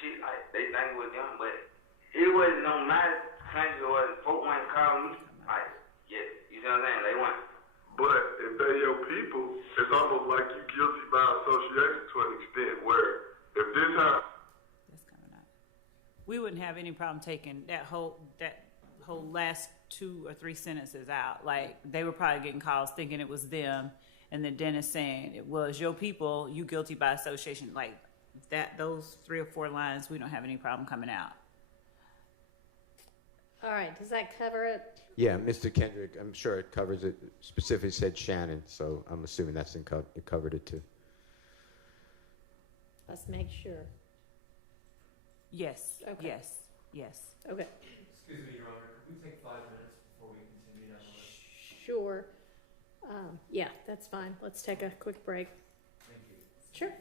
shit, like, they think it was them, but it wasn't on my country or folk want to call me, like, yeah, you know what I'm saying? They want. But if they your people, it's almost like you guilty by association to an extent where if this happens. That's coming out. We wouldn't have any problem taking that whole last 2 or 3 sentences out. Like, they were probably getting calls thinking it was them, and then Dennis saying it was your people, you guilty by association. Like that, those 3 or 4 lines, we don't have any problem coming out. All right, does that cover it? Yeah, Mr. Kendrick, I'm sure it covers it. Specifically said Shannon, so I'm assuming that's it covered it too. Let's make sure. Yes. Okay. Yes. Okay. Excuse me, Your Honor. Could we take 5 minutes before we continue down the list? Sure. Yeah, that's fine. Let's take a quick break. Thank you. Sure.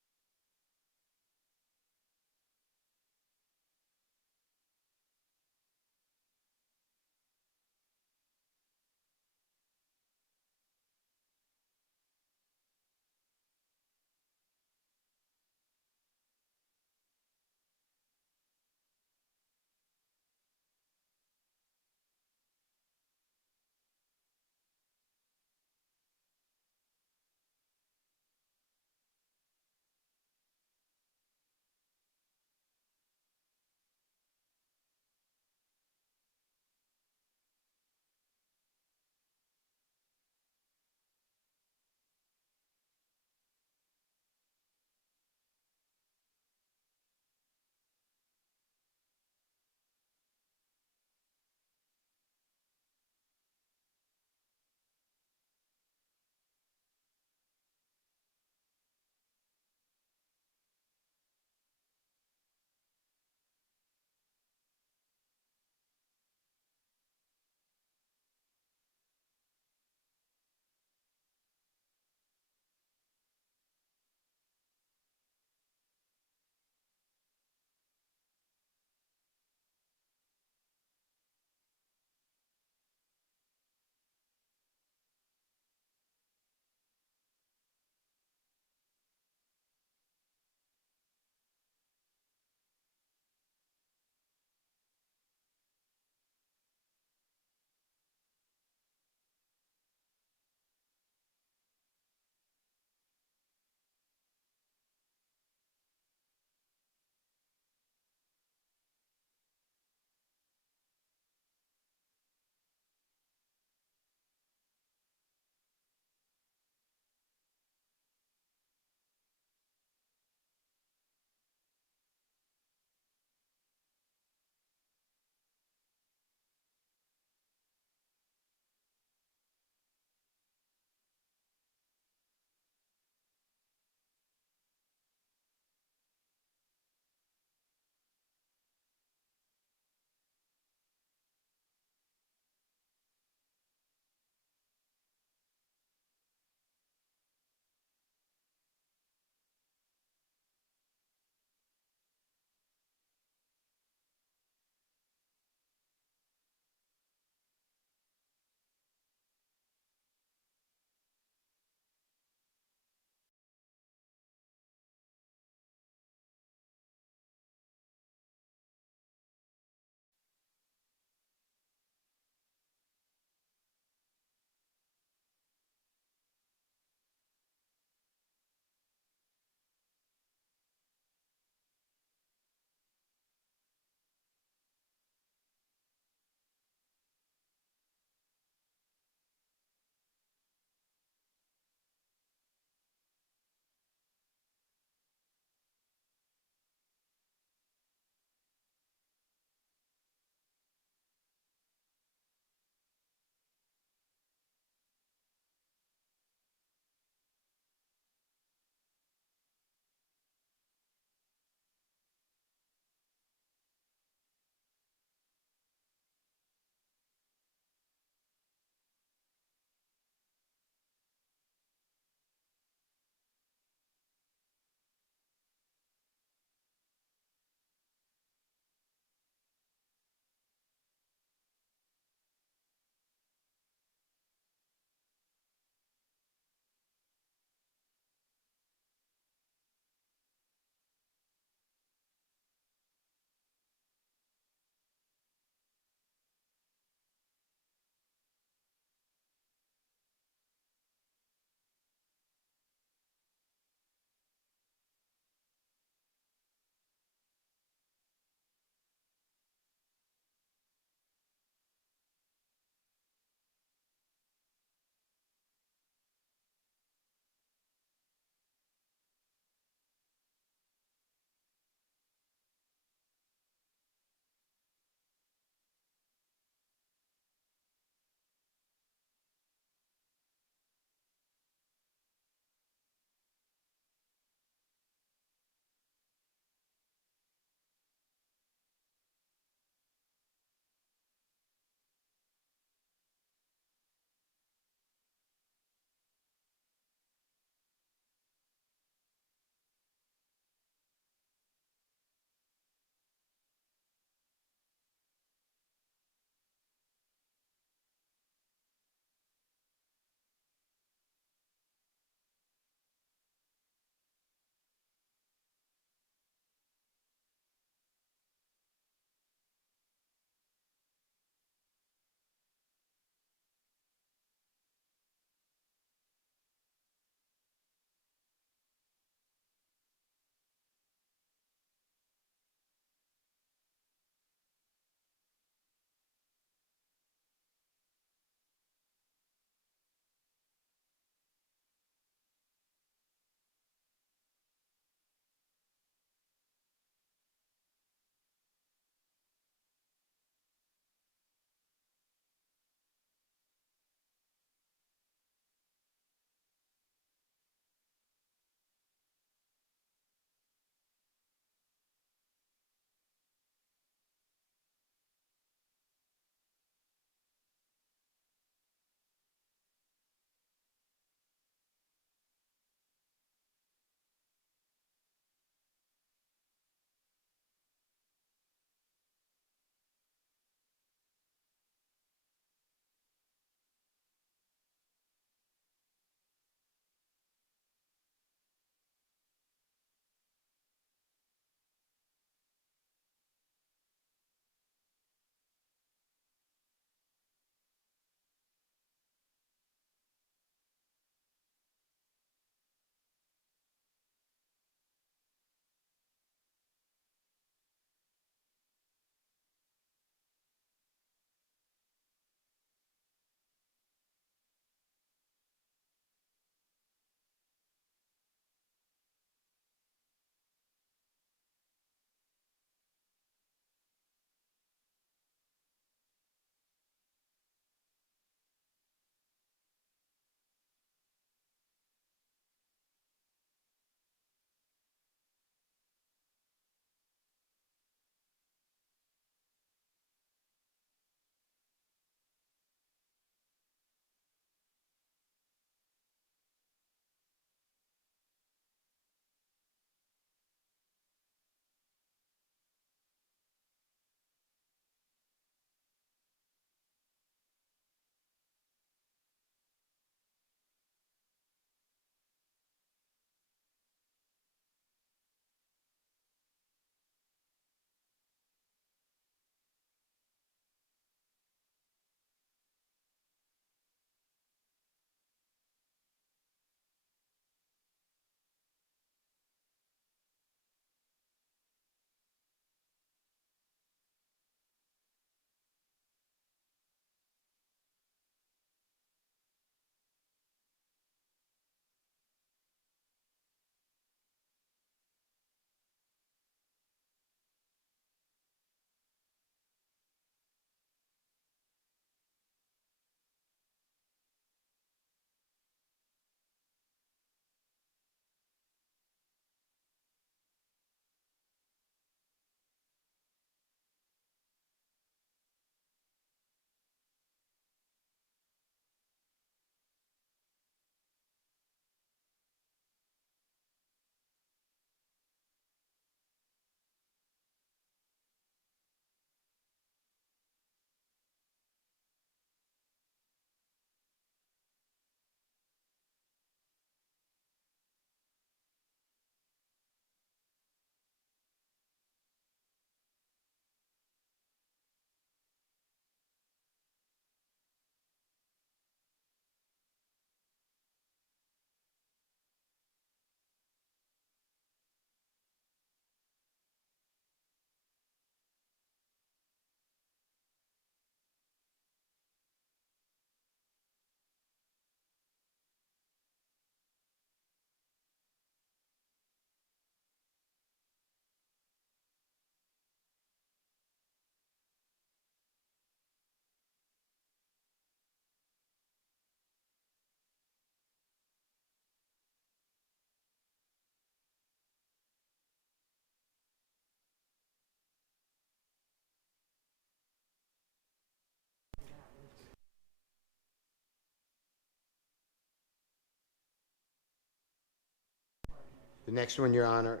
The next one, Your Honor,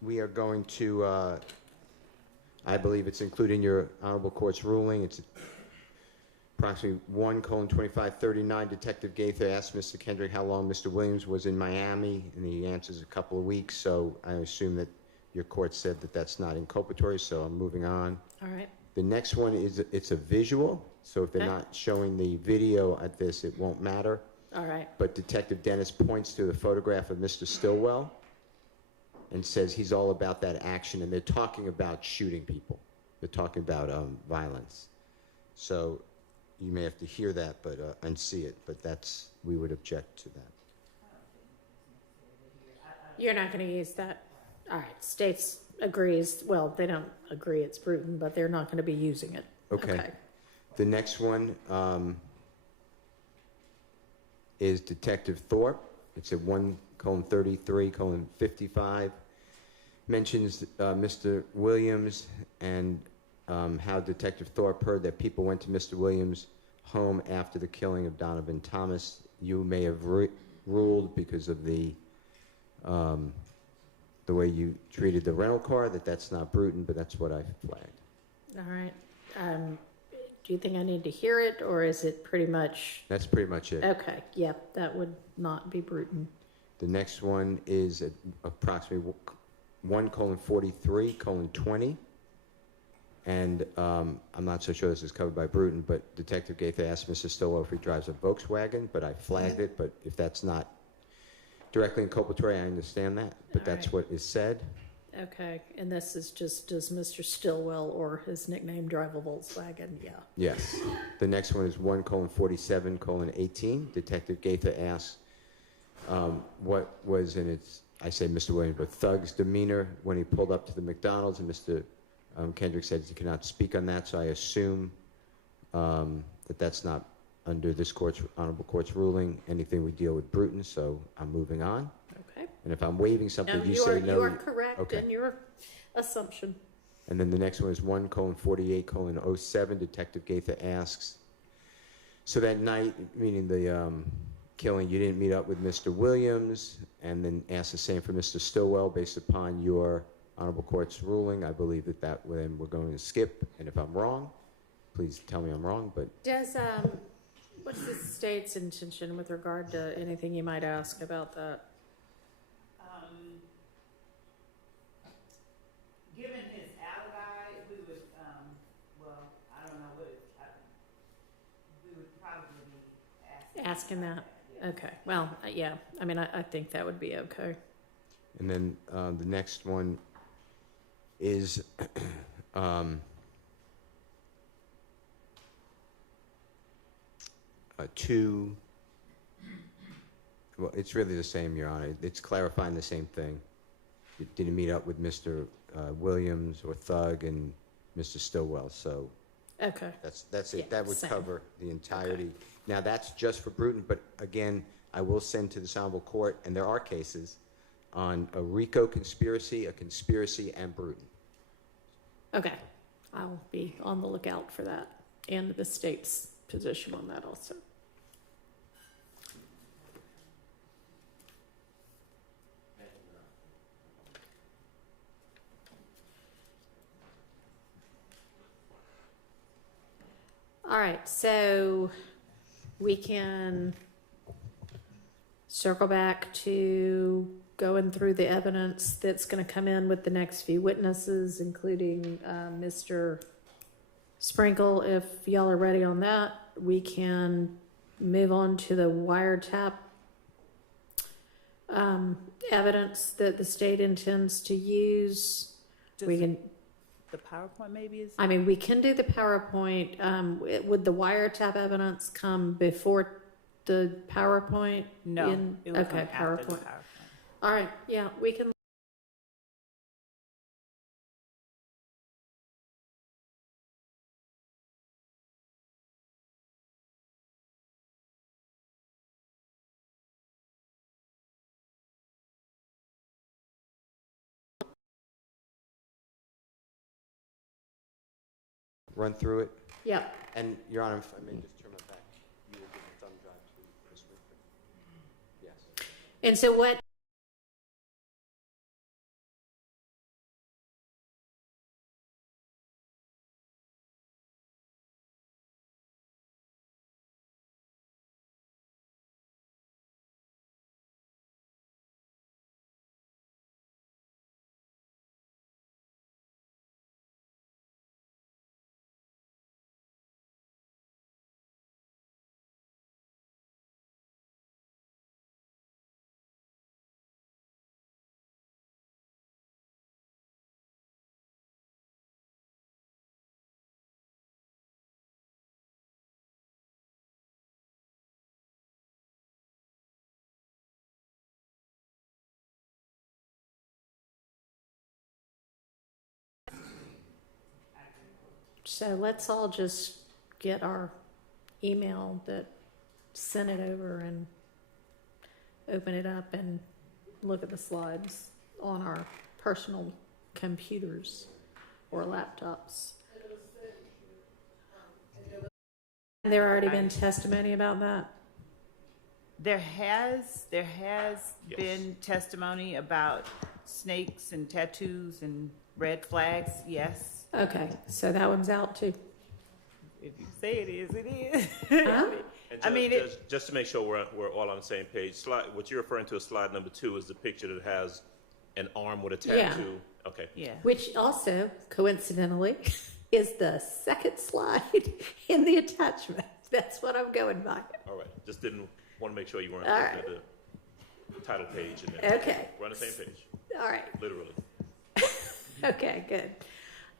we are going to, I believe it's included in your Honorable Court's ruling. It's approximately 1:2539. Detective Gaither asked Mr. Kendrick how long Mr. Williams was in Miami, and the answer is a couple of weeks. So I assume that your court said that that's not inculpatory, so I'm moving on. All right. The next one is, it's a visual, so if they're Okay. not showing the video at this, it won't matter. All right. But Detective Dennis points to the photograph of Mr. Stillwell and says he's all about that action, and they're talking about shooting people. They're talking about violence. So you may have to hear that, but and see it, but that's, we would object to that. You're not going to use that? All right. States agrees. Well, they don't agree it's Bruton, but they're not going to be using it. Okay. The next one is Detective Thorpe. It's at 1:33:55. Mentions Mr. Williams and how Detective Thorpe heard that people went to Mr. Williams' home after the killing of Donovan Thomas. You may have ruled because of the way you treated the rental car that that's not Bruton, but that's what I flagged. All right. Do you think I need to hear it, or is it pretty much? That's pretty much it. Okay. Yep. That would not be Bruton. The next one is at approximately 1:43:20. And I'm not so sure this is covered by Bruton, but Detective Gaither asked Mr. Stillwell if he drives a Volkswagen, but I flagged it. But if that's not directly inculpatory, I understand that. But that's what is said. Okay. And this is just, does Mr. Stillwell or his nickname drive a Volkswagen? Yeah. Yes. The next one is 1:47:18. Detective Gaither asks what was in its, I say Mr. Williams, but Thug's demeanor when he pulled up to the McDonald's, and Mr. Kendrick said he cannot speak on that, so I assume that that's not under this court's, Honorable Court's ruling. Anything we deal with Bruton, so I'm moving on. Okay. And if I'm waiving something, No, you say no. you are correct Okay. in your assumption. And then the next one is 1:48:07. Detective Gaither asks, so that night, meaning the killing, you didn't meet up with Mr. Williams, and then ask the same for Mr. Stillwell based upon your Honorable Court's ruling. I believe that then we're going to skip, and if I'm wrong, please tell me I'm wrong, but Does, what's the state's intention with regard to anything you might ask about that? Given his alibi, we would, well, I don't know we would probably be Asking that? Okay. Well, yeah. I mean, I think that would be okay. and then the next one is well, it's really the same, Your Honor. It's clarifying the same thing. You didn't meet up with Mr. Williams or Thug and Mr. Stillwell, so Okay. that's it. Yeah, That would same. cover the entirety. Now, that's just for Bruton, but again, I will send to this Honorable Court, and there are cases on a RICO conspiracy, a conspiracy, and Bruton. Okay. I'll be on the lookout for that and the state's position on that also. All right, so we can circle back to going through the evidence that's going to come in with the next few witnesses, including Mr. Sprinkle. If y'all are ready on that, we can move on to the wiretap evidence that the state intends to use. We can. The PowerPoint maybe is. I mean, we can do the PowerPoint. Would the wiretap evidence come before the PowerPoint? No, it would Okay, come after the PowerPoint. PowerPoint. All right, yeah, we can. Run through it. Yeah. And, Your Honor, if I may just turn my back, you will give a thumb drive to Ms. Winfrey. Yes. And so what So let's all just get our email that sent it over and open it up and look at the slides on our personal computers or laptops. There already been testimony about that? There has been testimony about snakes and tattoos and red flags, yes. Okay, so that one's out too. If you say it is, it is. Huh? And I mean, just to make sure we're all on the same page, what you're referring to as slide number 2 is the picture that has an arm with a tattoo. Yeah. Okay. Yeah. Which also, coincidentally, is the second slide in the attachment. That's what I'm going by. All right. Just didn't want to make sure you weren't All looking right. at the title page and then Okay. we're on the same page, All right. literally. Okay, good.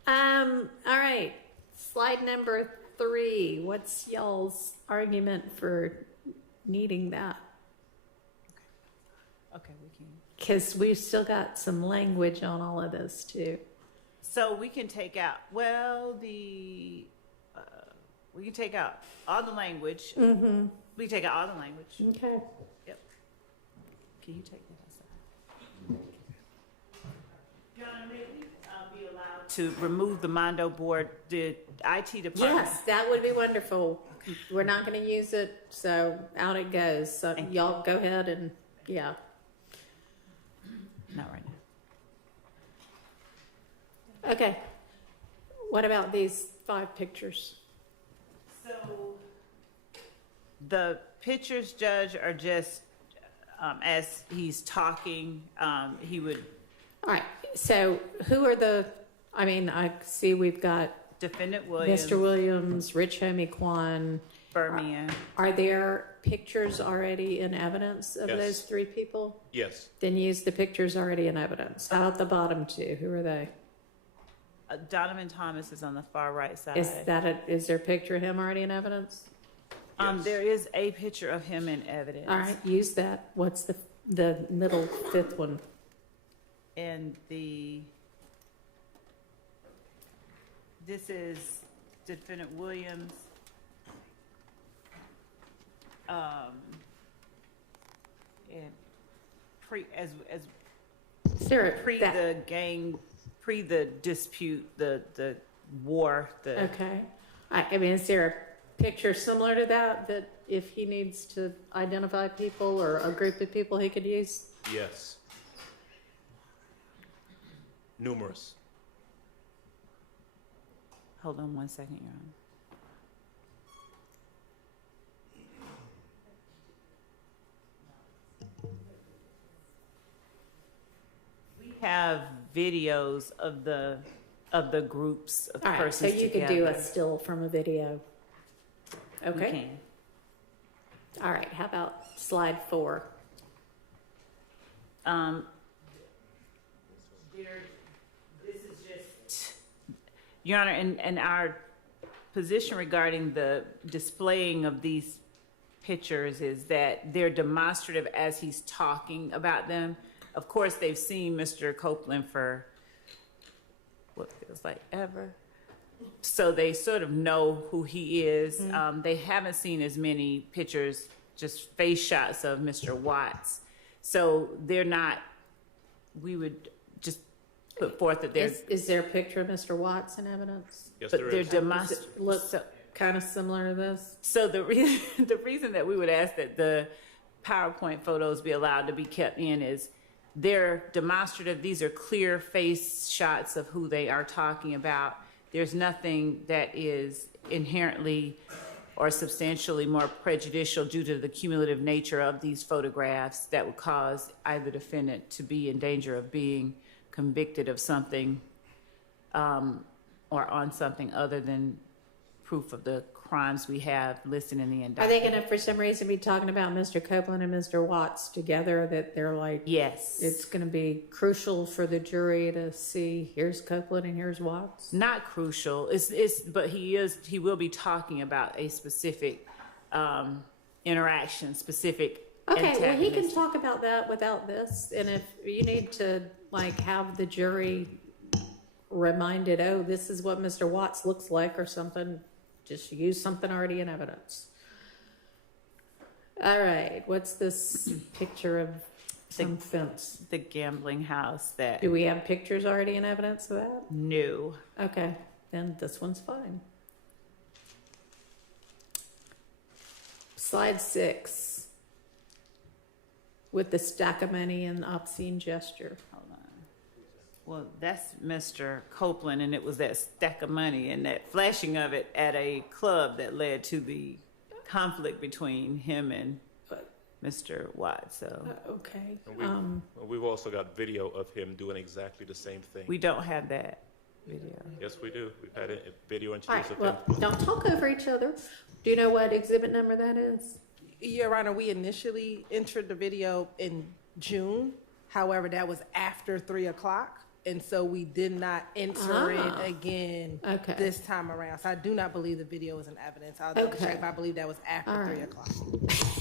All right. Slide number 3. What's y'all's argument for needing that? Okay, we can. Because we've still got some language on all of this too. So we can take out, we can take out all the language. Mm-hmm. We can take out all the language. Okay. Yep. Can you take that outside? John, may we be allowed to remove the Mondo board, the IT department? Yes, that would be wonderful. We're not going to use it, so out it goes. So Thank y'all go ahead and, yeah. Not right now. Okay. What about these 5 pictures? So the pictures, Judge, are just as he's talking, he would. All right. So who are I see we've got Defendant Williams, Mr. Williams, Rich Homie Kwan. Birmingham. Are there pictures already in evidence of Yes. those 3 people? Yes. Then use the pictures already in evidence. How about the bottom 2? Who are they? Donovan Thomas is on the far right side. Is there a picture of him already in evidence? Yes. There is a picture of him in evidence. All right, use that. What's the middle 5th one? And this is Defendant Williams. And Sarah, pre the dispute, the war, okay. I mean, is there a picture similar to that if he needs to identify people or a group of people he could use? Yes. Numerous. Hold on one second, Your Honor. We have videos of the groups of All right, persons so you together. could do a still from a video. We Okay. can. All right, how about slide 4? This is just, Your Honor, and our position regarding the displaying of these pictures is that they're demonstrative as he's talking about them. Of course, they've seen Mr. Copeland for what feels like ever. So they sort of know who he is. They haven't seen as many pictures, just face shots of Mr. Watts. So they're not, we would just put forth that there's, Is there a picture of Mr. Watts in evidence? Yes, but there they're is. demonstrative. Look kind of similar to this? So the reason that we would ask that the PowerPoint photos be allowed to be kept in is they're demonstrative. These are clear face shots of who they are talking about. There's nothing that is inherently or substantially more prejudicial due to the cumulative nature of these photographs that would cause either defendant to be in danger of being convicted of something or on something other than proof of the crimes we have listed in the indictment. Are they going to, for some reason, be talking about Mr. Copeland and Mr. Watts together, that they're like, Yes. it's going to be crucial for the jury to see, here's Copeland and here's Watts? Not crucial. But he will be talking about a specific interaction, specific. Okay, well, he can antagonist. talk about that without this, and if you need to, like, have the jury reminded, oh, this is what Mr. Watts looks like or something. Just use something already in evidence. All right, what's this picture of some fence? The gambling house that Do we have pictures already in evidence of that? knew. Okay, then this one's fine. Slide 6. With the stack of money and obscene gesture. Hold on. Well, that's Mr. Copeland, and it was that stack of money and that flashing of it at a club that led to the conflict between him and Mr. Watts. So Okay. And we've also got video of him doing exactly the same thing. we don't have that video. Yes, we do. We've had a video All introduced right, of him. well, don't talk over each other. Do you know what exhibit number that is? Your Honor, we initially entered the video in June. However, that was after 3 o'clock. And so we did not enter it again Okay. this time around. So I do not believe the video is in evidence. I'll double Okay. check, but I believe that was after All 3 right. o'clock.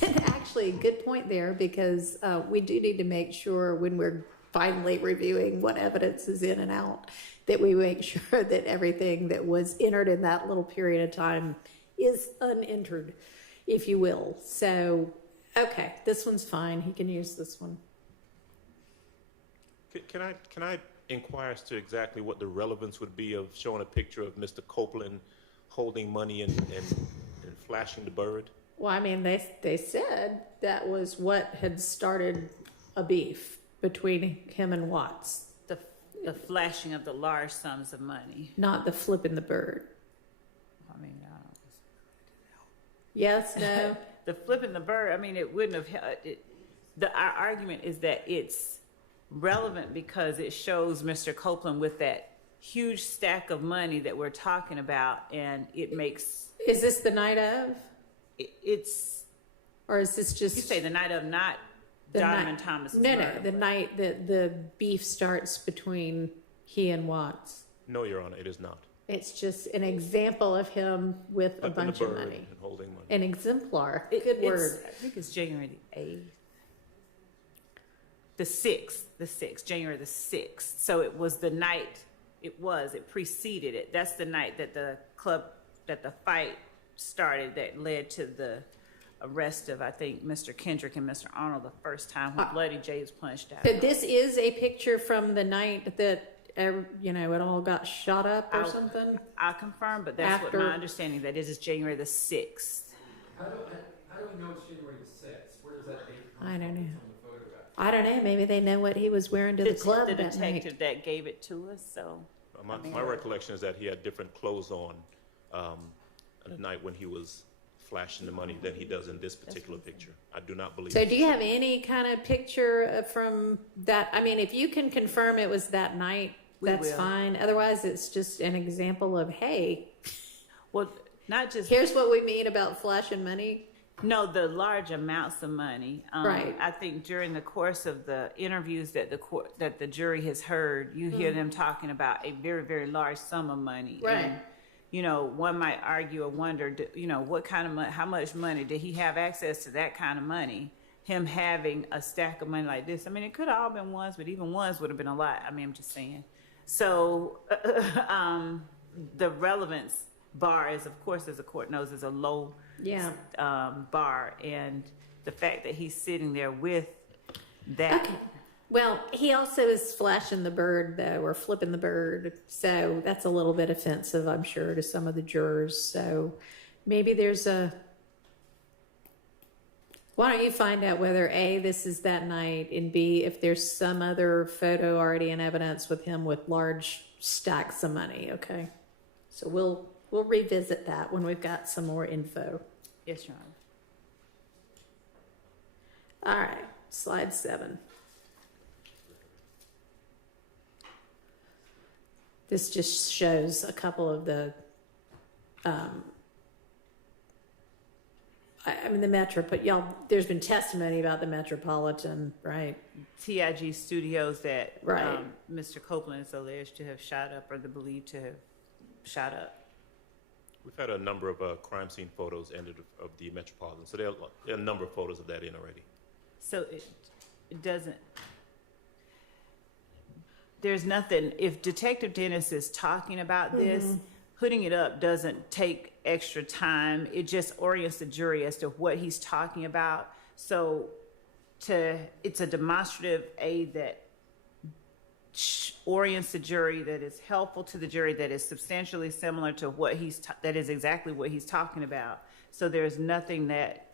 And actually, good point there, because we do need to make sure when we're finally reviewing what evidence is in and out, that we make sure that everything that was entered in that little period of time is unentered, if you will. So, okay, this one's fine. He can use this one. Can I inquire as to exactly what the relevance would be of showing a picture of Mr. Copeland holding money and flashing the bird? Well, I mean, they said that was what had started a beef between him and Watts, The flashing of the large sums of money. not the flipping the bird. I mean, I don't. Yes, no? The flipping the bird, I mean, it wouldn't have, our argument is that it's relevant because it shows Mr. Copeland with that huge stack of money that we're talking about, and it makes, Is this the night of? it's, Or is this just? you say the night of, not the Donovan night- Thomas's No, murder. the night that the beef starts between he and Watts. No, Your Honor, it is not. It's just an example of him with a Flipping the bunch of bird money. and holding money. An exemplar. It- Good it's- word. I think it's January the 8th. The 6th, January the 6th. So it was the night, it preceded it. That's the night that the fight started that led to the arrest of, I think, Mr. Kendrick and Mr. Arnold the first time when Bloody J was punched out. But this is a picture from the night that, it all got shot up or something? I'll confirm, but that's After- what my understanding that is January the 6th. How do we know it's January the 6th? Where does that date come I don't from know. from the photograph? I don't know. Maybe they know what he was wearing to the club The that night. detective that gave it to us, so. My recollection is that he had different clothes on the night when he was flashing the money than he does in this particular picture. I do not believe. So do you have any kind of picture from that? I mean, if you can confirm it was that night, We that's will. fine. Otherwise, it's just an example of, hey, Well, not just, here's what we mean about flashing money. no, the large amounts of money. Right. I think during the course of the interviews that the jury has heard, you hear them talking about a very, very large sum of money. Right. And, one might argue or wonder, what kind of money, how much money did he have access to that kind of money? Him having a stack of money like this. I mean, it could have all been ones, but even ones would have been a lot. I mean, I'm just saying. So, the relevance bar is, of course, as the court knows, is a low Yeah. bar, and the fact that he's sitting there with that. Okay. Well, he also is flashing the bird, though, or flipping the bird. So that's a little bit offensive, I'm sure, to some of the jurors. So maybe there's a. Why don't you find out whether A, this is that night, and B, if there's some other photo already in evidence with him with large stacks of money, okay? So we'll revisit that when we've got some more info. Yes, Your Honor. All right, slide 7. This just shows a couple of the, the Metro, but there's been testimony about the Metropolitan, right? TIG Studios that Right. Mr. Copeland is alleged to have shot up, or believed to have shot up. We've had a number of crime scene photos entered of the Metropolitan, so there are a number of photos of that in already. So it doesn't. there's nothing, if Detective Dennis is talking about this, putting it up doesn't take extra time. It just orients the jury as to what he's talking about. So it's a demonstrative aid that orients the jury, that is helpful to the jury, that is substantially similar to what that is exactly what he's talking about. So there's nothing that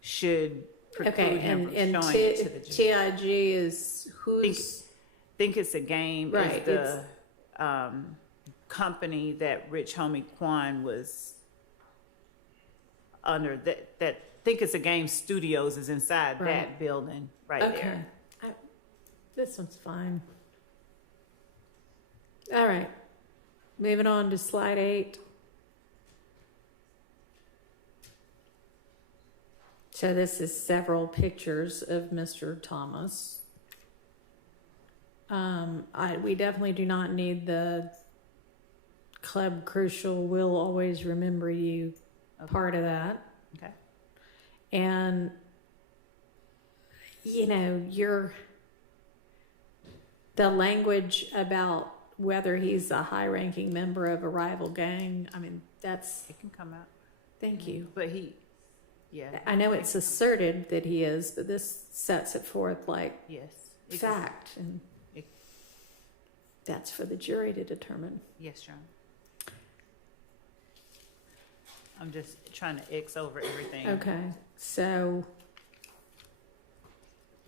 should preclude him from showing it to the jury. TIG is who's... Think It's a Game, right, is the company that Rich Homie Quan was under. That Think It's a Game Studios is inside that building there. This one's fine. All right. Moving on to slide 8. So this is several pictures of Mr. Thomas. We definitely do not need the Club Crucial Will Always Remember You part of that. Okay. And, you know, the language about whether he's a high-ranking member of a rival gang, I mean, that's... It can come out. Thank you. But I know it's asserted that he is, but this sets it forth like fact. And that's for the jury to determine. Yes, John. I'm just trying to X over everything. Okay, so,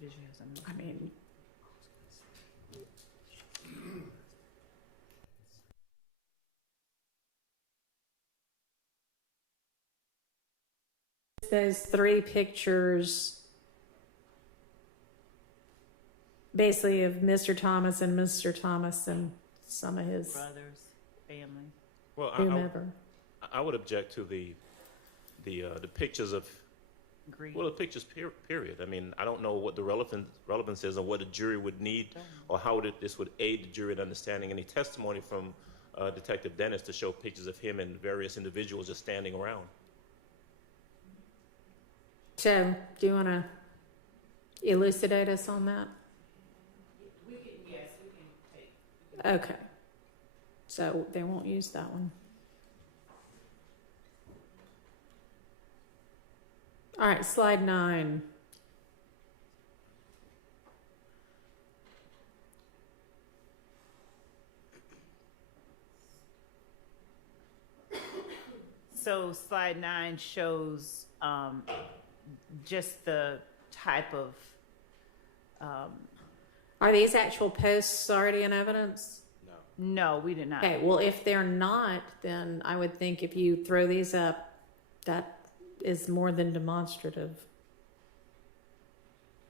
Did you have something? I mean, those 3 pictures basically of Mr. Thomas and some of his Brothers, family. Well, whomever. I would object to the pictures of, Agreed. well, the pictures period. I mean, I don't know what the relevance is or what a jury would need or how this would aid the jury in understanding any testimony from Detective Dennis to show pictures of him and various individuals just standing around. So, do you want to elucidate us on that? We can take. Okay. So, they won't use that one. All right, slide 9. So slide 9 shows just the type of. Are these actual posts already in evidence? No, we did not. Okay, well, if they're not, then I would think if you throw these up, that is more than demonstrative.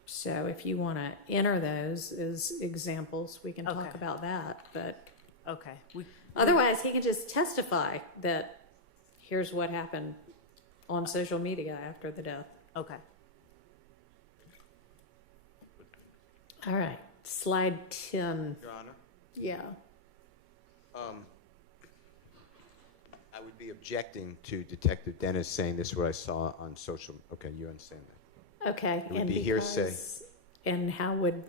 So if you want to enter those as examples, we can talk about that. But okay, otherwise, he can just testify that here's what happened on social media after the death. Okay. All right, slide 10. Your Honor? Yeah. I would be objecting to Detective Dennis saying this is what I saw on social. Okay, you understand that? Okay. It would be hearsay. And how would?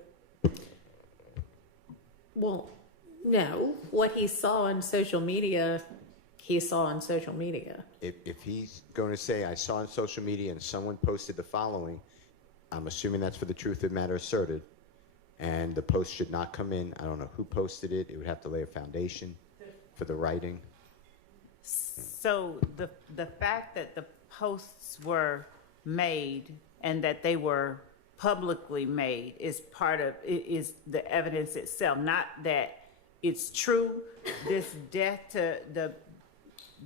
Well, no. What he saw on social media, he saw on social media. If he's going to say I saw on social media and someone posted the following, I'm assuming that's for the truth of the matter asserted, and the post should not come in. I don't know who posted it. It would have to lay a foundation for the writing. So the fact that the posts were made and that they were publicly made is the evidence itself. Not that it's true. This death to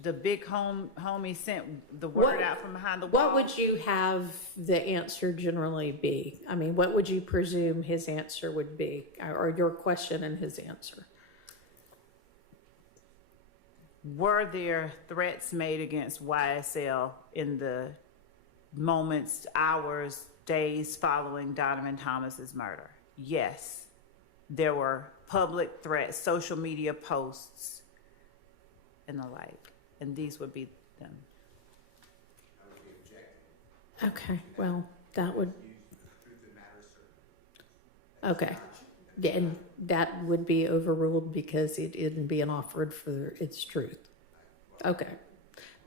the big homie sent the word out from behind the wall. What would you have the answer generally be? I mean, what would you presume his answer would be, or your question and his answer? Were there threats made against YSL in the moments, hours, days following Donovan Thomas's murder? Yes. There were public threats, social media posts, and the like. And these would be them. Okay, well, that would... Okay. And that would be overruled because it isn't being offered for its truth. Okay.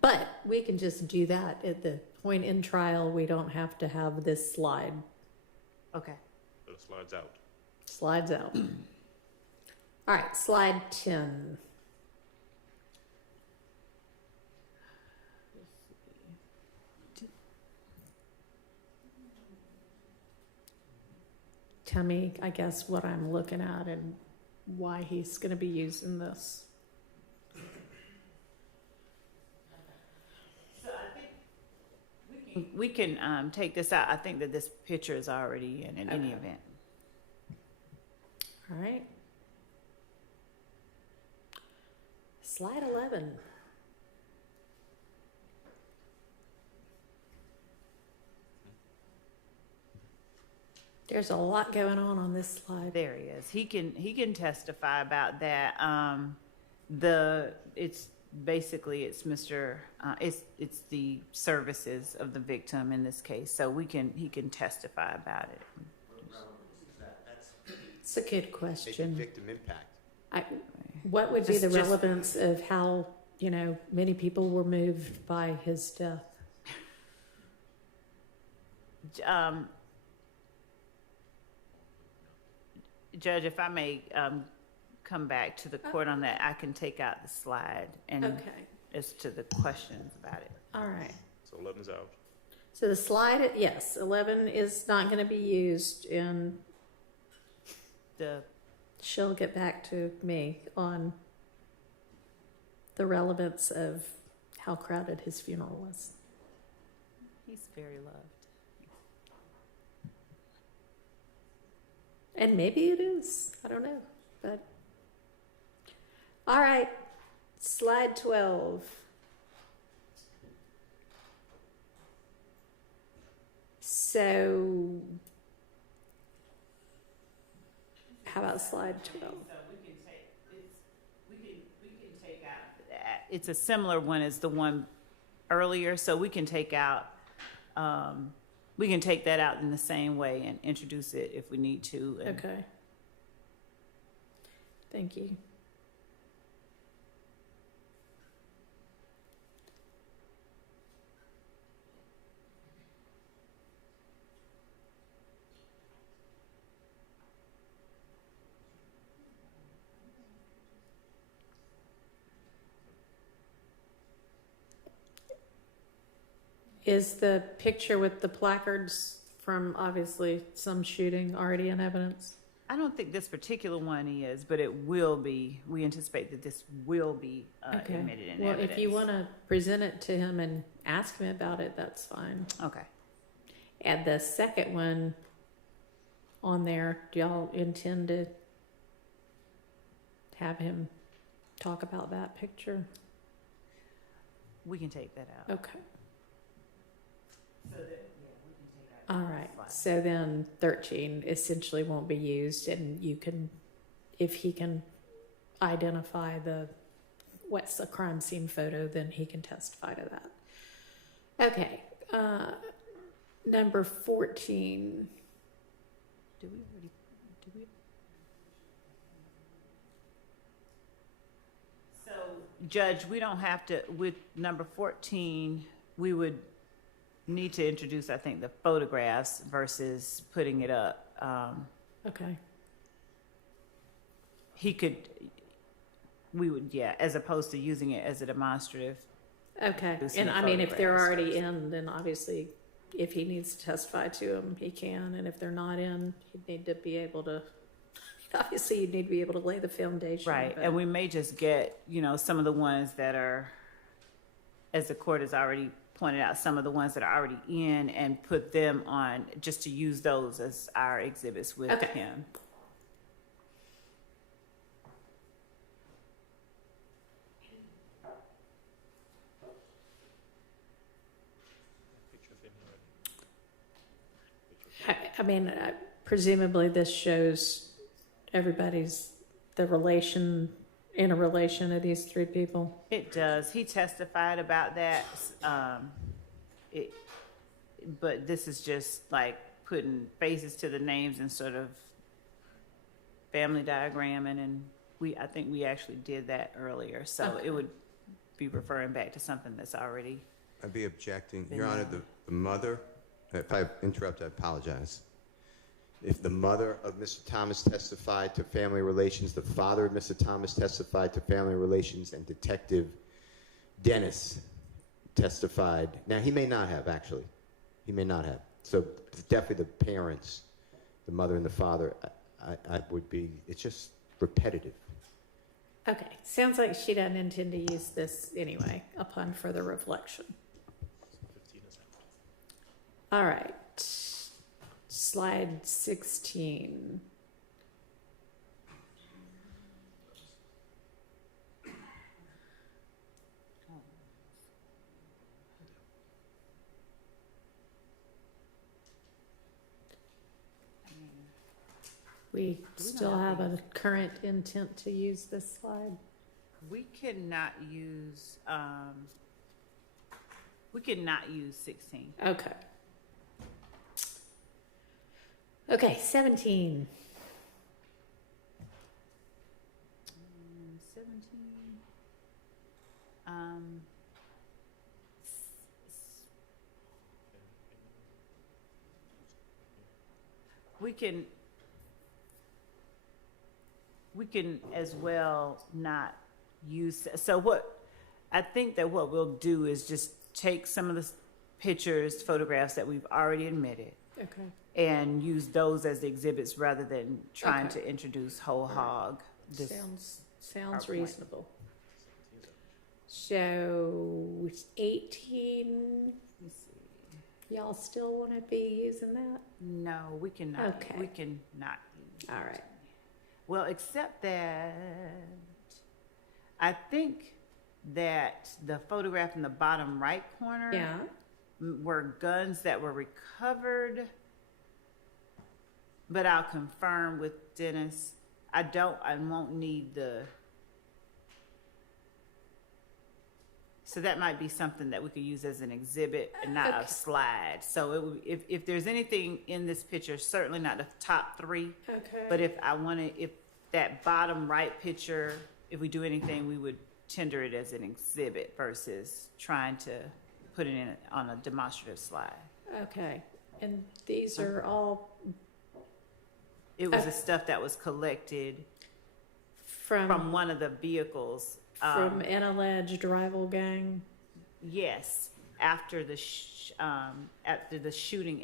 But we can just do that at the point in trial. We don't have to have this slide. Okay. So it slides out. Slides out. All right, slide 10. Tell me, I guess, what I'm looking at and why he's going to be using this. So I think we can take this out. I think that this picture is already in any event. All right. Slide 11. There's a lot going on this slide. There he is. He can testify about that. It's basically Mr. It's the services of the victim in this case. So he can testify about it. It's a good It's question. victim impact. What would be the Just- relevance of how, many people were moved by his death? Judge, if I may come back to the court on that, I can take out the slide and Okay. as to the questions about it. All right. So 11's out. So the slide, yes, 11 is not going to be used, and she'll get back to me on the relevance of how crowded his funeral was. He's very loved. And maybe it is. I don't know. But all right. Slide 12. So how about slide 12? So we can take out that. It's a similar one as the one earlier, so we can take out we can take that out in the same way and introduce it if we need to. Okay. Thank you. Is the picture with the placards from obviously some shooting already in evidence? I don't think this particular one is, but it will be. We anticipate that this will be admitted in Well, evidence. if you want to present it to him and ask him about it, that's fine. Okay. Add the second one on there. Do y'all intend to have him talk about that picture? We can take that out. Okay. So that, yeah, we can take that out. All right. So then 13 essentially won't be used, and you can, if he can identify what's the crime scene photo, then he can testify to that. Okay. Number 14. Do we? So, Judge, we don't have to, with number 14, we would need to introduce, I think, the photographs versus putting it up. Okay. We would, as opposed to using it as a demonstrative. Okay. Producing And the I mean, if they're photographs already first. in, then obviously if he needs to testify to them, he can. And if they're not in, he'd need to be able to, obviously you'd need to be able to lay the foundation. Right, but- and we may just get, some of the ones that are, as the court has already pointed out, some of the ones that are already in and put them on, just to use those as our exhibits with Okay. him. Picture of him already. I mean, presumably this shows everybody's interrelation of these three people. It does. He testified about that. But this is just like putting faces to the names and sort of family diagramming, and I think we actually did that earlier, so it would be referring back to something that's already. I'd be objecting. Been Your Honor, done. the mother, if I interrupt, I apologize. If the mother of Mr. Thomas testified to family relations, the father of Mr. Thomas testified to family relations, and Detective Dennis testified. Now, he may not have, actually. He may not have. So definitely the parents, the mother and the father, I would be, it's just repetitive. Okay, sounds like she doesn't intend to use this anyway, upon further reflection. 15 is out. All right, slide 16. We still have a current intent to use this slide. We cannot use 16. Okay. Okay, 17. 17. We can as well not use, so what, I think that what we'll do is just take some of the pictures, photographs that we've already admitted, Okay. and use those as the exhibits rather than trying Okay. to introduce whole hog. This Sounds PowerPoint. reasonable. So 18. Let me see. Y'all still want to be using that? No, we cannot. Okay. We cannot use All it. right. Well, except that I think that the photograph in the bottom right corner Yeah. were guns that were recovered, but I'll confirm with Dennis. I won't need the. So that might be something that we could use as an exhibit and not Okay. a slide. So it would, if there's anything in this picture, certainly not the top three. Okay. But if that bottom right picture, if we do anything, we would tender it as an exhibit versus trying to put it in on a demonstrative slide. Okay. And these are all It was the stuff that was collected from one of the vehicles. from an alleged rival gang. Yes, after the shooting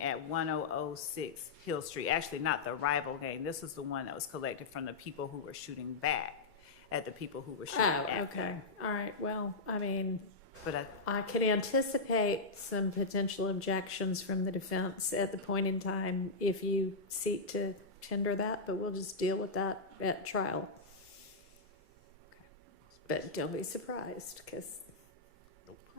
at 1006 Hill Street. Actually, not the rival gang. This was the one that was collected from the people who were shooting back at the people who were shooting at Okay. them. All right. Well, I mean, But I can anticipate some potential objections from the defense at the point in time if you seek to tender that, but we'll just deal with that at trial. But don't be surprised, because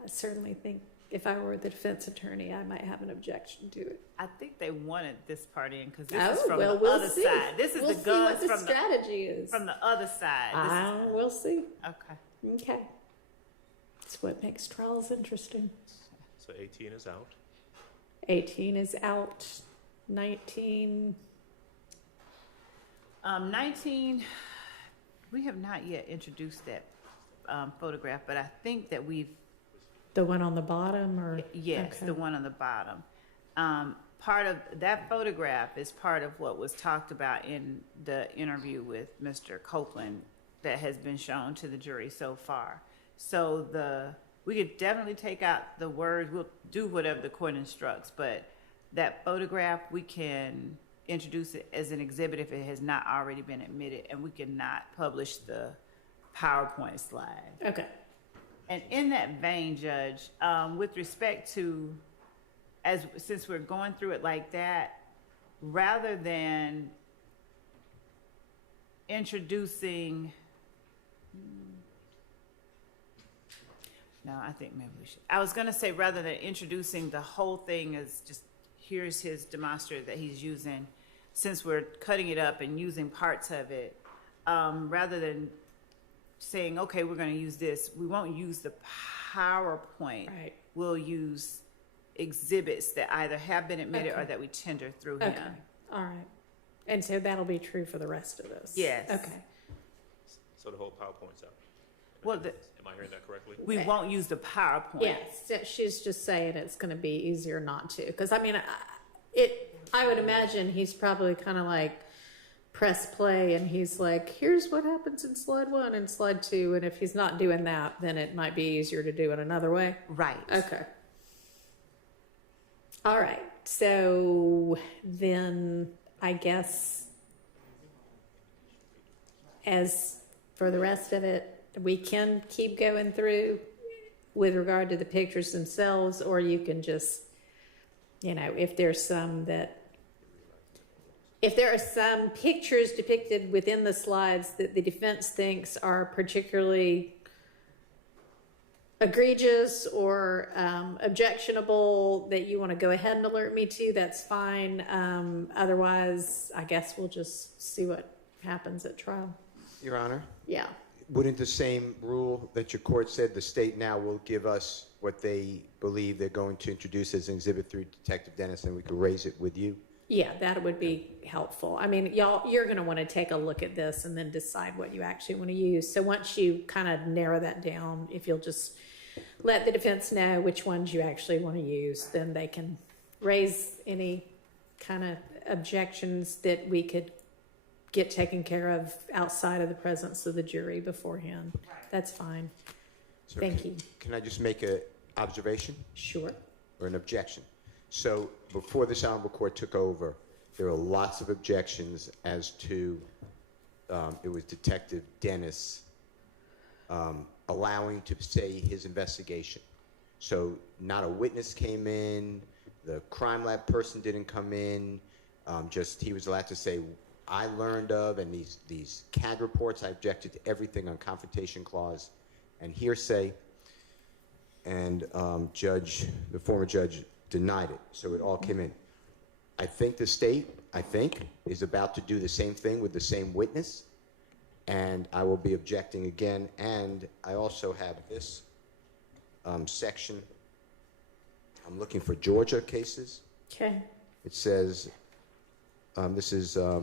I certainly think if I were the defense attorney, I might have an objection to it. I think they wanted this part in because this is from well, the we'll other see. side. This is We'll the see guns what the from strategy is. from the other side. We'll see. Okay. Okay. That's what makes trials interesting. So 18 is out. 18 is out. 19. 19. We have not yet introduced that photograph, but I think that we've. The one on the bottom, or Yes, okay. the one on the bottom. Part of that photograph is part of what was talked about in the interview with Mr. Copeland that has been shown to the jury so far. So we could definitely take out the words. We'll do whatever the court instructs, but that photograph, we can introduce it as an exhibit if it has not already been admitted, and we cannot publish the PowerPoint slide. Okay. And in that vein, Judge, with respect to, since we're going through it like that, rather than introducing, no, I think maybe we should. I was going to say rather than introducing the whole thing as just, here's his demonstrative that he's using, since we're cutting it up and using parts of it, rather than saying, okay, we're going to use this, we won't use the PowerPoint. Right. We'll use exhibits that either have been admitted Okay. or that we tender through Okay. him. All right. And so that'll be true for the rest of this? Yes. Okay. So the whole PowerPoint's out. Well, Am I hearing that correctly? we won't use the PowerPoint. Yes, she's just saying it's going to be easier not to. Because, I mean, I would imagine he's probably kind of like press play and he's like, here's what happens in slide 1 and slide 2. And if he's not doing that, then it might be easier to do it another way. Right. Okay. All right. So then I guess as for the rest of it, we can keep going through with regard to the pictures themselves, or you can just, you know, if there are some pictures depicted within the slides that the defense thinks are particularly egregious or objectionable that you want to go ahead and alert me to, that's fine. Otherwise, I guess we'll just see what happens at trial. Your Honor? Yeah. Wouldn't the same rule that your court said the state now will give us what they believe they're going to introduce as an exhibit through Detective Dennis, and we could raise it with you? Yeah, that would be helpful. I mean, you're going to want to take a look at this and then decide what you actually want to use. So once you kind of narrow that down, if you'll just let the defense know which ones you actually want to use, then they can raise any kind of objections that we could get taken care of outside of the presence of the jury beforehand. That's fine. So Thank you. Can I just make an observation? Sure. Or an objection? So before this honorable court took over, there were lots of objections as to, it was Detective Dennis allowing to say his investigation. So not a witness came in, the crime lab person didn't come in, just he was allowed to say, I learned of, and these CAD reports, I objected to everything on confrontation clause and hearsay, and the former judge denied it, so it all came in. I think the state, is about to do the same thing with the same witness, and I will be objecting again, and I also have this section. I'm looking for Georgia cases. Okay. It says, this is, I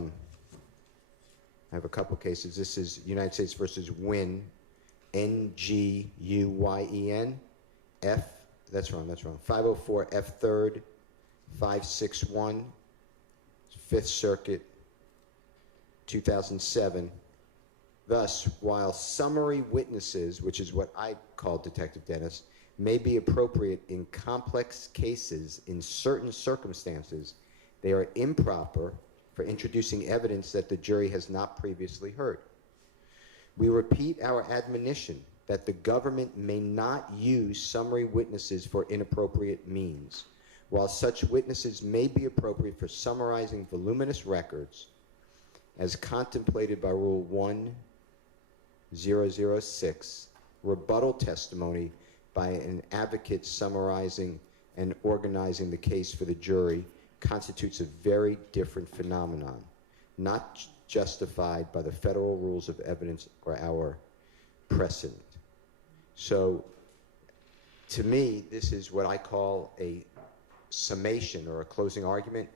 have a couple cases. This is United States versus Nguyen, N-G-U-Y-E-N, F, that's wrong, 504 F 3rd, 561, 5th Circuit, 2007. Thus, while summary witnesses, which is what I call Detective Dennis, may be appropriate in complex cases in certain circumstances, they are improper for introducing evidence that the jury has not previously heard. We repeat our admonition that the government may not use summary witnesses for inappropriate means. While such witnesses may be appropriate for summarizing voluminous records, as contemplated by Rule 1006, rebuttal testimony by an advocate summarizing and organizing the case for the jury constitutes a very different phenomenon, not justified by the federal rules of evidence or our precedent. So, to me, this is what I call a summation or a closing argument,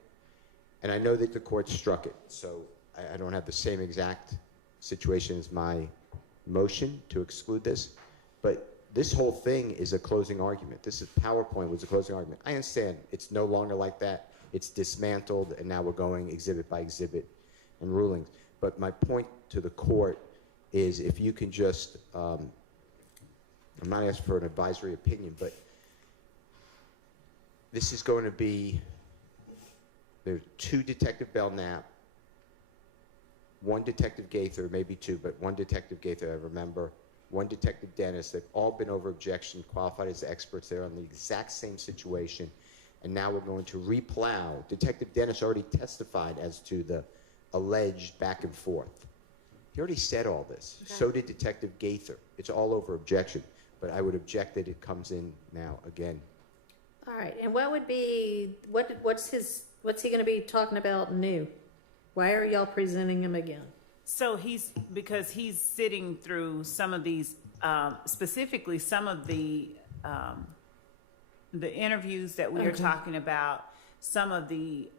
and I know that the court struck it, so I don't have the same exact situation as my motion to exclude this, but this whole thing is a closing argument. This is PowerPoint was a closing argument. I understand it's no longer like that. It's dismantled, and now we're going exhibit by exhibit and rulings. But my point to the court is if you can just, I'm not asking for an advisory opinion, but this is going to be, there's 2 Detective Belknap, 1 Detective Gaither, maybe 2, but 1 Detective Gaither, I remember, 1 Detective Dennis. They've all been over objection, qualified as experts. They're on the exact same situation. And now we're going to replow. Detective Dennis already testified as to the alleged back and forth. He already said all this. Okay. So did Detective Gaither. It's all over objection. But I would object that it comes in now again. All right. And what would be, what's he going to be talking about new? Why are y'all presenting him again? So because he's sitting through some of these, specifically some of the interviews that we are talking about. some of the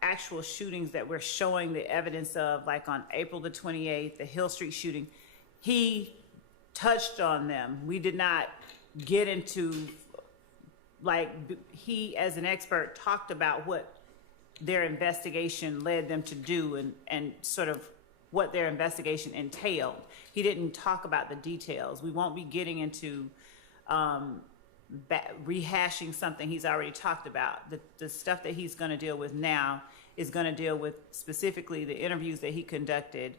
actual shootings that we're showing the evidence of, like on April the 28th, the Hill Street shooting, he touched on them. We did not get into, like, he as an expert talked about what their investigation led them to do and sort of what their investigation entailed. He didn't talk about the details. We won't be getting into rehashing something he's already talked about. The stuff that he's going to deal with now is going to deal with specifically the interviews that he conducted,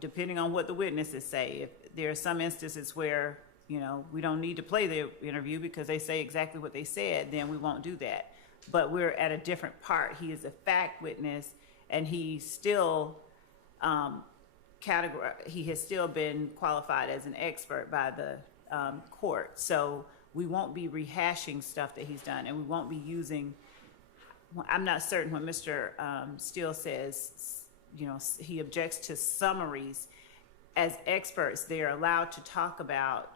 depending on what the witnesses say. If there are some instances where, you know, we don't need to play the interview because they say exactly what they said, then we won't do that. But we're at a different part. He is a fact witness, and he's still he has still been qualified as an expert by the court. So we won't be rehashing stuff that he's done, and we won't be using, I'm not certain when Mr. Steele says, you know, he objects to summaries. As experts, they're allowed to talk about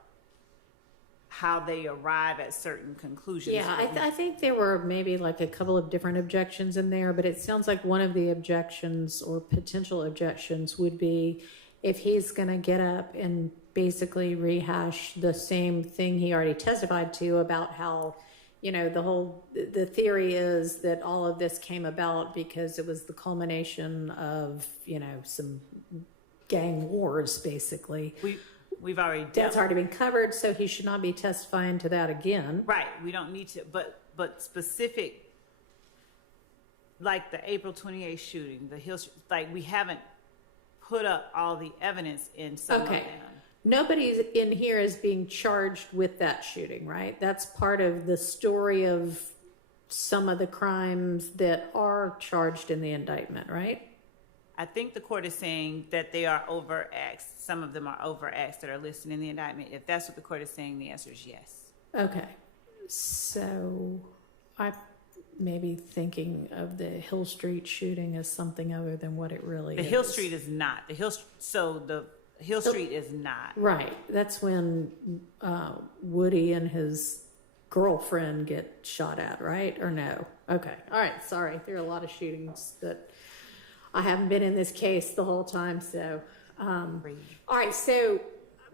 how they arrive at certain conclusions. Yeah, I think there were maybe like a couple of different objections in there, but it sounds like one of the objections or potential objections would be if he's going to get up and basically rehash the same thing he already testified to about how, you know, the theory is that all of this came about because it was the culmination of, you know, some gang wars, basically. We've already that's already been covered, so he should not be testifying to that again. Right. We don't need to, but specific, like the April 28th shooting, the Hill, like we haven't put up all the evidence in some of them. Nobody in here is being charged with that shooting, right? That's part of the story of some of the crimes that are charged in the indictment, right? I think the court is saying that they are overacts. Some of them are overacts that are listed in the indictment. If that's what the court is saying, the answer is yes. Okay. So I may be thinking of the Hill Street shooting as something other than what it really is. The Hill Street is not. The Hill Street is not. Right. That's when Woody and his girlfriend get shot at, right? Or no? Okay. All right. Sorry. There are a lot of shootings that I haven't been in this case the whole time, so. All right, so,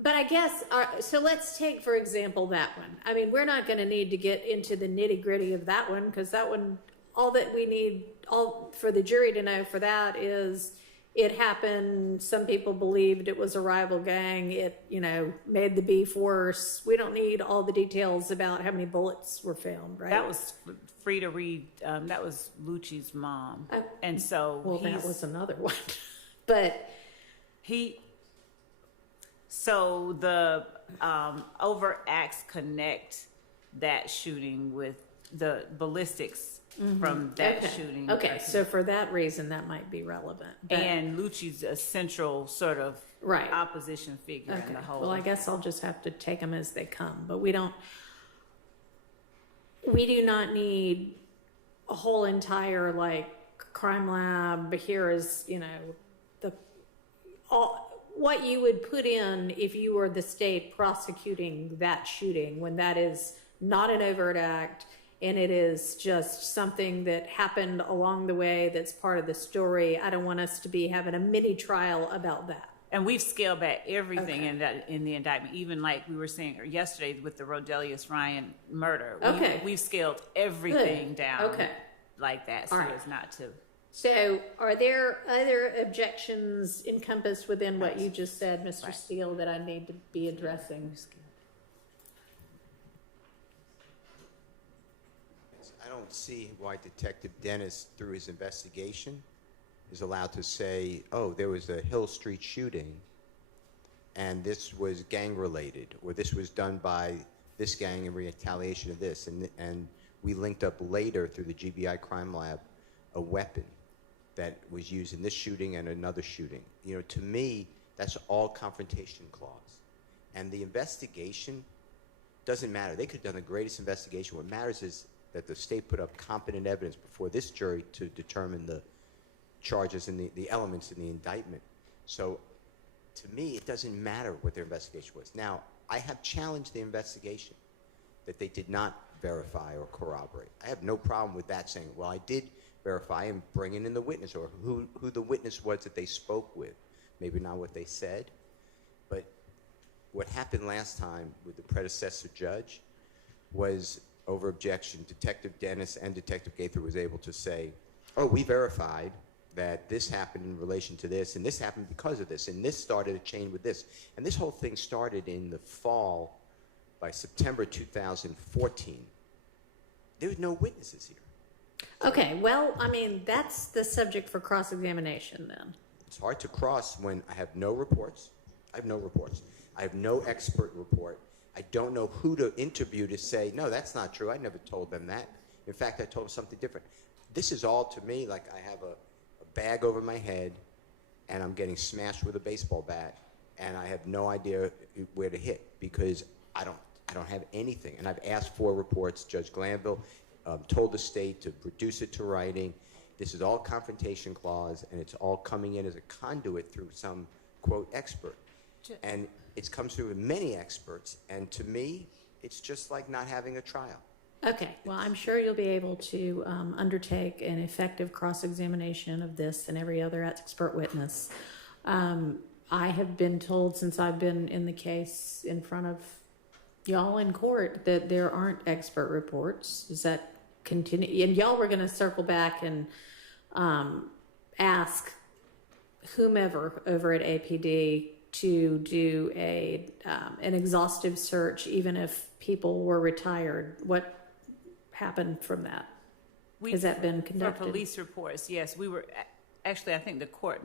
but I guess, so let's take, for example, that one. I mean, we're not going to need to get into the nitty gritty of that one, because that one, all that we need, all for the jury to know for that is it happened, some people believed it was a rival gang, it, you know, made the beef worse. We don't need all the details about how many bullets were found, right? That was Frida Reed, that was Lucci's mom. And so well, that was another one. But so the overacts connect that shooting with the ballistics from that shooting. Okay, so for that reason, that might be relevant. And Lucci's a central sort of opposition figure in the whole. Well, I guess I'll just have to take them as they come. But we do not need a whole entire, like, crime lab. Here is, you know, what you would put in if you were the state prosecuting that shooting, when that is not an overt act and it is just something that happened along the way that's part of the story. I don't want us to be having a mini trial about that. And we've scaled back everything in the indictment, even like we were saying yesterday with the Rodelius Ryan murder. We've scaled everything down like that, so as not to. So are there other objections encompassed within what you just said, Mr. Steele, that I need to be addressing? I don't see why Detective Dennis, through his investigation, is allowed to say, oh, there was a Hill Street shooting and this was gang related, or this was done by this gang in retaliation of this, and we linked up later through the GBI crime lab a weapon that was used in this shooting and another shooting. You know, to me, that's all confrontation clause. And the investigation doesn't matter. They could have done the greatest investigation. What matters is that the state put up competent evidence before this jury to determine the charges and the elements in the indictment. So to me, it doesn't matter what their investigation was. Now, I have challenged the investigation, that they did not verify or corroborate. I have no problem with that saying, well, I did verify and bringing in the witness or who the witness was that they spoke with. Maybe not what they said, but what happened last time with the predecessor judge was over objection. Detective Dennis and Detective Gaither was able to say, oh, we verified that this happened in relation to this, and this happened because of this, and this started a chain with this. And this whole thing started in the fall. By September 2014, there was no witnesses here. Okay, well, I mean, that's the subject for cross-examination then. It's hard to cross when I have no reports. I have no expert report. I don't know who to interview to say, no, that's not true. I never told them that. In fact, I told them something different. This is all to me like I have a bag over my head and I'm getting smashed with a baseball bat and I have no idea where to hit because I don't have anything. And I've asked for reports. Judge Glanville told the state to reduce it to writing. This is all confrontation clause, and it's all coming in as a conduit through some, quote, expert. And it comes through with many experts, and to me, it's just like not having a trial. Okay, well, I'm sure you'll be able to undertake an effective cross-examination of this and every other expert witness. I have been told since I've been in the case in front of y'all in court that there aren't expert reports. Does that continue? And y'all were going to circle back and ask whomever over at APD to do an exhaustive search, even if people were retired. What happened from that? Has that been conducted? For police reports, yes. We were actually, I think the court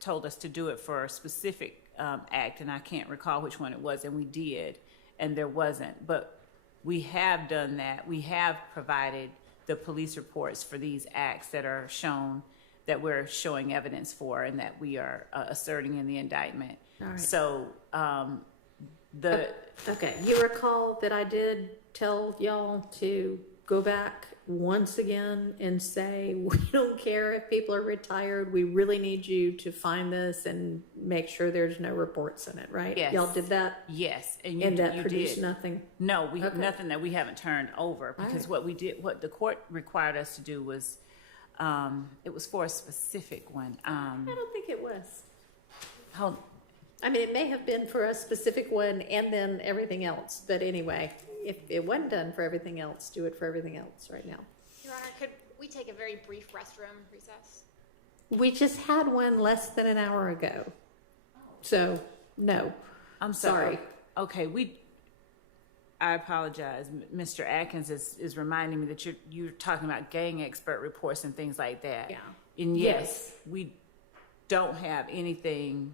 told us to do it for a specific act, and I can't recall which one it was, and we did. And there wasn't, but we have done that. We have provided the police reports for these acts that are shown, that we're showing evidence for, and that we are asserting in the indictment. All right. So, okay, you recall that I did tell y'all to go back once again and say, we don't care if people are retired. We really need you to find this and make sure there's no reports in it, right? Yes. Y'all did that? yes, And that produced nothing? No, we Okay. nothing that we haven't turned over, because All right. what the court required us to do was, it was for a specific one. I don't think it was. Hold, I mean, it may have been for a specific one and then everything else. But anyway, if it wasn't done for everything else, do it for everything else right now. Your Honor, could we take a very brief restroom recess? We just had one less than an hour ago. So, no. I'm sorry. Okay, I apologize. Mr. Atkins is reminding me that you're talking about gang expert reports and things like that. Yeah. And yes, we don't have anything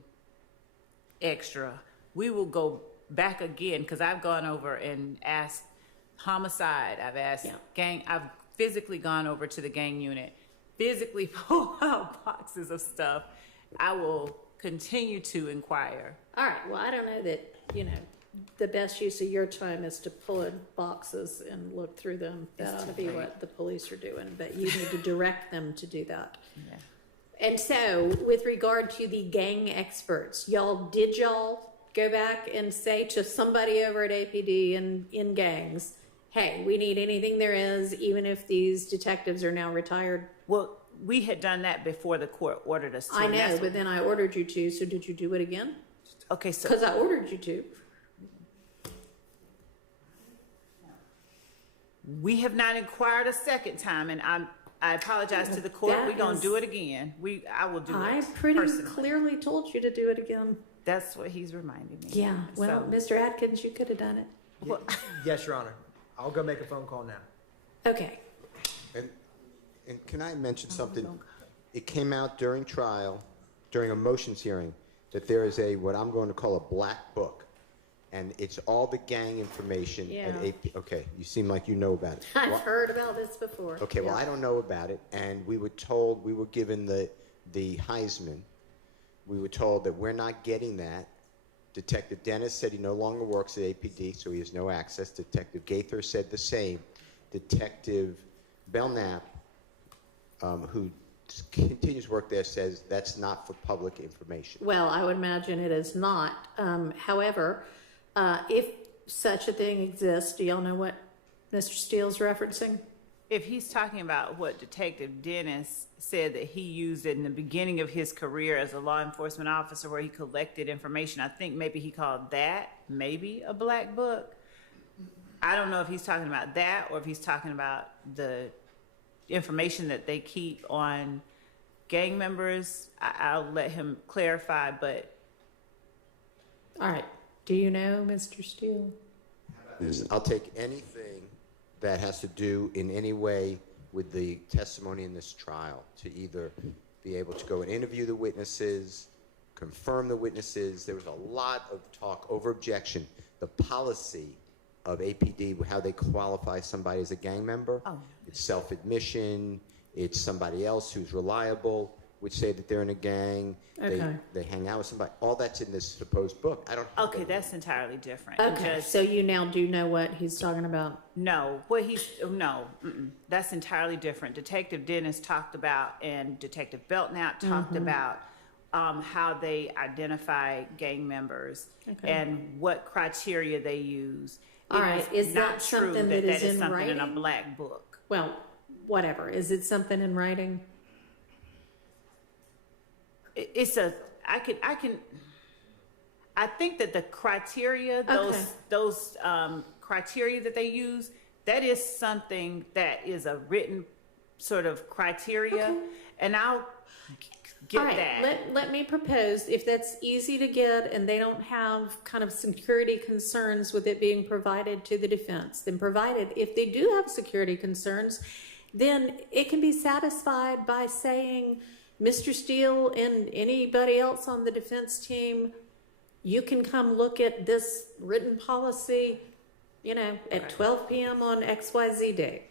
extra. We will go back again, because I've gone over and asked homicide. I've asked gang. I've physically gone over to the gang unit, physically pull out boxes of stuff. I will continue to inquire. All right. Well, I don't know that, the best use of your time is to pull in boxes and look through them. That ought to be what the police are doing, but you need to direct them to do that. Yeah. And so, with regard to the gang experts, did y'all go back and say to somebody over at APD and in gangs, hey, we need anything there is, even if these detectives are now retired? Well, we had done that before the court ordered us to. I know, but then I ordered you to, so did you do it again? Okay, so. Because I ordered you to. We have not inquired a second time, and I apologize to the court. We're going to do it again. I will do it. I pretty personally. clearly told you to do it again. That's what he's reminding me. Yeah, well, So- Mr. Atkins, you could have done it. Well, Yes, Your Honor. I'll go make a phone call now. Okay. And can I mention something? It came out during trial, during a motions hearing, that there is what I'm going to call a black book. And it's all the gang information at Yeah. AP. Okay, you seem like you know about it. I've Well, heard about this before. okay, well, Yeah. I don't know about it. And we were told, we were given the Heisman. We were told that we're not getting that. Detective Dennis said he no longer works at APD, so he has no access. Detective Gaither said the same. Detective Belknap, who continues work there, says that's not for public information. Well, I would imagine it is not. However, if such a thing exists, do y'all know what Mr. Steele's referencing? If he's talking about what Detective Dennis said that he used in the beginning of his career as a law enforcement officer where he collected information, I think maybe he called that maybe a black book. I don't know if he's talking about that or if he's talking about the information that they keep on gang members. I'll let him clarify, but... All right. Do you know, Mr. Steele? I'll take anything that has to do in any way with the testimony in this trial to either be able to go and interview the witnesses, confirm the witnesses. There was a lot of talk over objection. The policy of APD, how they qualify somebody as a gang member. Oh. It's self-admission. It's somebody else who's reliable, would say that they're in a gang. Okay. They hang out with somebody. All that's in this supposed book. I don't. Okay, that's entirely different. Okay, so you now do know what he's talking about? No, that's entirely different. Detective Dennis talked about, and Detective Belknap talked about how they identify gang members and what criteria they use. All right, is not that true something that is in something in a writing? black book. Well, whatever. Is it something in writing? I think that the criteria, those criteria that they use, that is something that is a written sort of criteria, and I'll get All right, that. let me propose, if that's easy to get and they don't have kind of security concerns with it being provided to the defense, then provided, if they do have security concerns, then it can be satisfied by saying, Mr. Steele and anybody else on the defense team, you can come look at this written policy, at 12 p.m. on XYZ day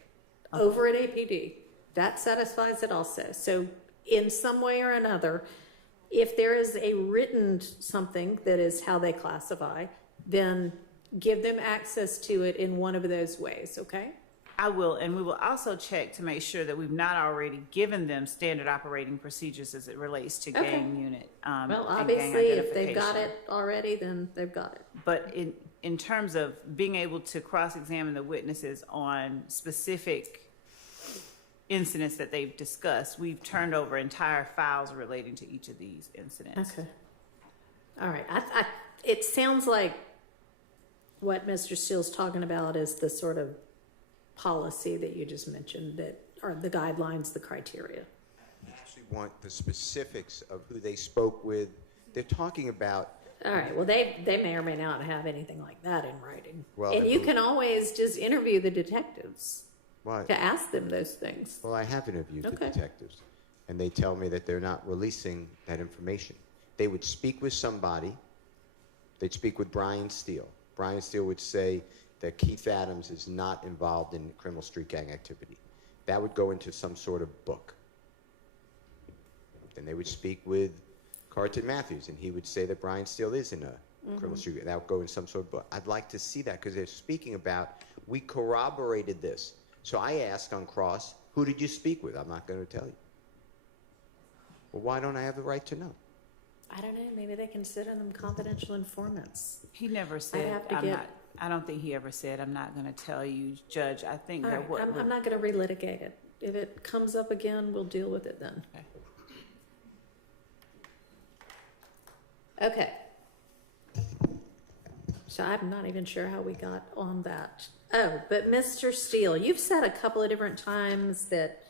over at APD. That satisfies it also. So in some way or another, if there is a written something that is how they classify, then give them access to it in one of those ways, okay? I will, and we will also check to make sure that we've not already given them standard operating procedures as it relates to gang unit. Well, and obviously, gang if they've got identification. it already, then they've got it. But in terms of being able to cross-examine the witnesses on specific incidents that they've discussed, we've turned over entire files relating to each of these incidents. Okay. All right. It sounds like what Mr. Steele's talking about is the sort of policy that you just mentioned, that are the guidelines, the criteria. I actually want the specifics of who they spoke with. They're talking about. All right. Well, they may or may not have anything like that in writing. Well, and you can always just interview the detectives Why? to ask them those things. Well, I have interviewed Okay. the detectives, and they tell me that they're not releasing that information. They would speak with somebody. They'd speak with Brian Steele. Brian Steele would say that Keith Adams is not involved in criminal street gang activity. That would go into some sort of book. Then they would speak with Carlton Matthews, and he would say that Brian Steele is in a criminal street gang. That would go in some sort of book. I'd like to see that because they're speaking about, we corroborated this. So I asked on cross, who did you speak with? I'm not going to tell you. Well, why don't I have the right to know? I don't know. Maybe they consider them confidential informants. He never said, have to I'm get- not, I don't think he ever said, I'm not going to tell you, Judge. I think All that right. what I'm not going to relitigate it. If it comes up again, we'll deal with it then. Okay. So I'm not even sure how we got on that. Oh, but Mr. Steele, you've said a couple of different times that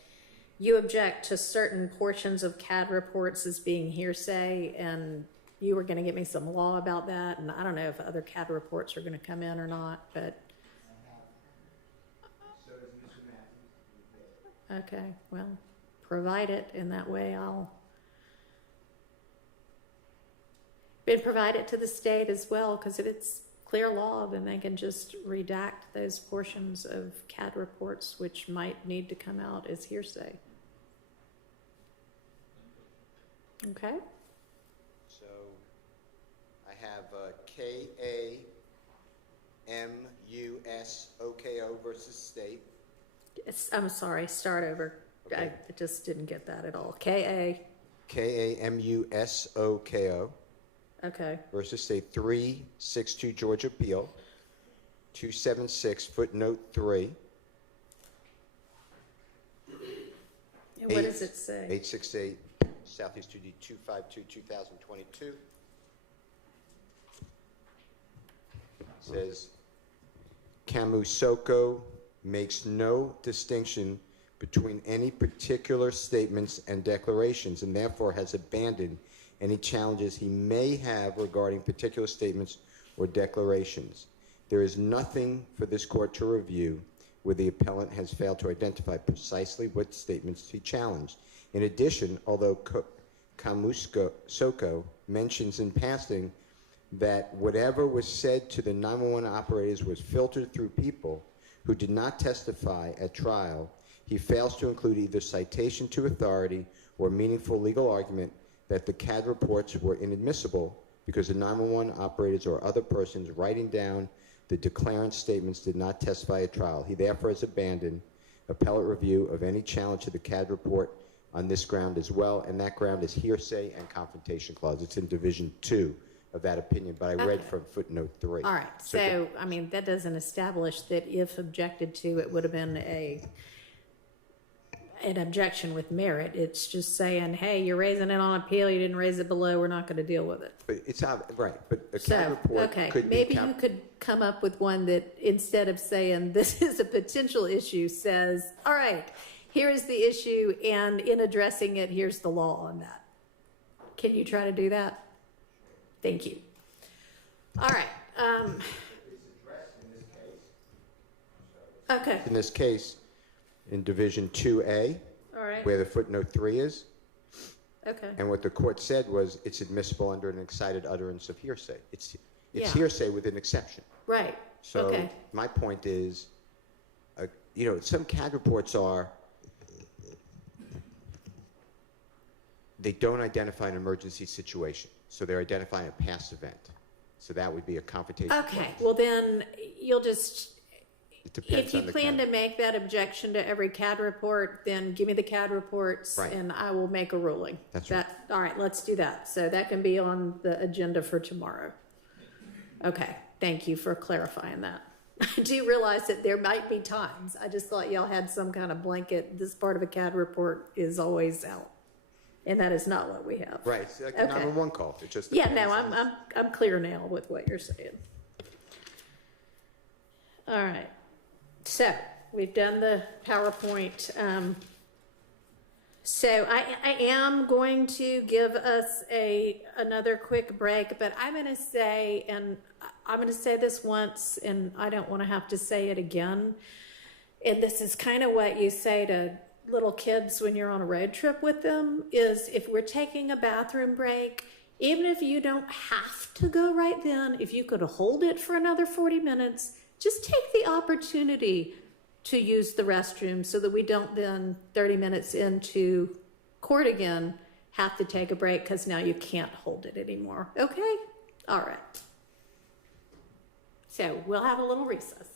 you object to certain portions of CAD reports as being hearsay, and you were going to give me some law about that, and I don't know if other CAD reports are going to come in or not, but... Okay, well, provide it, in that way I'll... And provide it to the state as well, because if it's clear law, then they can just redact those portions of CAD reports which might need to come out as hearsay. Okay? So I have KAMUSOKO versus state. I'm sorry, start over. Okay. I just didn't get that at all. KAMUSOKO. Okay. Versus state 362 Georgia Appeal, 276 footnote 3. And what does it say? 868 Southeast 2D 252 2022. Says, Camusoko makes no distinction between any particular statements and declarations, and therefore has abandoned any challenges he may have regarding particular statements or declarations. There is nothing for this court to review where the appellant has failed to identify precisely what statements he challenged. In addition, although Camusoko mentions in passing that whatever was said to the 911 operators was filtered through people who did not testify at trial, he fails to include either citation to authority or meaningful legal argument that the CAD reports were inadmissible because the 911 operators or other persons writing down the declarant statements did not testify at trial. He therefore has abandoned appellate review of any challenge to the CAD report on this ground as well, and that ground is hearsay and confrontation clause. It's in Division 2 of that opinion, but I read from footnote 3. All right, so, I mean, that doesn't establish that if objected to, it would have been an objection with merit. It's just saying, hey, you're raising it on appeal, you didn't raise it below, we're not gonna deal with it. But it's right, but a CAD So, report okay, could be maybe you could come up with one that instead of saying this is a potential issue, says, all right, here is the issue, and in addressing it, here's the law on that. Can you try to do that? Thank you. All right. Okay. in this case, in Division 2A, All right. where the footnote 3 is, Okay. and what the court said was it's admissible under an excited utterance of hearsay. It's Yeah. hearsay with an exception. Right. So Okay. my point is, some CAD reports they don't identify an emergency situation. So they're identifying a past event. So that would be a confrontation. Okay. Well, then you'll just, It depends if you on the plan CAD. to make that objection to every CAD report, then give me the CAD reports Right. and I will make a ruling. That's right. All right, let's do that. So that can be on the agenda for tomorrow. Okay, thank you for clarifying that. I do realize that there might be times, I just thought y'all had some kind of blanket, this part of a CAD report is always out. And that is not what we have. Right, it's like Okay. a 911 call. It just Yeah, depends no, on- I'm clear now with what you're saying. All right, so we've done the PowerPoint. So I am going to give us another quick break, but I'm going to say, and I'm going to say this once, and I don't want to have to say it again. And this is kind of what you say to little kids when you're on a road trip with them, is if we're taking a bathroom break, even if you don't have to go right then, if you could hold it for another 40 minutes, just take the opportunity to use the restroom so that we don't then 30 minutes into court again have to take a break because now you can't hold it anymore. Okay? All right. So we'll have a little recess.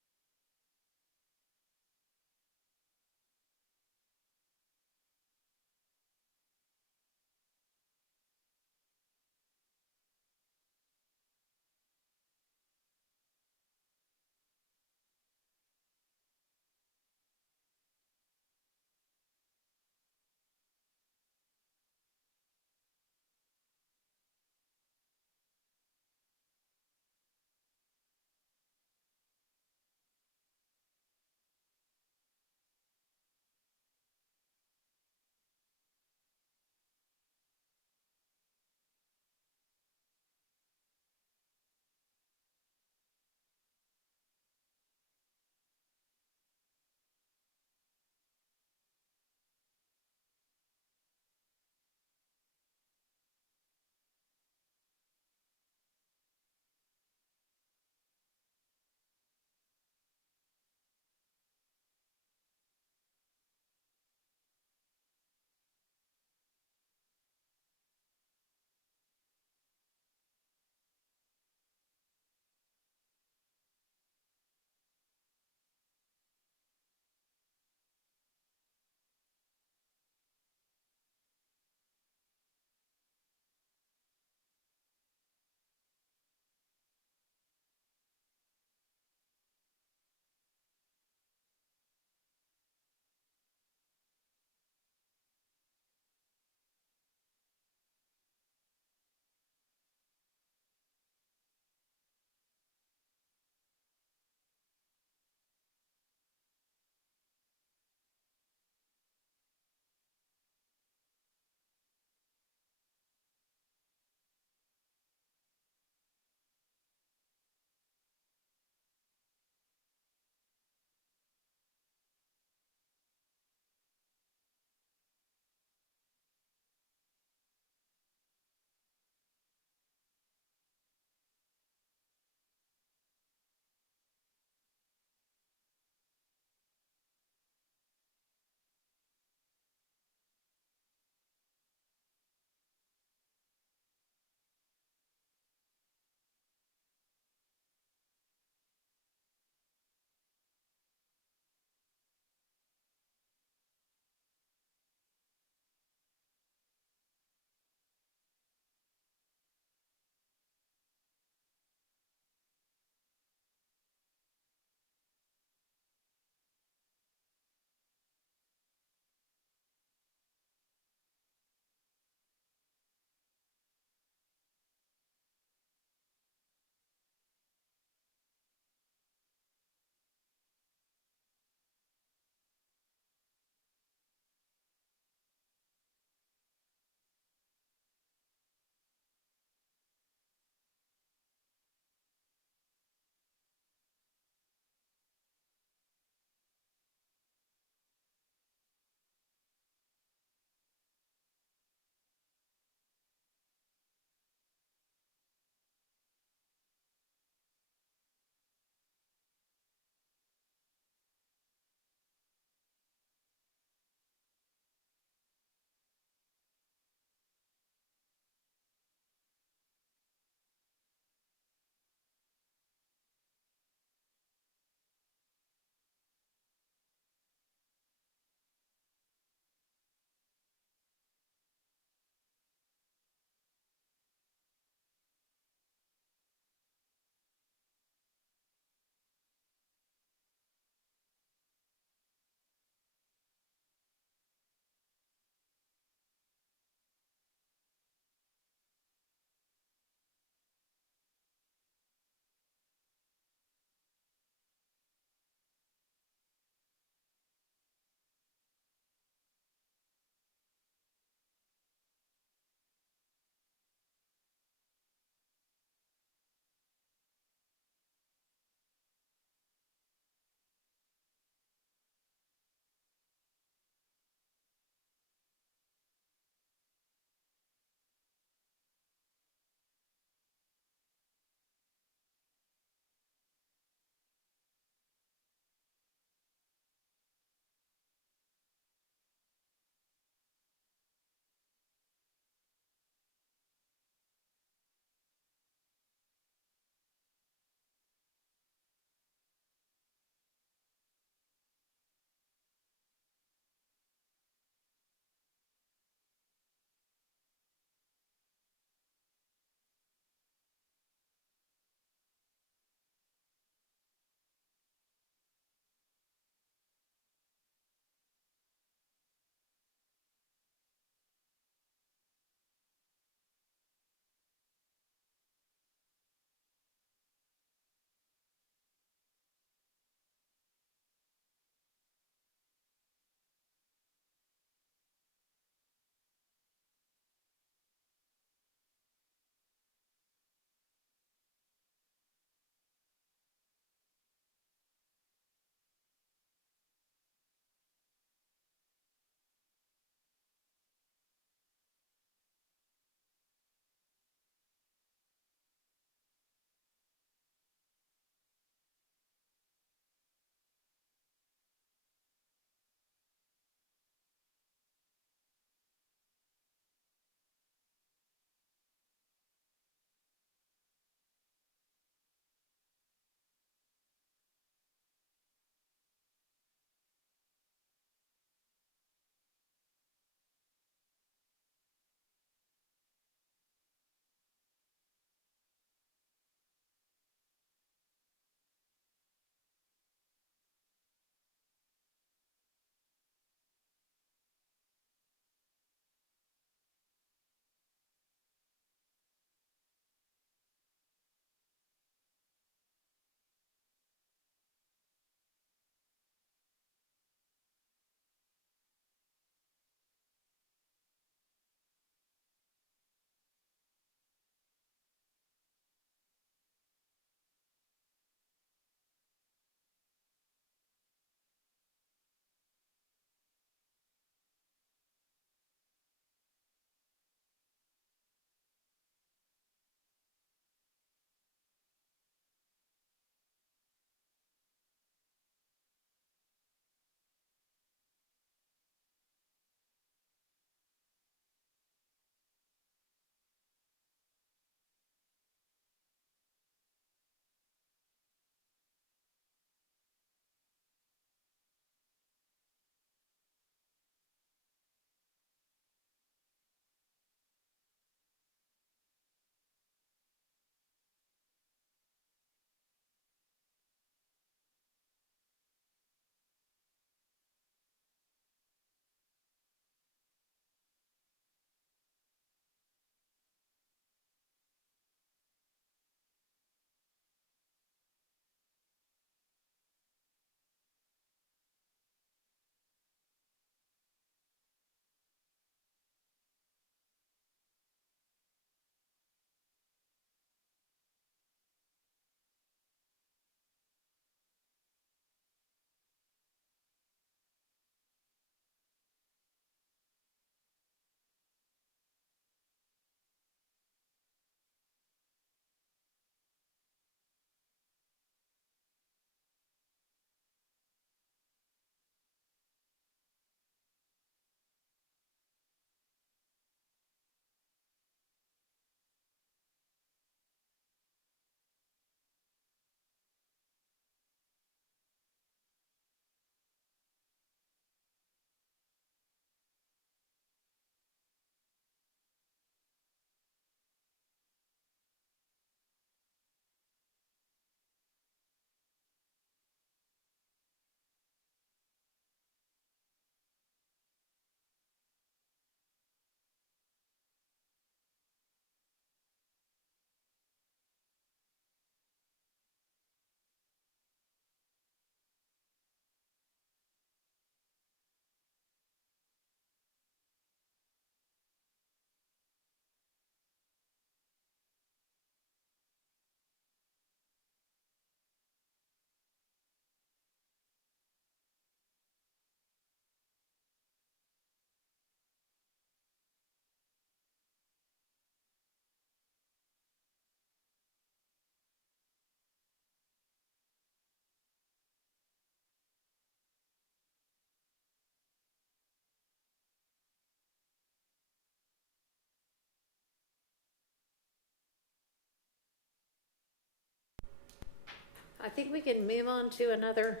I think we can move on to another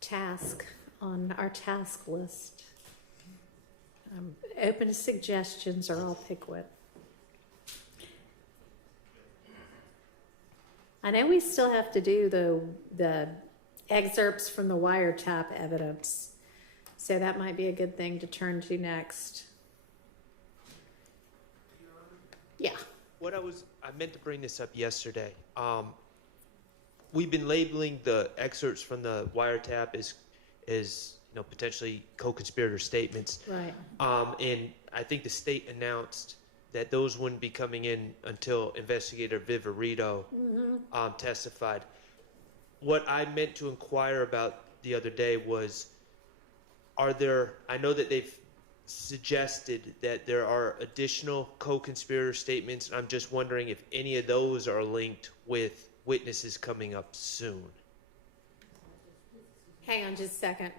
task on our task list. Open to suggestions, or I'll pick one. I know we still have to do the excerpts from the wiretap evidence, so that might be a good thing to turn to next. Yeah. I meant to bring this up yesterday. We've been labeling the excerpts from the wiretap as potentially co-conspirator statements. Right. And I think the state announced that those wouldn't be coming in until investigator Viverito testified. What I meant to inquire about the other day was, I know that they've suggested that there are additional co-conspirator statements. I'm just wondering if any of those are linked with witnesses coming up soon. Hang on just a second.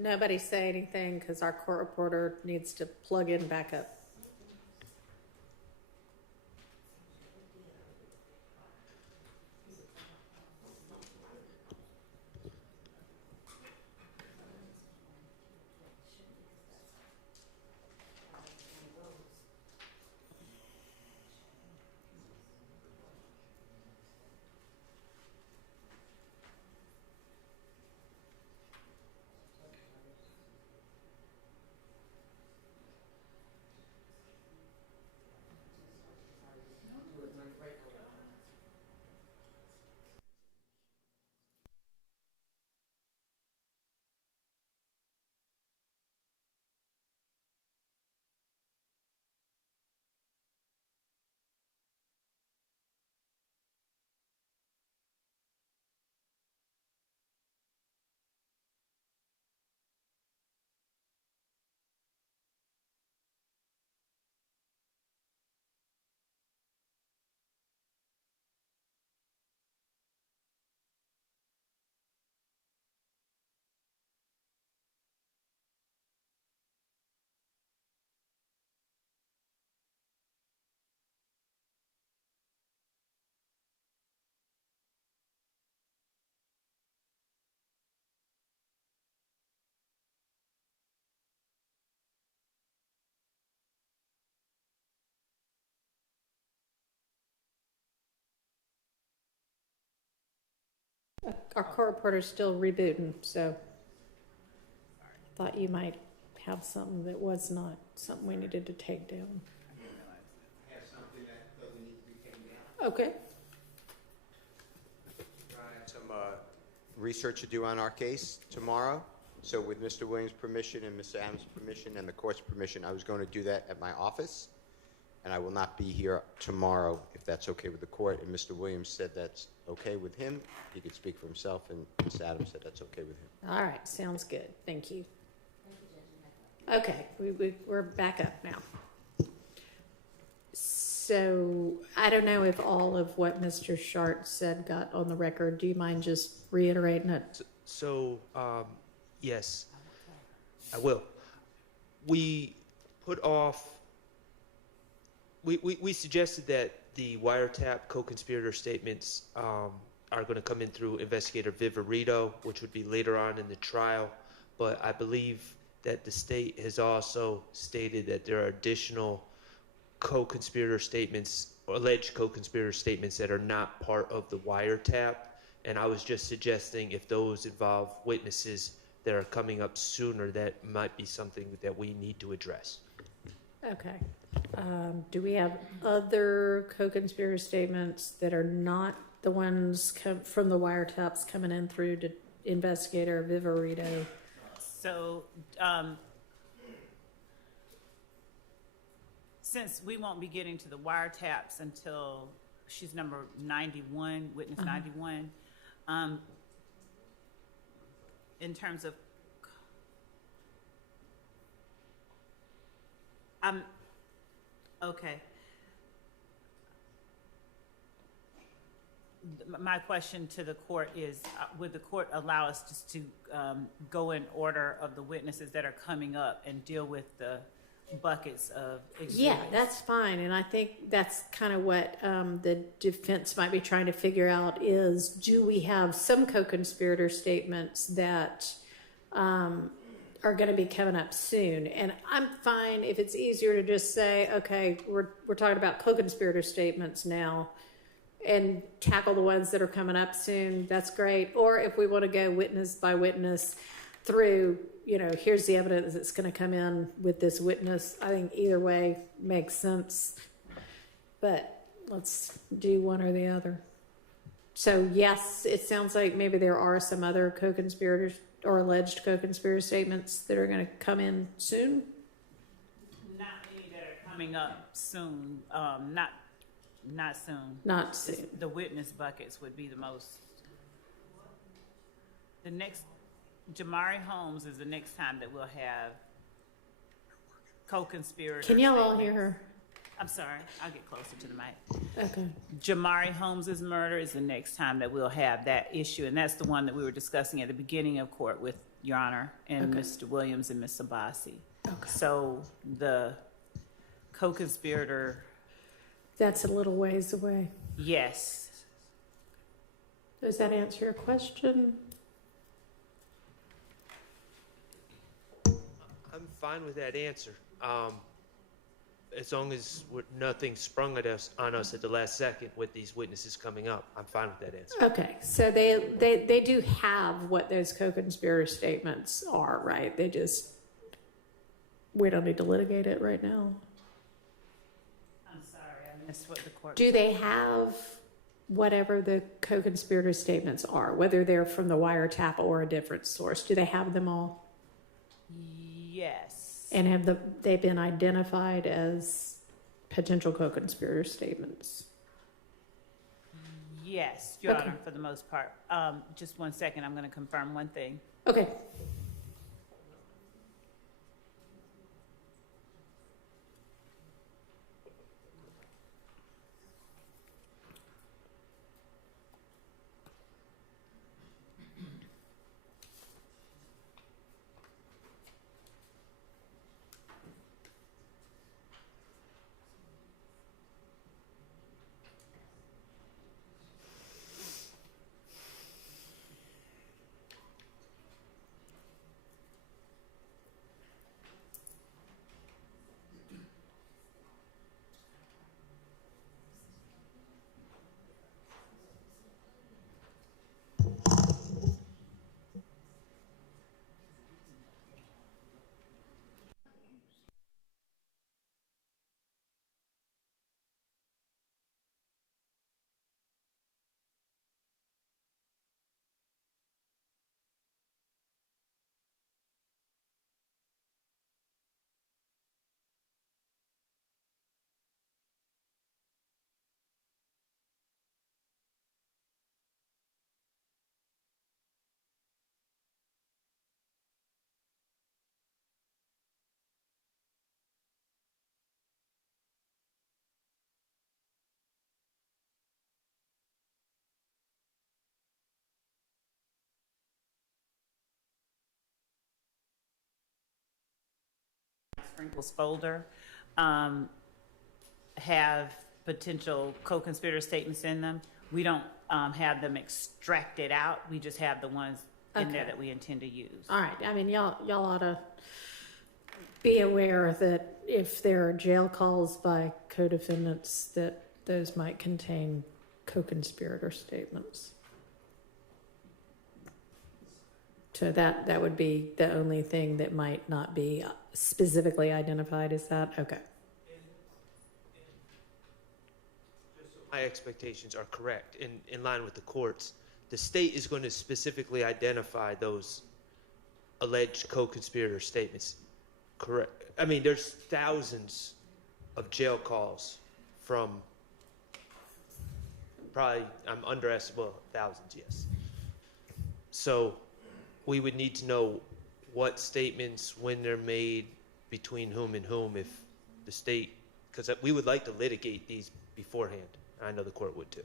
Nobody say anything because our court reporter needs to plug in back up. Our court reporter's still rebooting, so thought you might have something that was not something we needed to take down. I have something that doesn't need to be taken down. Okay. I have some research to do on our case tomorrow. So with Mr. Williams' permission and Mr. Adams' permission and the court's permission, I was going to do that at my office. And I will not be here tomorrow, if that's okay with the court. And Mr. Williams said that's okay with him. He could speak for himself, and Ms. Adams said that's okay with him. All right, sounds good. Thank you. Okay, we're back up now. So I don't know if all of what Mr. Shart said got on the record. Do you mind just reiterating it? So, yes, I will. We put off. We suggested that the wiretap co-conspirator statements are going to come in through investigator Viverito, which would be later on in the trial. But I believe that the state has also stated that there are additional co-conspirator statements, or alleged co-conspirator statements, that are not part of the wiretap. And I was just suggesting if those involve witnesses that are coming up sooner, that might be something that we need to address. Okay. Do we have other co-conspirator statements that are not the ones from the wiretaps coming in through to investigator Viverito? So, since we won't be getting to the wiretaps until she's number 91, witness 91, in terms of, okay. My question to the court is, would the court allow us just to go in order of the witnesses that are coming up and deal with the buckets of exhibits. Yeah, that's fine, and I think that's kind of what the defense might be trying to figure out is, do we have some co-conspirator statements that are going to be coming up soon? And I'm fine if it's easier to just say, okay, we're talking about co-conspirator statements now, and tackle the ones that are coming up soon. That's great. Or if we want to go witness by witness through, here's the evidence that's going to come in with this witness. I think either way makes sense. But let's do one or the other. So yes, it sounds like maybe there are some other co-conspirators or alleged co-conspirator statements that are going to come in soon. Not any that are coming up soon. Not soon. Not soon. The witness buckets would be the most. The next, Jamari Holmes is the next time that we'll have co-conspirator. Can y'all all statements. hear her? I'm sorry, I'll get closer to the mic. Okay. Jamari Holmes's murder is the next time that we'll have that issue, and that's the one that we were discussing at the beginning of court with Your Honor and Okay. Mr. Williams and Ms. Sabasi. Okay. So the co-conspirator, That's a little ways away. yes. Does that answer your question? I'm fine with that answer. As long as nothing sprung on us at the last second with these witnesses coming up, I'm fine with that answer. Okay, so they do have what those co-conspirator statements are, right? We don't need to litigate it right now. I'm sorry, I missed what the court. Do they have whatever the co-conspirator statements are, whether they're from the wiretap or a different source? Do they have them all? Yes. And have they been identified as potential co-conspirator statements? Yes, Your Okay. Honor, for the most part. Just 1 second, I'm going to confirm one thing. Okay. Sprinkles folder have potential co-conspirator statements in them. We don't have them extracted out. We just have the ones in there Okay. that we intend to use. All right. I mean, y'all ought to be aware that if there are jail calls by co-defendants, that those might contain co-conspirator statements. So that would be the only thing that might not be specifically identified. Is that okay? My expectations are correct in line with the courts. The state is going to specifically identify those alleged co-conspirator statements. Correct. I mean, there's thousands of jail calls from probably, I'm underestimating, well, thousands, yes. So we would need to know what statements, when they're made, between whom and whom, if the state, because we would like to litigate these beforehand. I know the court would too.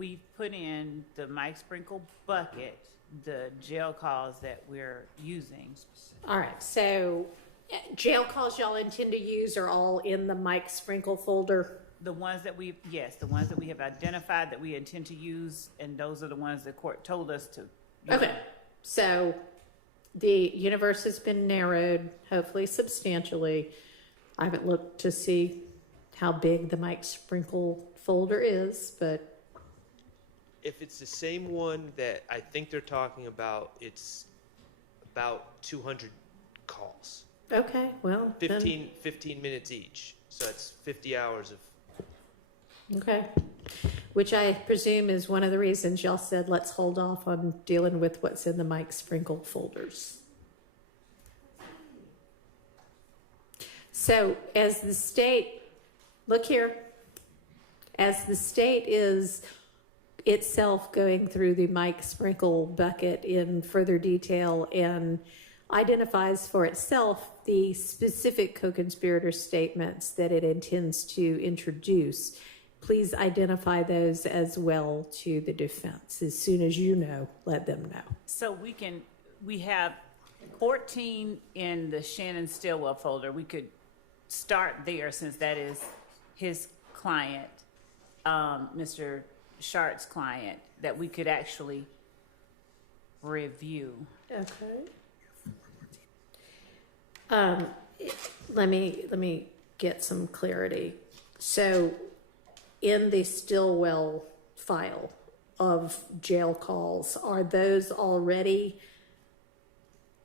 we put in the Mike Sprinkle bucket, the jail calls that we're using. All right, so jail calls y'all intend to use are all in the Mike Sprinkle folder? The ones that the ones that we have identified that we intend to use, and those are the ones the court told us to use. Okay, so the universe has been narrowed, hopefully substantially. I haven't looked to see how big the Mike Sprinkle folder is, but If it's the same one that I think they're talking about, it's about 200 calls. okay, well, then- 15 minutes each. So that's 50 hours of. okay. Which I presume is one of the reasons y'all said let's hold off on dealing with what's in the Mike Sprinkle folders. So as the state, look here, as the state is itself going through the Mike Sprinkle bucket in further detail and identifies for itself the specific co-conspirator statements that it intends to introduce, please identify those as well to the defense. As soon as you know, let them know. So we have 14 in the Shannon Stillwell folder. We could start there since that is his client, Mr. Shart's client, that we could actually review. Okay. Let me get some clarity. So in the Stillwell file of jail calls, are those already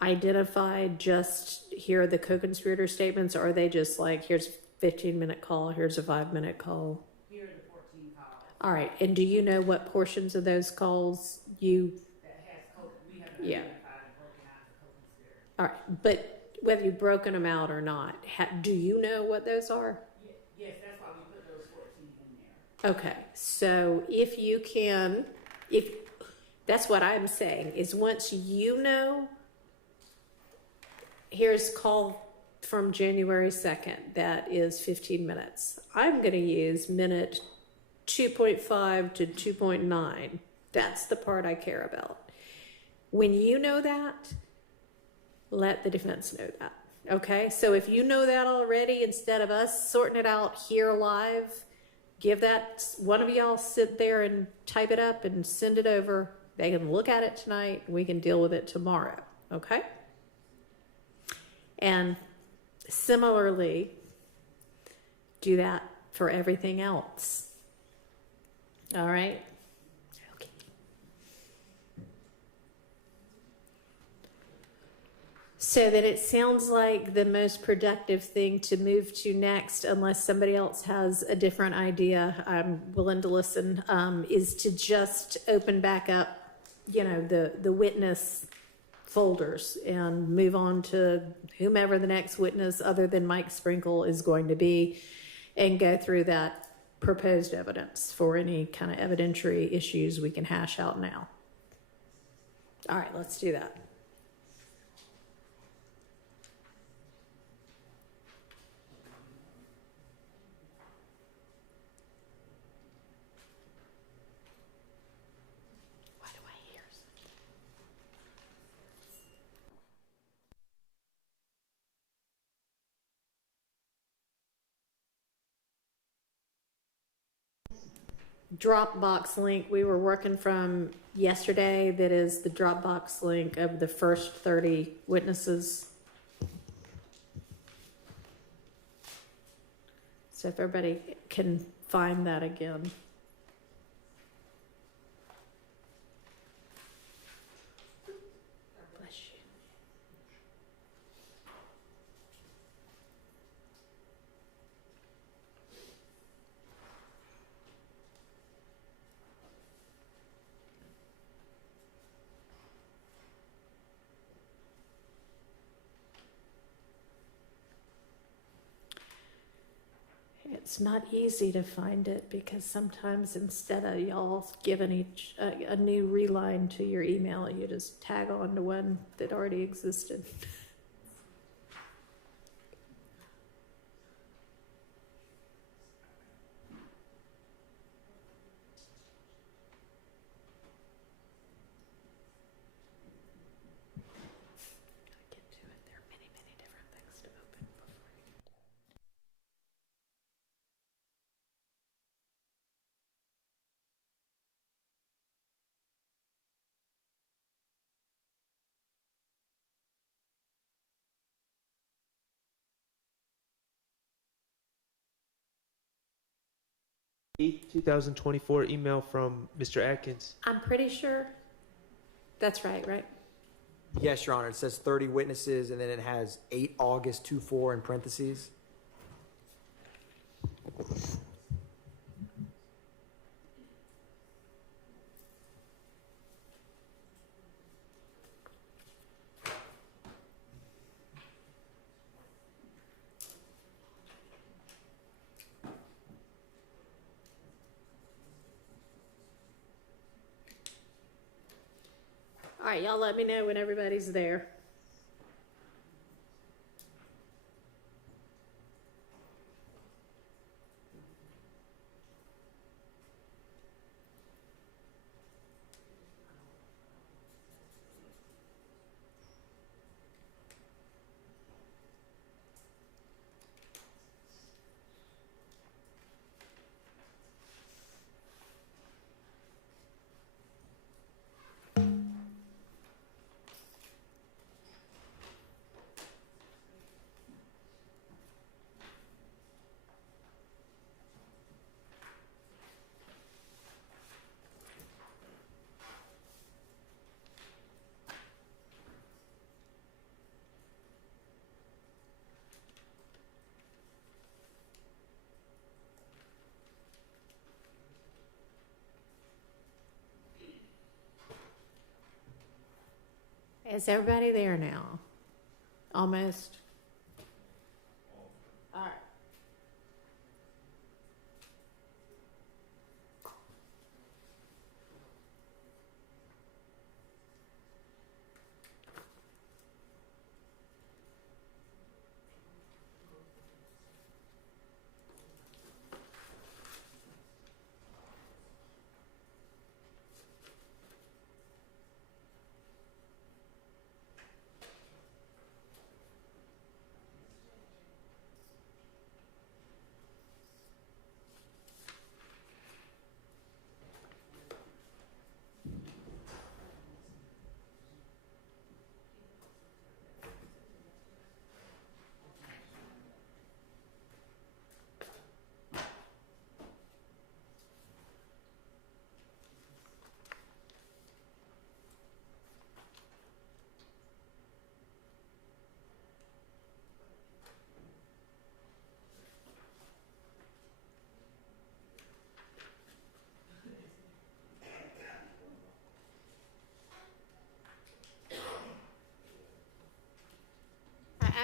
identified? Just here are the co-conspirator statements, or are they just like, here's a 15-minute call, here's a 5-minute call? Here are the 14 calls. All right, and do you know what portions of those calls you? That has we have Yeah. identified and broken out the co-conspirator. All right, but whether you've broken them out or not, do you know what those are? Yes, that's why we put those 14 in there. Okay, so if you can, if that's what I'm saying, is once you know, here's call from January 2nd, that is 15 minutes. I'm going to use minute 2.5 to 2.9. That's the part I care about. When you know that, let the defense know that. Okay, so if you know that already, instead of us sorting it out here live, give that, one of y'all sit there and type it up and send it over. They can look at it tonight. We can deal with it tomorrow. Okay? And similarly, do that for everything else. All right? Okay. So that it sounds like the most productive thing to move to next, unless somebody else has a different idea, I'm willing to listen, is to just open back up, the witness folders and move on to whomever the next witness other than Mike Sprinkle is going to be, and go through that proposed evidence for any kind of evidentiary issues we can hash out now. All right, let's do that. Why do I hear something? Dropbox link we were working from yesterday, that is the Dropbox link of the first 30 witnesses. So if everybody can find that again. Bless you. It's not easy to find it because sometimes instead of y'all giving each a new reline to your email, you just tag on to one that already existed. 2024 email from Mr. Atkins. I'm pretty sure that's right, right? Yes, Your Honor. It says 30 witnesses, and then it has 8 August 24 in parentheses. All right, y'all let me know when everybody's there. Is everybody there now? Almost. All right.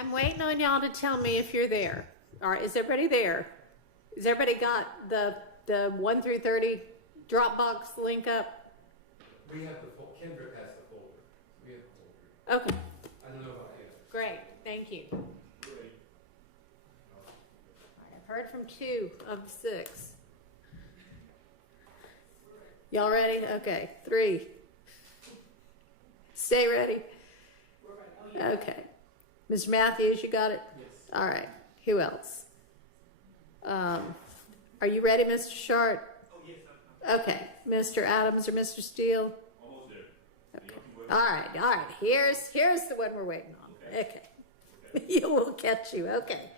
I'm waiting on y'all to tell me if you're there. All right, is everybody there? Has everybody got the 1 through 30 Dropbox link up? We have the Kendrick has the folder. We have the folder. Okay, I don't know about you. great, thank you. All right, I've heard from 2 of 6. Y'all ready? Okay, 3. Stay ready. Okay. Mr. Matthews, you got it? Yes. All right. Who else? Are you ready, Mr. Short? Oh, yes. Okay. Mr. Adams or Mr. Steele? Almost there. Okay. All right. Here's the one we're waiting on. Okay. You will catch you. Okay.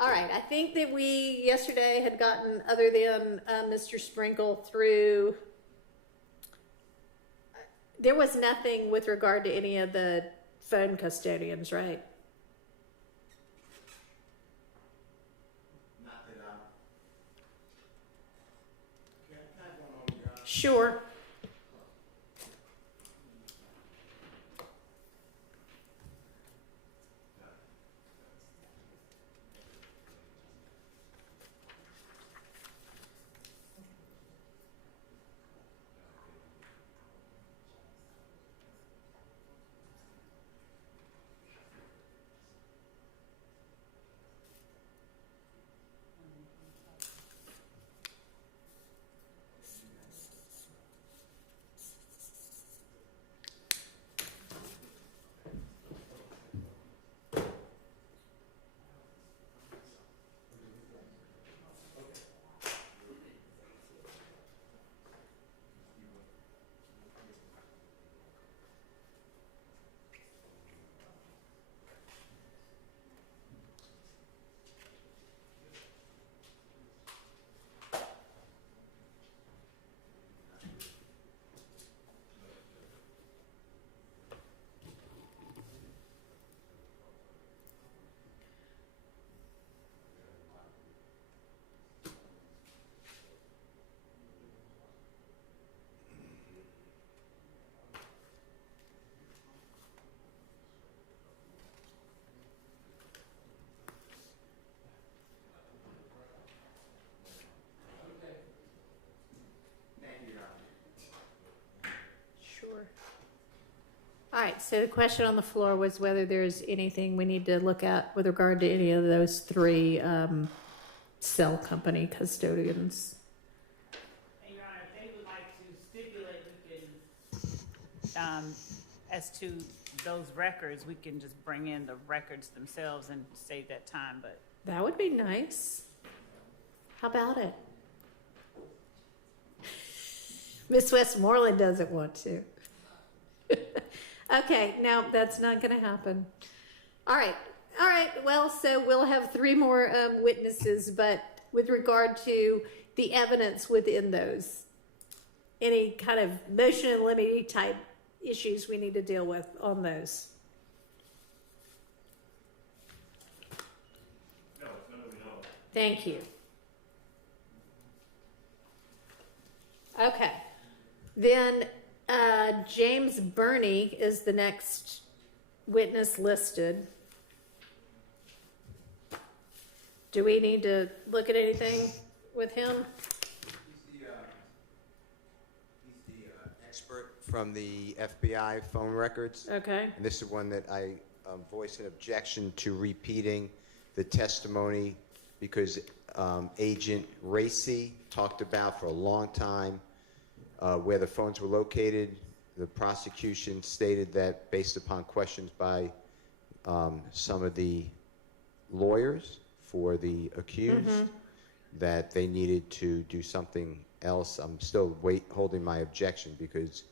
All right. I think that we yesterday had gotten, other than Mr. Sprinkle, through. There was nothing with regard to any of the phone custodians, right? Not that Sure. All right, so the question on the floor was whether there's anything we need to look at with regard to any of those three cell company custodians. And Your Honor, if they would like to stipulate, we can, as to those records, we can just bring in the records themselves and save that time, but. That would be nice. How about it? Miss Westmoreland doesn't want to. Okay, no, that's not going to happen. All right. Well, so we'll have three more witnesses, but with regard to the evidence within those, any kind of motion and limine type issues we need to deal with on those? No, no. Thank you. Okay. Then James Burney is the next witness listed. Do we need to look at anything with him? He's the expert from the FBI phone records. Okay. And this is one that I voiced an objection to repeating the testimony because Agent Hearsay talked about for a long time where the phones were located. The prosecution stated that based upon questions by some of the lawyers for the accused, that they needed to do something else. I'm still holding my objection because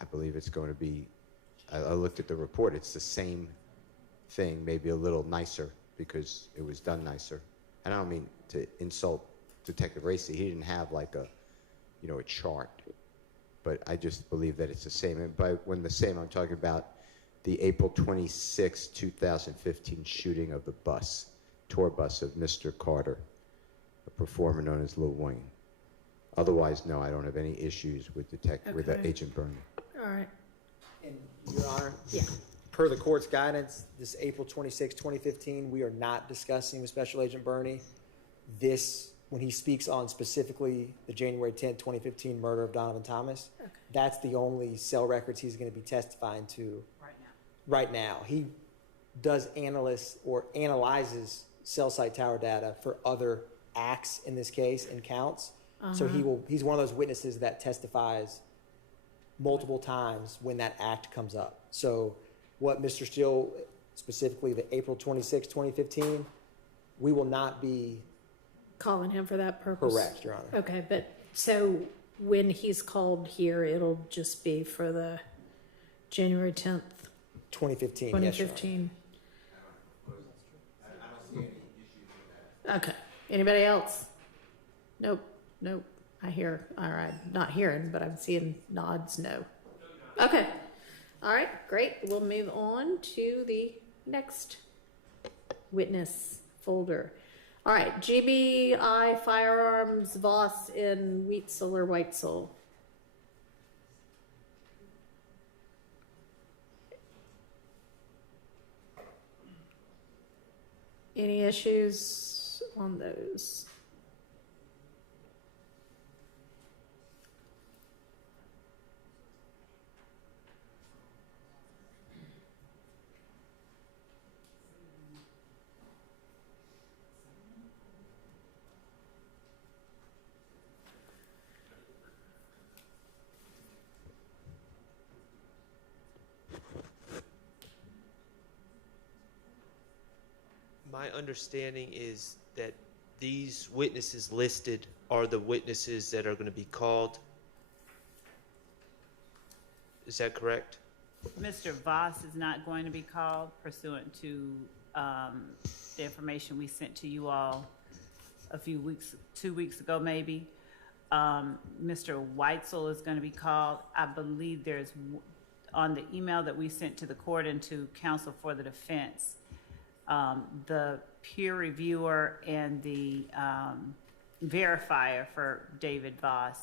I believe it's going to be, I looked at the report, it's the same thing, maybe a little nicer because it was done nicer. And I don't mean to insult Detective Hearsay. He didn't have like a chart, but I just believe that it's the same. And by when the same, I'm talking about the April 26, 2015 shooting of the tour bus of Mr. Carter, a performer known as Lil Wayne. Otherwise, no, I don't have any issues with with Agent Burney. All right. And Your Honor? Yeah. Per the court's guidance, this April 26, 2015, we are not discussing with Special Agent Burney when he speaks on specifically the January 10, 2015 murder of Donovan Thomas. Okay. That's the only cell records he's going to be testifying to right now. He does analyzes cell site tower data for other acts in this case and counts. So he's one of those witnesses that testifies multiple times when that act comes up. So what Mr. Steele, specifically the April 26, 2015, we will not be calling him for that purpose. Correct, Your Honor. Okay, but so when he's called here, it'll just be for the January 10th, 2015. 2015. I don't see any issues with that. Okay. Anybody else? Nope. I hear. All right. Not hearing, but I'm seeing nods. No. Okay. All right. Great. We'll move on to the next witness folder. All right. GBI Firearms Voss in Wheatsel or Whitesell. Any issues on those? My understanding is that these witnesses listed are the witnesses that are going to be called. Is that correct? Mr. Voss is not going to be called pursuant to the information we sent to you all a few weeks, 2 weeks ago maybe. Mr. Whitesell is going to be called. I believe there's, on the email that we sent to the court and to counsel for the defense, the peer reviewer and the verifier for David Voss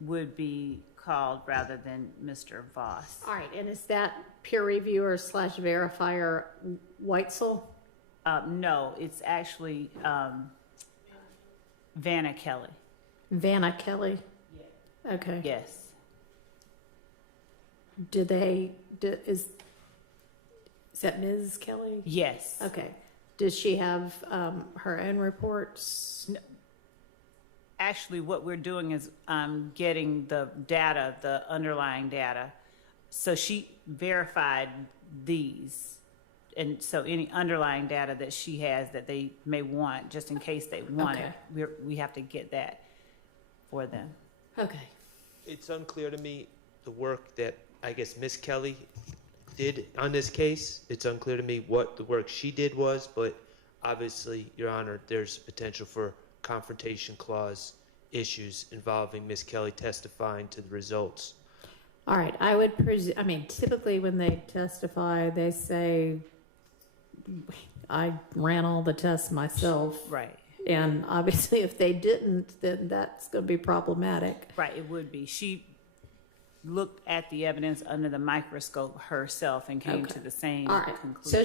would be called rather than Mr. Voss. All right, and is that peer reviewer / verifier Whitesell? No, it's actually Vanna Kelly. Vanna Kelly? Yeah. Okay. Yes. is that Ms. Kelly? Yes. Okay. Does she have her own reports? No. Actually, what we're doing is getting the data, the underlying data. So she verified these. And so any underlying data that she has that they may want, just in case they want it, we have to get that for them. Okay. It's unclear to me the work that I guess Miss Kelly did on this case. It's unclear to me what the work she did was, but obviously, Your Honor, there's potential for confrontation clause issues involving Miss Kelly testifying to the results. All right. I would presume, I mean, typically when they testify, they say, I ran all the tests myself. Right. And obviously, if they didn't, then that's going to be problematic. Right, it would be. She looked at the evidence under the microscope herself and came to the same conclusion. So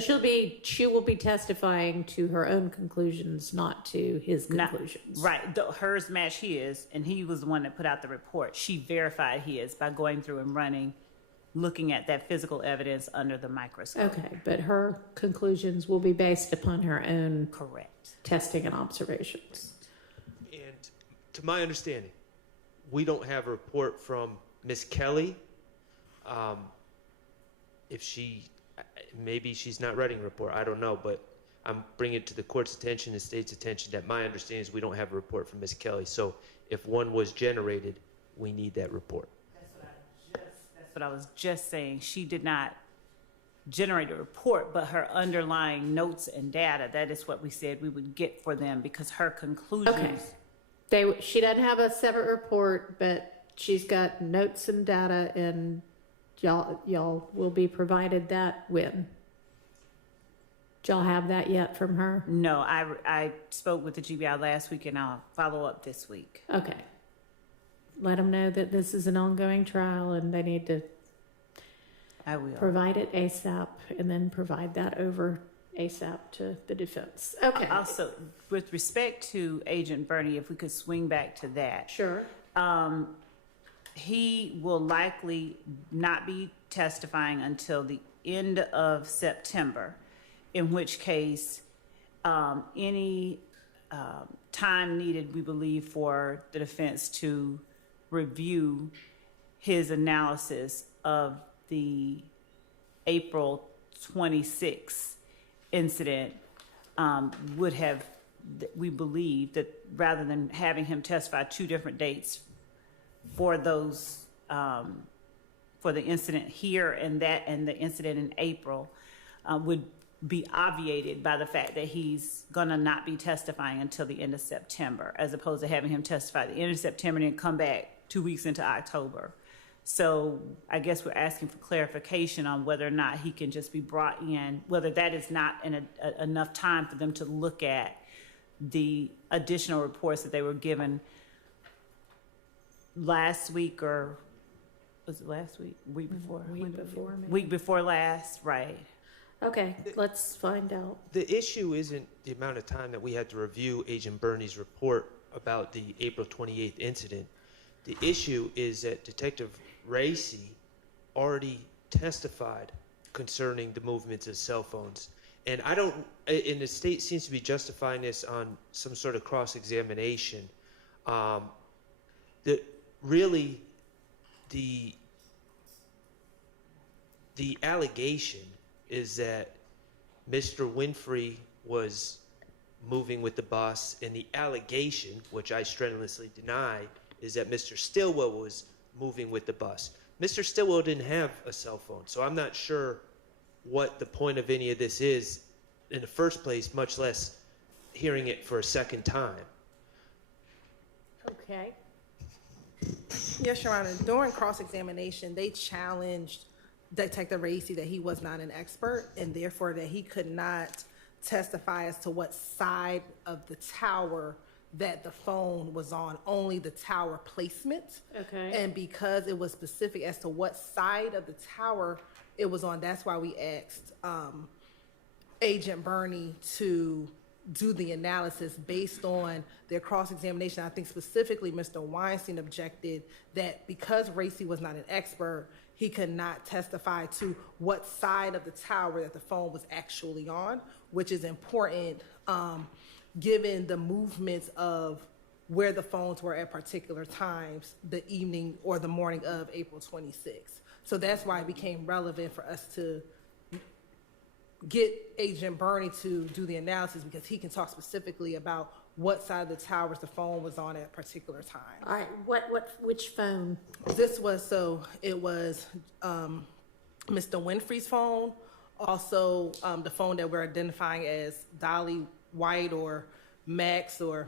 she will be testifying to her own conclusions, not to his conclusions. Right. Hers match his, and he was the one that put out the report. She verified his by going through and looking at that physical evidence under the microscope. Okay, but her conclusions will be based upon her own correct testing and observations. And to my understanding, we don't have a report from Miss Kelly. If maybe she's not writing a report, I don't know, but I'm bringing it to the court's attention, the state's attention, that my understanding is we don't have a report from Miss Kelly. So if one was generated, we need that report. That's what I was just saying. She did not generate a report, but her underlying notes and data, that is what we said we would get for them, because her conclusions. Okay. She doesn't have a separate report, but she's got notes and data, and y'all will be provided that when? Did y'all have that yet from her? No, I spoke with the GBI last week, and I'll follow up this week. Okay. Let them know that this is an ongoing trial, and they need to provide it ASAP, and then provide that over ASAP to the defense. Okay. Also, with respect to Agent Bernie, if we could swing back to that. Sure. He will likely not be testifying until the end of September, in which case any time needed, we believe, for the defense to review his analysis of the April 26th incident would have, we believe, that rather than having him testify 2 different dates for those, for the incident here and the incident in April, would be obviated by the fact that he's gonna not be testifying until the end of September, as opposed to having him testify at the end of September and then come back 2 weeks into October. So I guess we're asking for clarification on whether or not he can just be brought in, whether that is not enough time for them to look at the additional reports that they were given last week, or was it last week? Week before? Week before last, right. Okay, let's find out. The issue isn't the amount of time that we had to review Agent Bernie's report about the April 28th incident. The issue is that Detective Hearsay already testified concerning the movements of cell phones. And and the state seems to be justifying this on some sort of cross-examination. Really, the allegation is that Mr. Winfrey was moving with the bus, and the allegation, which I strenuously deny, is that Mr. Stillwell was moving with the bus. Mr. Stillwell didn't have a cell phone, so I'm not sure what the point of any of this is in the first place, much less hearing it for a second time. Okay. Yes, Your Honor. During cross-examination, they challenged Detective Hearsay that he was not an expert, and therefore that he could not testify as to what side of the tower that the phone was on, only the tower placement. Okay. And because it was specific as to what side of the tower it was on, that's why we asked Agent Bernie to do the analysis based on their cross-examination. I think specifically Mr. Weinstein objected that because Racy was not an expert, he could not testify to what side of the tower that the phone was actually on, which is important given the movements of where the phones were at particular times the evening or the morning of April 26th. So that's why it became relevant for us to get Agent Burney to do the analysis, because he can talk specifically about what side of the towers the phone was on at particular times. All right, which phone? This was, so it was Mr. Winfrey's phone, also the phone that we're identifying as Dolly White or Max or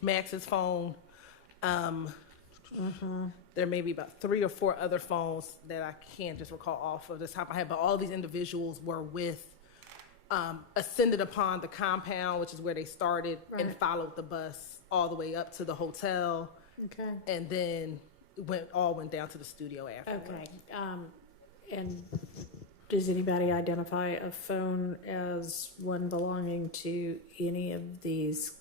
Max's phone. There may be about 3 or 4 other phones that I can't just recall off of the top of my head, but all these individuals were with, ascended upon the compound, which is where they started, and followed the bus all the way up to the hotel. Okay. And then went down to the studio afterwards. Okay. And does anybody identify a phone as one belonging to any of these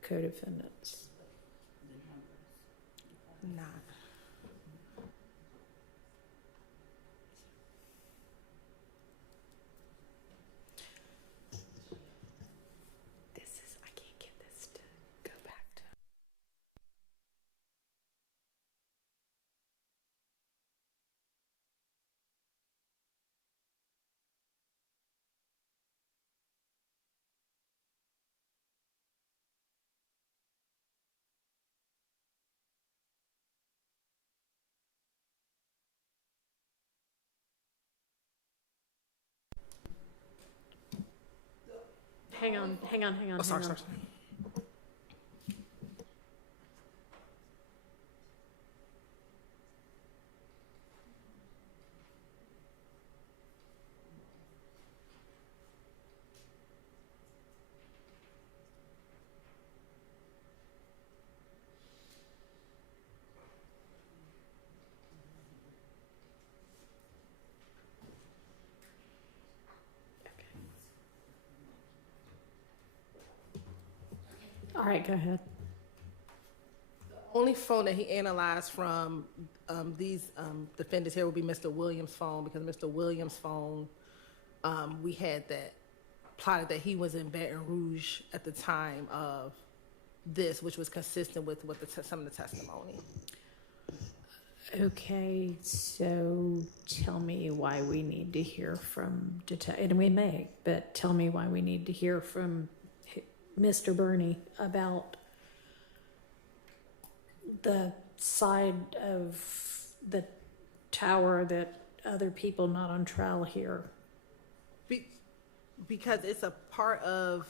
co-defendants? Not. I can't get this to go back to. Hang on. Oh, sorry. All right, go ahead. The only phone that he analyzed from these defendants here would be Mr. Williams' phone, because Mr. Williams' phone, we had that plotted that he was in Baton Rouge at the time of this, which was consistent with what some of the testimony. Okay, so tell me why we need to hear from and we may, but tell me why we need to hear from Mr. Burney about the side of the tower that other people not on trial hear. Because it's a part of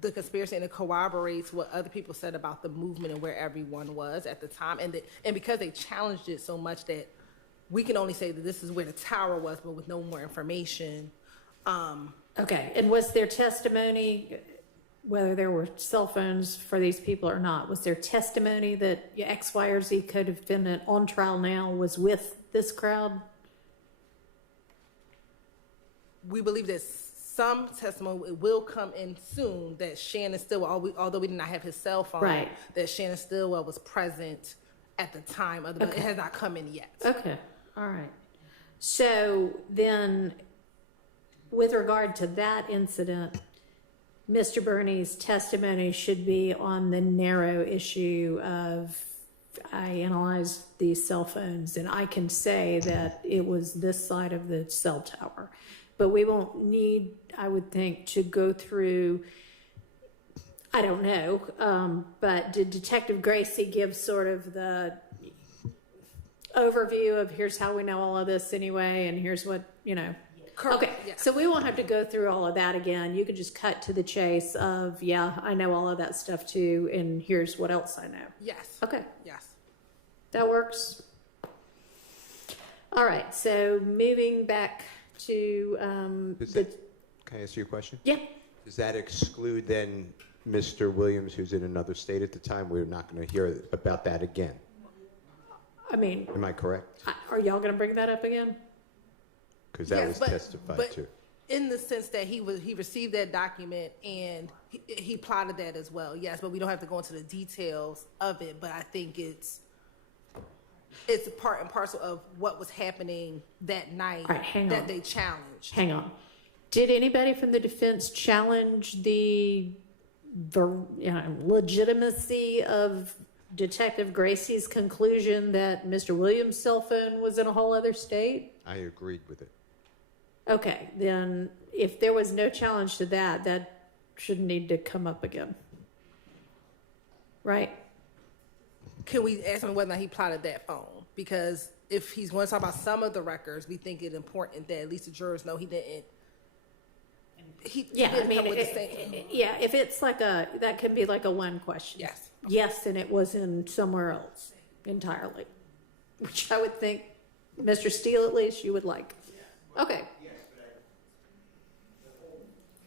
the conspiracy, and it corroborates what other people said about the movement and where everyone was at the time, and because they challenged it so much that we can only say that this is where the tower was, but with no more information. Okay, and was there testimony, whether there were cell phones for these people or not, was there testimony that X, Y, or Z co-defendant on trial now was with this crowd? We believe that some testimony will come in soon that Shannon Stillwell, although we did not have his cell phone, right, that Shannon Stillwell was present at the time of the, but it has not come in yet. Okay, all right. So then, with regard to that incident, Mr. Burney's testimony should be on the narrow issue of, I analyzed these cell phones and I can say that it was this side of the cell tower. But we won't need, I would think, to go through, I don't know, but did Detective Gracie give sort of the overview of here's how we know all of this anyway, and here's what, you know. Correct. Okay, yes. So we won't have to go through all of that again. You can just cut to the chase of, yeah, I know all of that stuff too, and here's what else I know. Yes. Okay. Yes. That works. All right, so moving back to Can I ask you a question? Yeah. Does that exclude then Mr. Williams, who's in another state at the time? We're not going to hear about that again. I mean, am I correct? Are y'all going to bring that up again? Because that was testified to. in the sense that he received that document and he plotted that as well. Yes, but we don't have to go into the details of it. But I think it's a part and parcel of what was happening that night that they challenged. Hang on. Did anybody from the defense challenge the legitimacy of Detective Gracie's conclusion that Mr. Williams' cell phone was in a whole other state? I agreed with it. Okay, then if there was no challenge to that, that shouldn't need to come up again. Right? Can we ask him whether or not he plotted that phone? Because if he's going to talk about some of the records, we think it's important that at least the jurors know he didn't. If it's like that can be like a one question. Yes. Yes, and it was in somewhere else entirely, which I would think, Mr. Steele, at least you would like. Okay. Yes, but the whole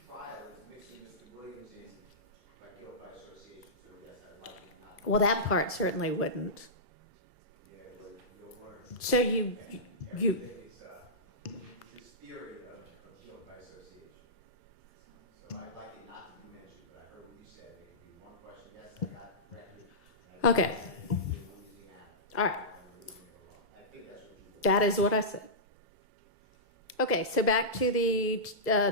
trial is mixing Mr. Williams in by guilt by association, so yes, I'd like it not. Well, that part certainly wouldn't. Yeah, but you'll learn. So you. This theory of guilt by association. So I'd like it not to be mentioned, but I heard what you said. It could be one question. Yes, I got record. Okay. All right. I think that's what you. That is what I said. Okay, so back to the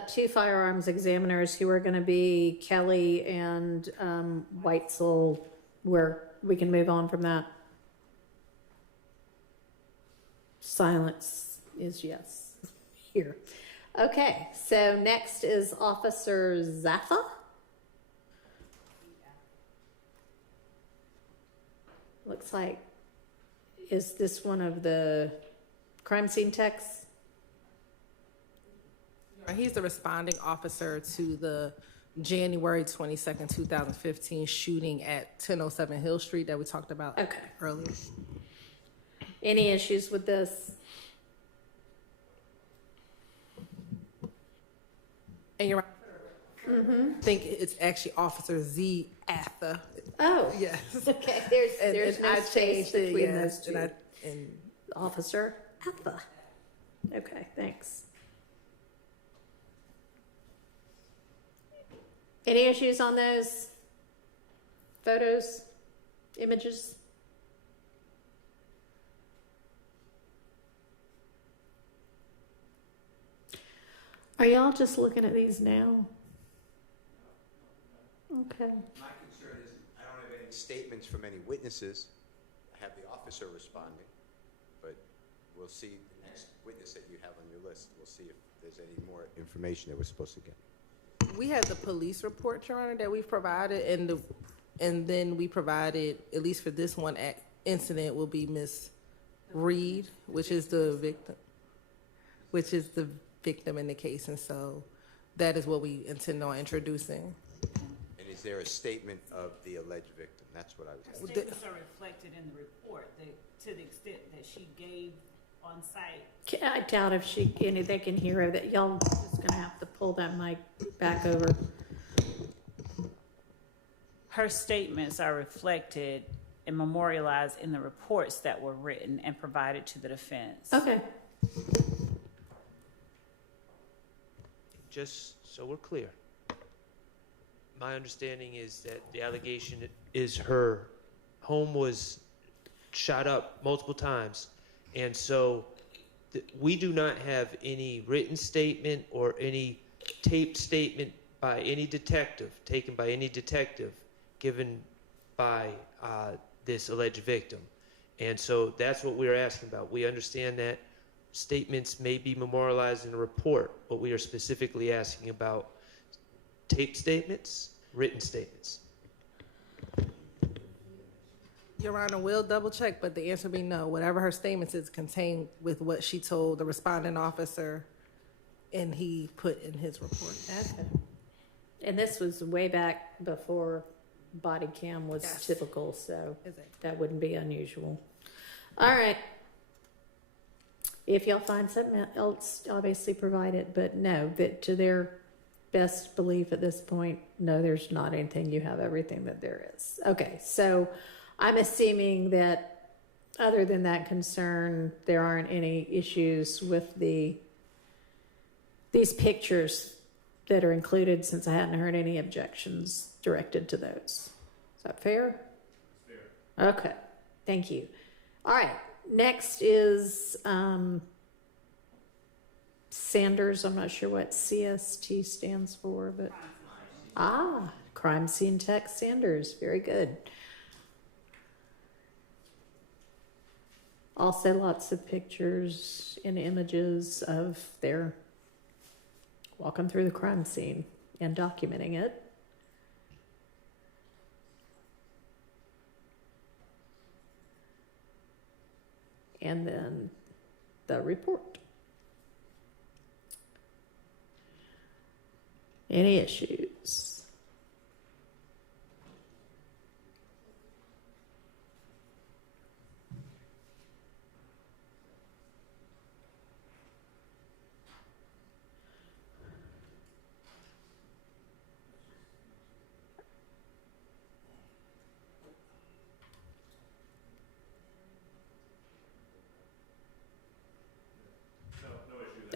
two firearms examiners who are going to be Kelly and Whitesell, where we can move on from that. Silence is yes here. Okay, so next is Officer Zaffa. Looks like, is this one of the crime scene techs? He's the responding officer to the January 22nd, 2015 shooting at 1007 Hill Street that we talked about earlier. Any issues with this? And you're right. I think it's actually Officer Z Atha. Oh, yes. Okay, there's no space between those two. And Officer Atha. Okay, thanks. Any issues on those photos, images? Are y'all just looking at these now? Okay. My concern is I don't have any statements from any witnesses. I have the officer responding, but we'll see the next witness that you have on your list. We'll see if there's any more information that we're supposed to get. we have the police report, Your Honor, that we've provided, and then we provided, at least for this one incident, will be Miss Reed, which is the victim in the case, and so that is what we intend on introducing. And is there a statement of the alleged victim? That's what I was asking. Statements are reflected in the report to the extent that she gave on site. I doubt if they can hear her. That y'all just gonna have to pull that mic back over. Her statements are reflected and memorialized in the reports that were written and provided to the defense. Okay. Just so we're clear, my understanding is that the allegation is her home was shot up multiple times, and so we do not have any written statement or any taped statement by any detective, taken by any detective, given by this alleged victim. And so that's what we're asking about. We understand that statements may be memorialized in a report, but we are specifically asking about taped statements, written statements. Your Honor, we'll double check, but the answer will be no. Whatever her statements is contained with what she told the responding officer and he put in his report. Okay. And this was way back before body cam was typical, so that wouldn't be unusual. All right. If y'all find something else, obviously provide it, but no, that to their best belief at this point, no, there's not anything. You have everything that there is. Okay, so I'm assuming that other than that concern, there aren't any issues with the these pictures that are included, since I hadn't heard any objections directed to those. Is that fair? Fair. Okay, thank you. All right, next is Sanders. I'm not sure what CST stands for, but crime scene tech Sanders. Very good. Also lots of pictures and images of their walking through the crime scene and documenting it. And then the report. Any issues?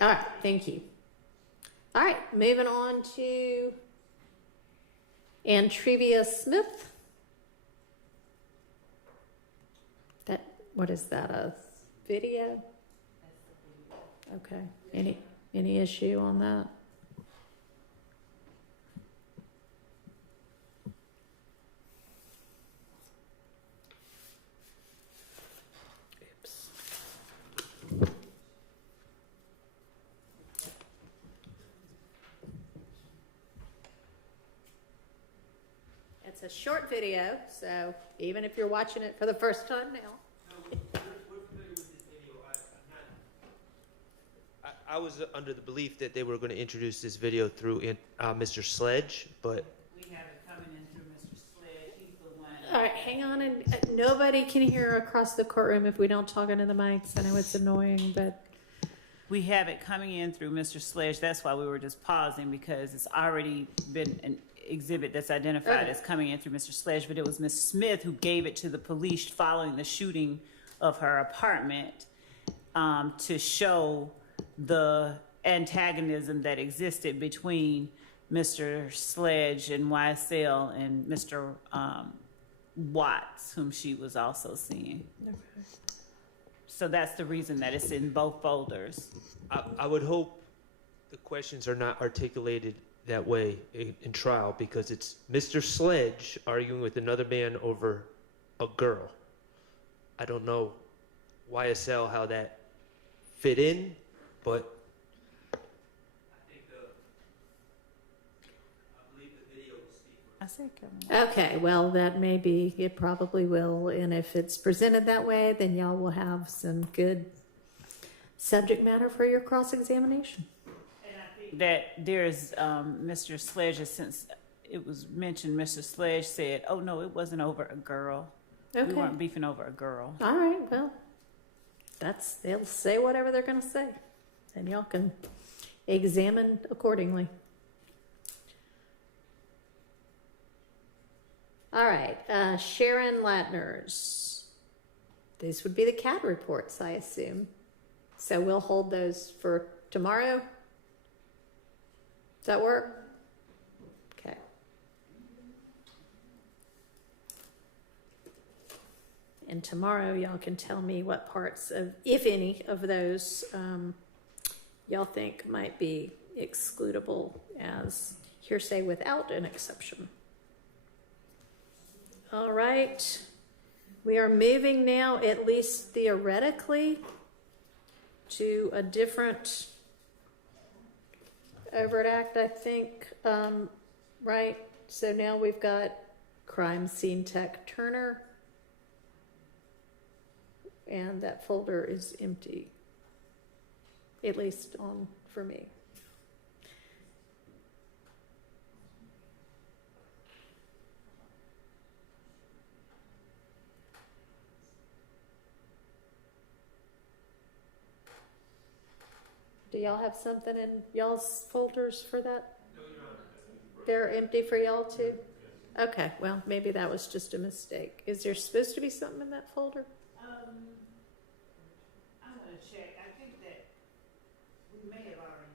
All right, thank you. All right, moving on to Antrevia Smith. What is that, a video? Okay, any issue on that? It's a short video, so even if you're watching it for the first time now. I was under the belief that they were going to introduce this video through Mr. Sledge, but We have it coming in through Mr. Sledge. He's the one. All right, hang on, and nobody can hear across the courtroom if we don't talk into the mics. I know it's annoying, but We have it coming in through Mr. Sledge. That's why we were just pausing, because it's already been an exhibit that's identified as coming in through Mr. Sledge, but it was Ms. Smith who gave it to the police following the shooting of her apartment to show the antagonism that existed between Mr. Sledge and YSL and Mr. Watts, whom she was also seeing. Okay. So that's the reason that it's in both folders. I would hope the questions are not articulated that way in trial, because it's Mr. Sledge arguing with another man over a girl. I don't know YSL how that fit in, but I believe the video will speak for I see. okay, well, that may be, it probably will, and if it's presented that way, then y'all will have some good subject matter for your cross-examination. That there's Mr. Sledge, since it was mentioned, Mr. Sledge said, oh no, it wasn't over a girl. Okay. We weren't beefing over a girl. All right, well, they'll say whatever they're going to say, and y'all can examine accordingly. All right, Sharon Latner's. These would be the CAD reports, I assume. So we'll hold those for tomorrow. Does that work? Okay. And tomorrow y'all can tell me what parts of, if any, of those y'all think might be excludable as hearsay without an exception. All right. We are moving now, at least theoretically, to a different overt act, I think, right? So now we've got crime scene tech Turner, and that folder is empty, at least for me. Do y'all have something in y'all's folders for that? No, Your Honor. They're empty for y'all too? Okay, well, maybe that was just a mistake. Is there supposed to be something in that folder? I'm going to check. I think that we may have already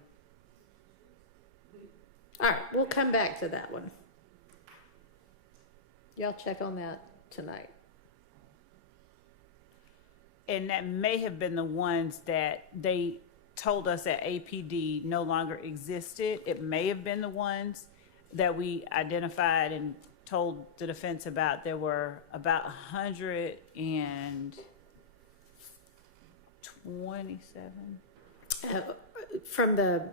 All right, we'll come back to that one. Y'all check on that tonight. And that may have been the ones that they told us that APD no longer existed. It may have been the ones that we identified and told the defense about. There were about 127. From the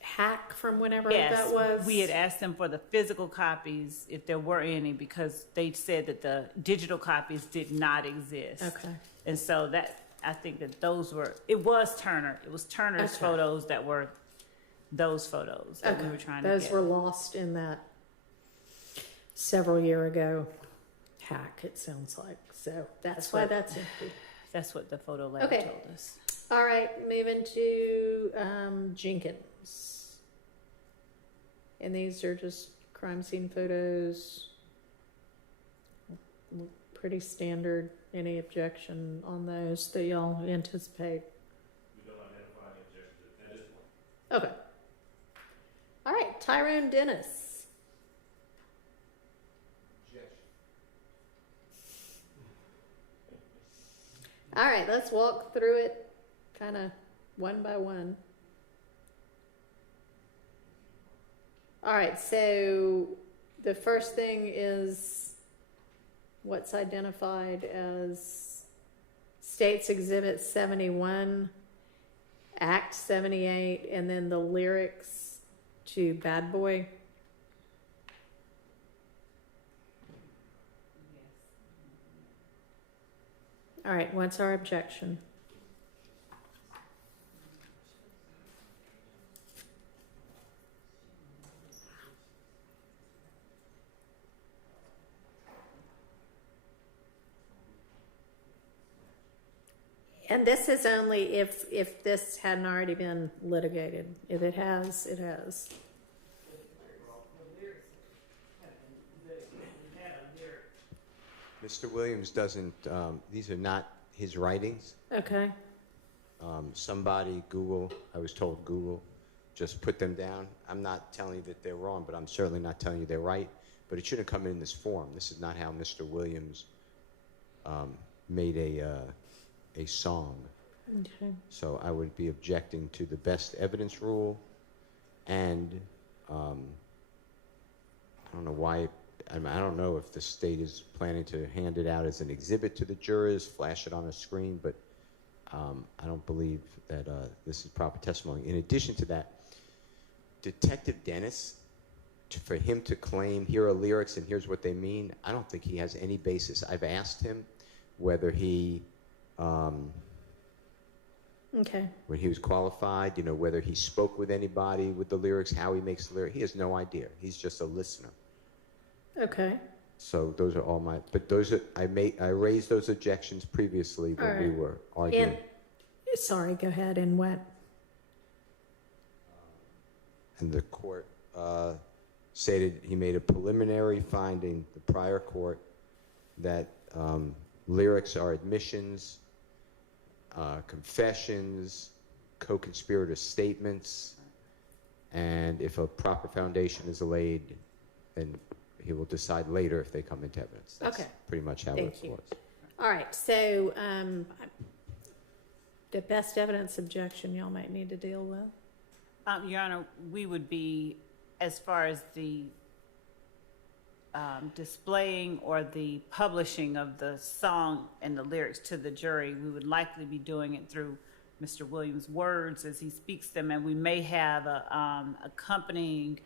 hack from whenever Yes, that was? we had asked them for the physical copies, if there were any, because they said that the digital copies did not exist. Okay. And so that, I think that those were, it was Turner. It was Turner's Okay. photos that were those photos that we were trying to Those get. were lost in that several year ago hack, it sounds like. So that's why that's empty. That's what the photo lab Okay. told us. All right, moving to Jenkins. And these are just crime scene photos. Pretty standard. Any objection on those that y'all anticipate? We don't identify any objections at this point. Okay. All right, Tyrone Dennis. All right, let's walk through it kind of one by one. All right, so the first thing is what's identified as States Exhibit 71, Act 78, and then the lyrics to Bad Boy. All right, what's our objection? And this is only if this hadn't already been litigated. If it has, it has. Mr. Williams doesn't, these are not his writings. Okay. Somebody, Google, I was told Google, just put them down. I'm not telling you that they're wrong, but I'm certainly not telling you they're right. But it shouldn't come in this form. This is not how Mr. Williams made a song. Okay. So I would be objecting to the best evidence rule, and I don't know why. I don't know if the state is planning to hand it out as an exhibit to the jurors, flash it on a screen, but I don't believe that this is proper testimony. In addition to that, Detective Dennis, for him to claim here are lyrics and here's what they mean, I don't think he has any basis. I've asked him whether he, Okay. when he was qualified, whether he spoke with anybody with the lyrics, how he makes the lyrics. He has no idea. He's just a listener. Okay. So those are all but those are, I raised those objections previously when we were arguing. And, sorry, go ahead. And what? And the court stated he made a preliminary finding, the prior court, that lyrics are admissions, confessions, co-conspirator statements, and if a proper foundation is laid, then he will decide later if they come into evidence. That's Okay. pretty much how Thank it you. was. All right. So the best evidence objection y'all might need to deal with. Your Honor, we would be, as far as the displaying or the publishing of the song and the lyrics to the jury, we would likely be doing it through Mr. Williams' words as he speaks them, and we may have a accompanying,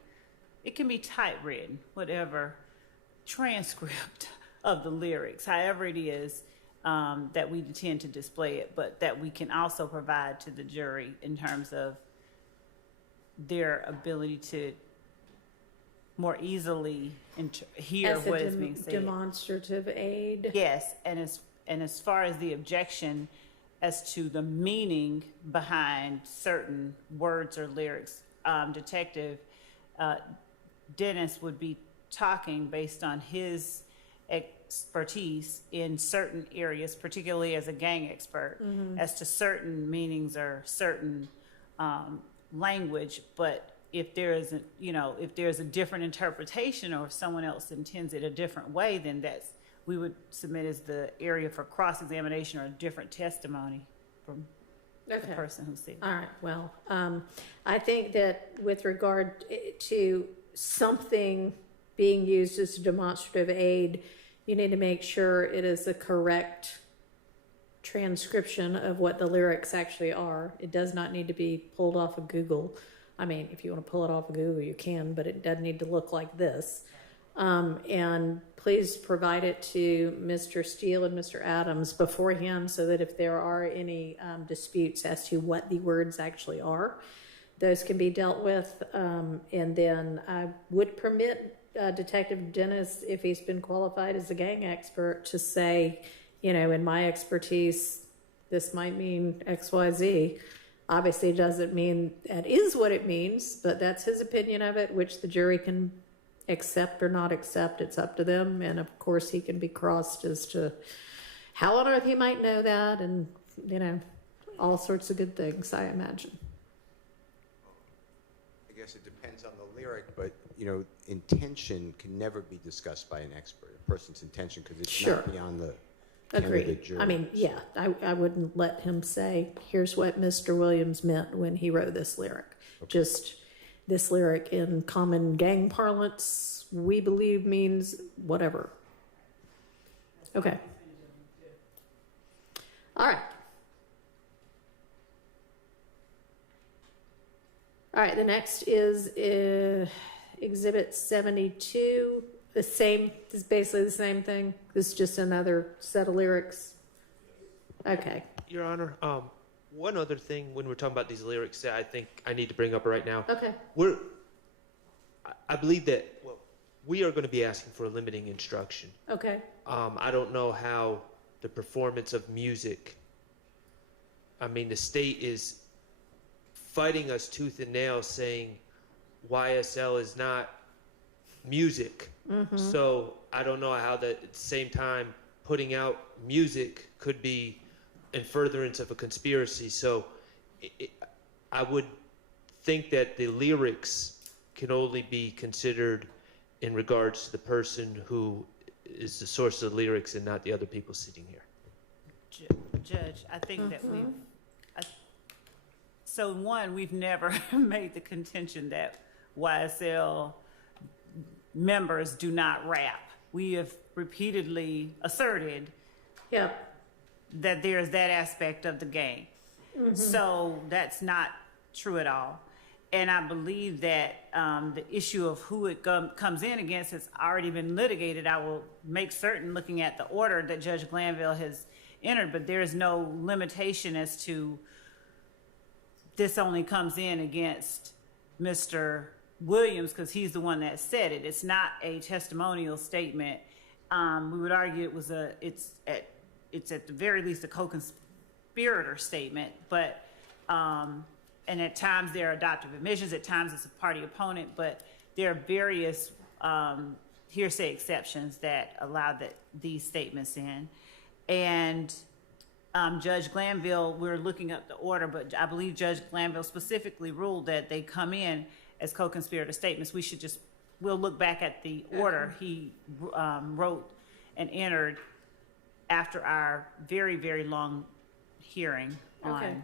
it can be typewritten, whatever, transcript of the lyrics, however it is that we intend to display it, but that we can also provide to the jury in terms of their ability to more easily hear As what a is being said. demonstrative aid. Yes, and as far as the objection as to the meaning behind certain words or lyrics, Detective Dennis would be talking based on his expertise in certain areas, particularly as a gang expert, as to certain meanings or certain language, but if there is a, if there's a different interpretation or if someone else intends it a different way, then we would submit as the area for cross-examination or a different testimony from the person who's sitting. All right. Well, I think that with regard to something being used as a demonstrative aid, you need to make sure it is a correct transcription of what the lyrics actually are. It does not need to be pulled off of Google. I mean, if you want to pull it off of Google, you can, but it doesn't need to look like this. And please provide it to Mr. Steele and Mr. Adams beforehand so that if there are any disputes as to what the words actually are, those can be dealt with. And then I would permit Detective Dennis, if he's been qualified as a gang expert, to say, in my expertise, this might mean X, Y, Z. Obviously, it doesn't mean that is what it means, but that's his opinion of it, which the jury can accept or not accept. It's up to them. And of course, he can be crossed as to how on earth he might know that, and, all sorts of good things, I imagine. I guess it depends on the lyric, but, intention can never be discussed by an expert, a person's intention, because it's not beyond the Agreed. jury. I mean, yeah, I wouldn't let him say, here's what Mr. Williams meant when he wrote this lyric. Okay. Just this lyric in common gang parlance, we believe means whatever. Okay. All right. All right, the next is Exhibit 72. This is basically the same thing. This is just another set of lyrics. Okay. Your Honor, one other thing when we're talking about these lyrics that I think I need to bring up right now. Okay. I believe that we are going to be asking for a limiting instruction. Okay. I don't know how the performance of music. I mean, the state is fighting us tooth and nail, saying YSL is not music. Mm-hmm. So I don't know how that at the same time putting out music could be in furtherance of a conspiracy. So I would think that the lyrics can only be considered in regards to the person who is the source of the lyrics and not the other people sitting here. Judge, I think that we've never made the contention that YSL members do not rap. We have repeatedly asserted that there's that aspect of the gang. Mm-hmm. So that's not true at all. And I believe that the issue of who it comes in against has already been litigated. I will make certain, looking at the order that Judge Glanville has entered, but there is no limitation as to this only comes in against Mr. Williams because he's the one that said it. It's not a testimonial statement. We would argue it's at the very least a co-conspirator statement, but and at times there are adoptive admissions, at times it's a party opponent, but there are various hearsay exceptions that allow these statements in. And Judge Glanville, we're looking up the order, but I believe Judge Glanville specifically ruled that they come in as co-conspirator statements. We'll look back at the order he wrote and entered after our very, very long hearing on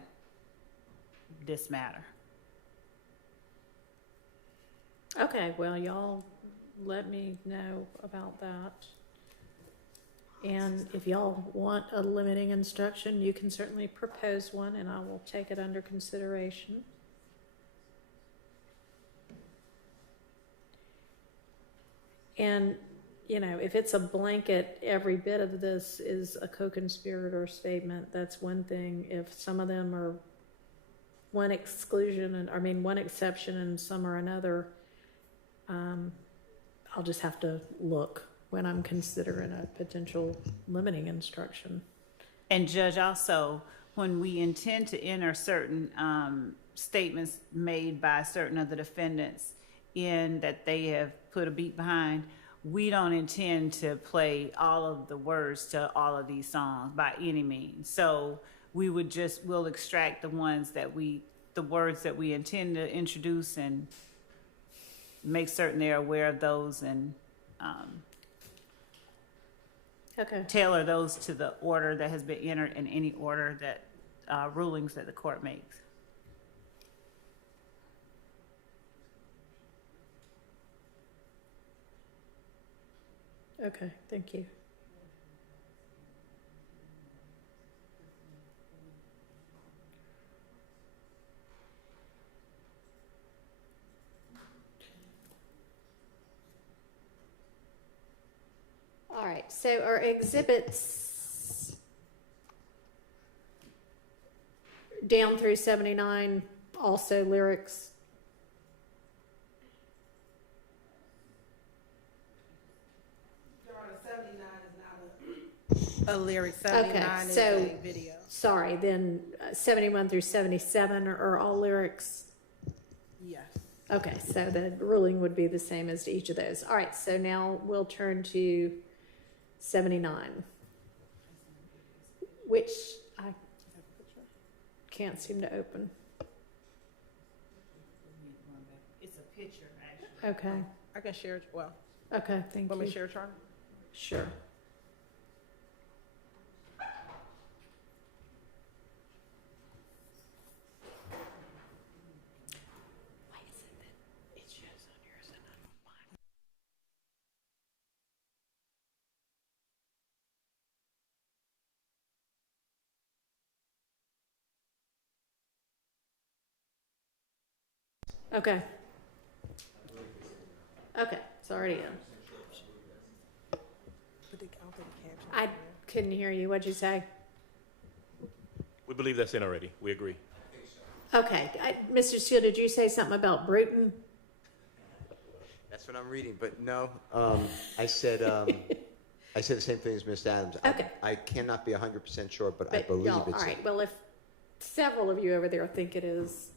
this matter. Okay, well, y'all let me know about that. And if y'all want a limiting instruction, you can certainly propose one and I will take it under consideration. And, if it's a blanket, every bit of this is a co-conspirator statement, that's one thing. If some of them are one exception and some are another, I'll just have to look when I'm considering a potential limiting instruction. And Judge, also, when we intend to enter certain statements made by certain of the defendants in that they have put a beat behind, we don't intend to play all of the words to all of these songs by any means. So we'll extract the words that we intend to introduce and make certain they're aware of those and Okay. tailor those to the order that has been entered in any order that rulings that the court makes. Okay, thank you. All right, so our exhibits down through 79, also lyrics. A lyric, 79 is so- a video. Sorry, then 71 through 77 are all lyrics. Yes. Okay, so the ruling would be the same as to each of those. All right, so now we'll turn to 79, which I can't seem to open. It's a picture, actually. Okay, I can share it, well, okay, thank want me to you. share it, Charlie? Sure. Why is it that it shows on yours and not on mine? Okay. Okay, it's already in. Put the, I'll put the caption. I couldn't hear you. What'd you say? We believe that's in already. We agree. Okay, Mr. Steele, did you say something about Bruton? That's what I'm reading, but no, I said the same thing as Ms. Adams. Okay. I cannot be 100% sure, but I But believe y'all, it's. all right. Well, if several of you over there think it is,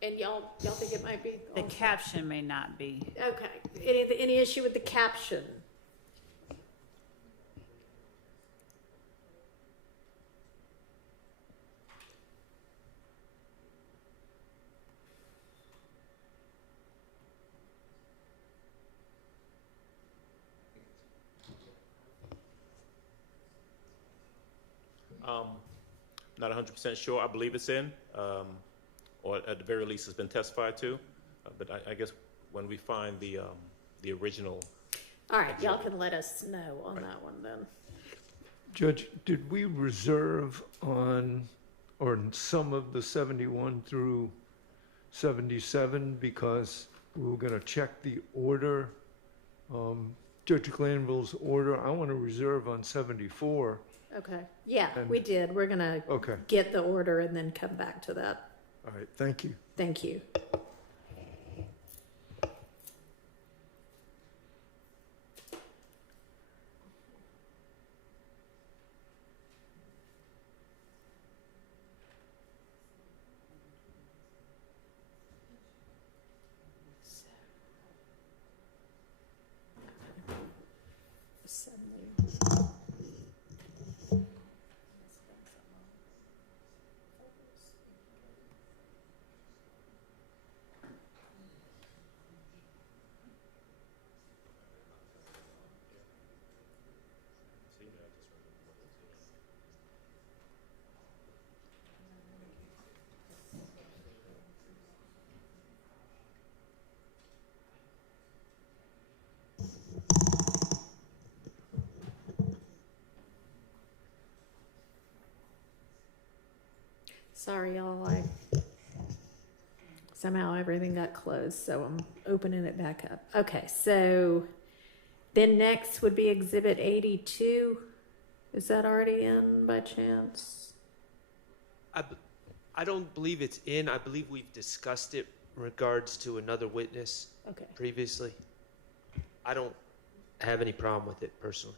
and y'all think it might be. The caption may not be. Okay. Any issue with the caption? Not 100% sure. I believe it's in, or at the very least, it's been testified to. But I guess when we find the original. All right, y'all can let us know on that one then. Judge, did we reserve on, or some of the 71 through 77 because we were going to check the order, Judge Glanville's order? I want to reserve on 74. Okay. Yeah, And- we did. We're gonna Okay. get the order and then come back to that. All right, thank you. Thank you. Sorry, y'all. Somehow everything got closed, so I'm opening it back up. Okay, so then next would be Exhibit 82. Is that already in by chance? I don't believe it's in. I believe we've discussed it in regards to another witness Okay. previously. I don't have any problem with it personally.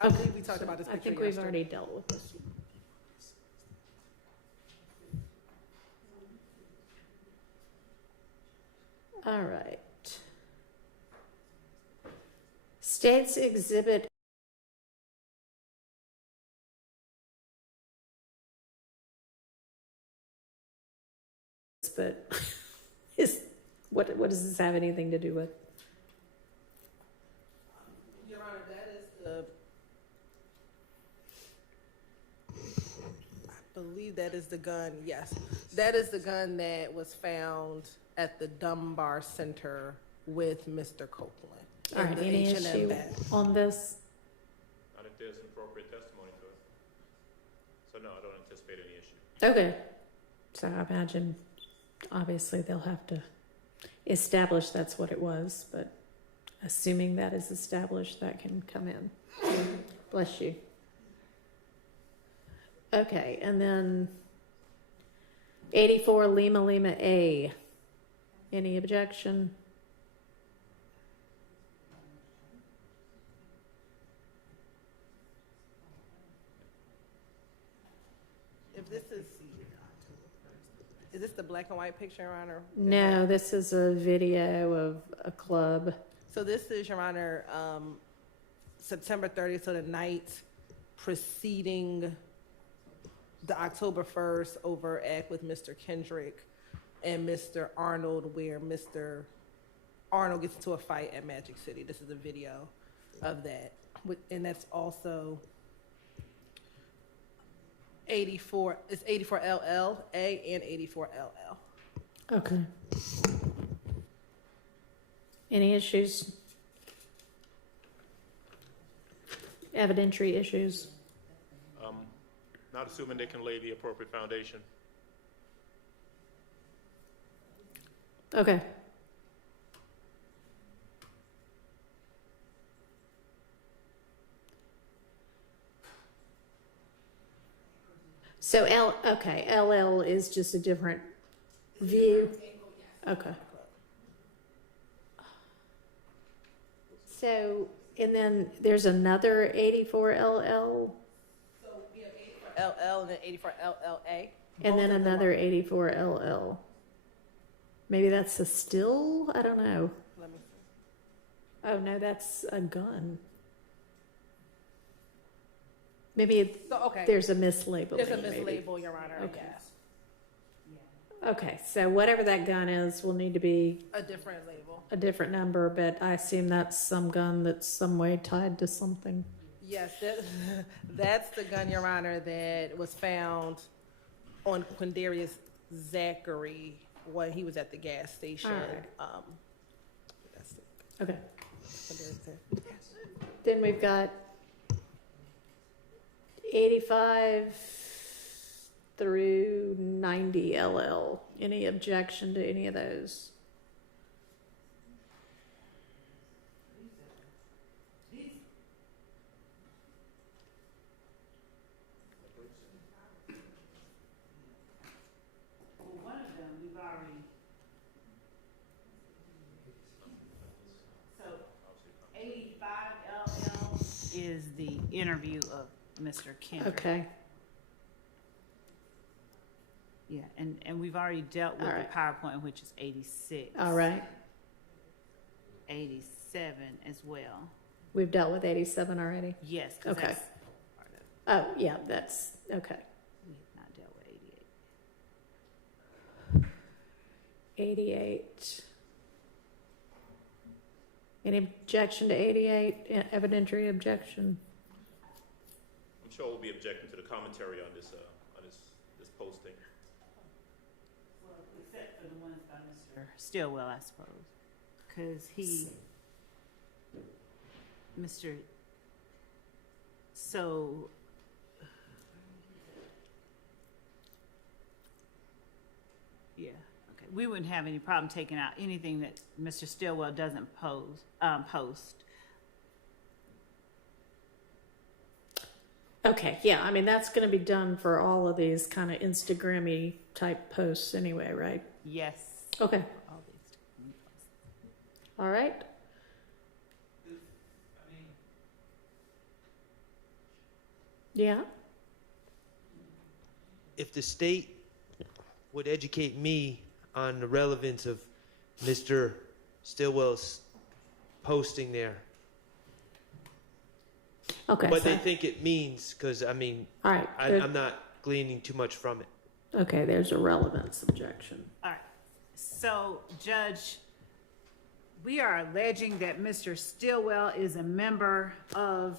I believe we talked about this I picture think we've yesterday. already dealt with this. All right. State's Exhibit but what does this have anything to do with? Your Honor, that is the, I believe that is the gun, yes. That is the gun that was found at the Dunbar Center with Mr. Copeland. All right, any issue on this? Not if there's an appropriate testimony to it. So no, I don't anticipate any issue. Okay. So I imagine, obviously, they'll have to establish that's what it was, but assuming that is established, that can come in. Bless you. Okay, and then 84 Lima Lima A. Any objection? If this is this the black and white picture, Your Honor? No, this is a video of a club. So this is, Your Honor, September 30th, so the night preceding the October 1st overact with Mr. Kendrick and Mr. Arnold, where Mr. Arnold gets into a fight at Magic City. This is a video of that. And that's also 84, it's 84 LL A and 84 LL. Okay. Any issues? Evidentiary issues? Not assuming they can lay the appropriate foundation. Okay. So LL is just a different view. Okay. So, and then there's another 84 LL. So we have 84 LL and then 84 LLA. And then another 84 LL. Maybe that's a still? I don't know. Let me see. Oh, no, that's a gun. Maybe there's a mislabeling. There's a mislabel, Your Honor, okay. yes. Okay, so whatever that gun is will need to be A different label. a different number, but I assume that's some gun that's some way tied to something. Yes, that's the gun, Your Honor, that was found on Quindarius Zachary when he was at the gas station. All right. That's it. Okay. Quindarius Zachary. Yes. Then we've got 85 through 90 LL. Any objection to any of those? One of them we've already. So 85 LL is the interview of Mr. Kendrick. Okay. Yeah, and we've already dealt with All the right. PowerPoint, which is 86. All right. 87 as well. We've dealt with 87 already? Yes, 'cause Okay. that's part of it. Oh, yeah, that's okay. We have not dealt with 88. 88. Any objection to 88? Evidentiary objection? I'm sure we'll be objecting to the commentary on this posting. Well, except for the ones by Mr. Stillwell, I suppose. Because yeah, okay. We wouldn't have any problem taking out anything that Mr. Stillwell doesn't post. Okay, yeah, I mean, that's going to be done for all of these kind of Instagram-y type posts anyway, right? Yes. Okay, All these. all right. Yeah, If the state would educate me on the relevance of Mr. Stillwell's posting there, okay. what so- they think it means, because I mean, All right, I'm not gleaning too much from it. okay, there's a relevance objection. All right. So, Judge, we are alleging that Mr. Stillwell is a member of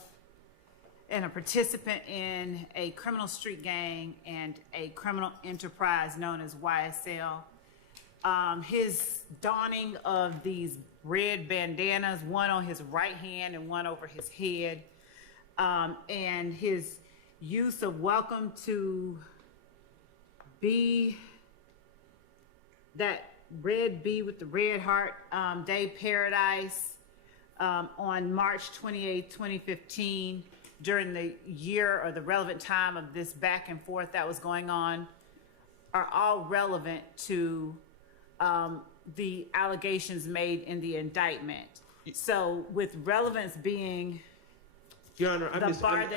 and a participant in a criminal street gang and a criminal enterprise known as YSL. His donning of these red bandanas, one on his right hand and one over his head, and his use of welcome to be that red bee with the red heart, Day Paradise, on March 28, 2015, during the year or the relevant time of this back and forth that was going on, are all relevant to the allegations made in the indictment. So with relevance being Your Honor, I misspoke.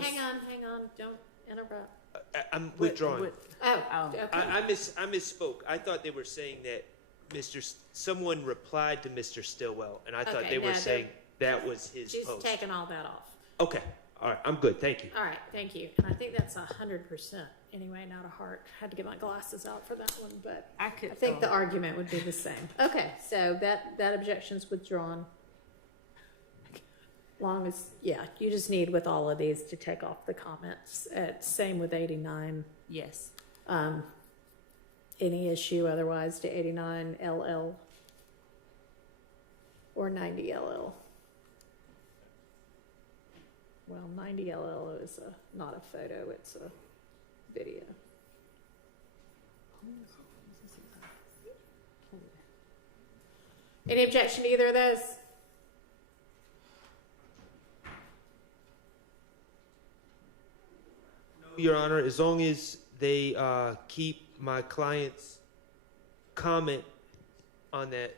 Hang on, don't interrupt. I'm withdrawing. Okay. I misspoke. I thought they were saying that someone replied to Mr. Stillwell, and I thought they were saying that was his She's post. taking all that off. Okay. All right. I'm good. Thank you. All right, thank you. And I think that's 100%. Anyway, not a heart. Had to get my glasses out for that one, but I think the argument would be the same. Okay, so that objection's withdrawn. Long as, yeah, you just need with all of these to take off the comments. Same with 89. Yes. Any issue otherwise to 89 LL or 90 LL. Well, 90 LL is not a photo, it's a video. Any objection to either of those? Your Honor, as long as they keep my client's comment on that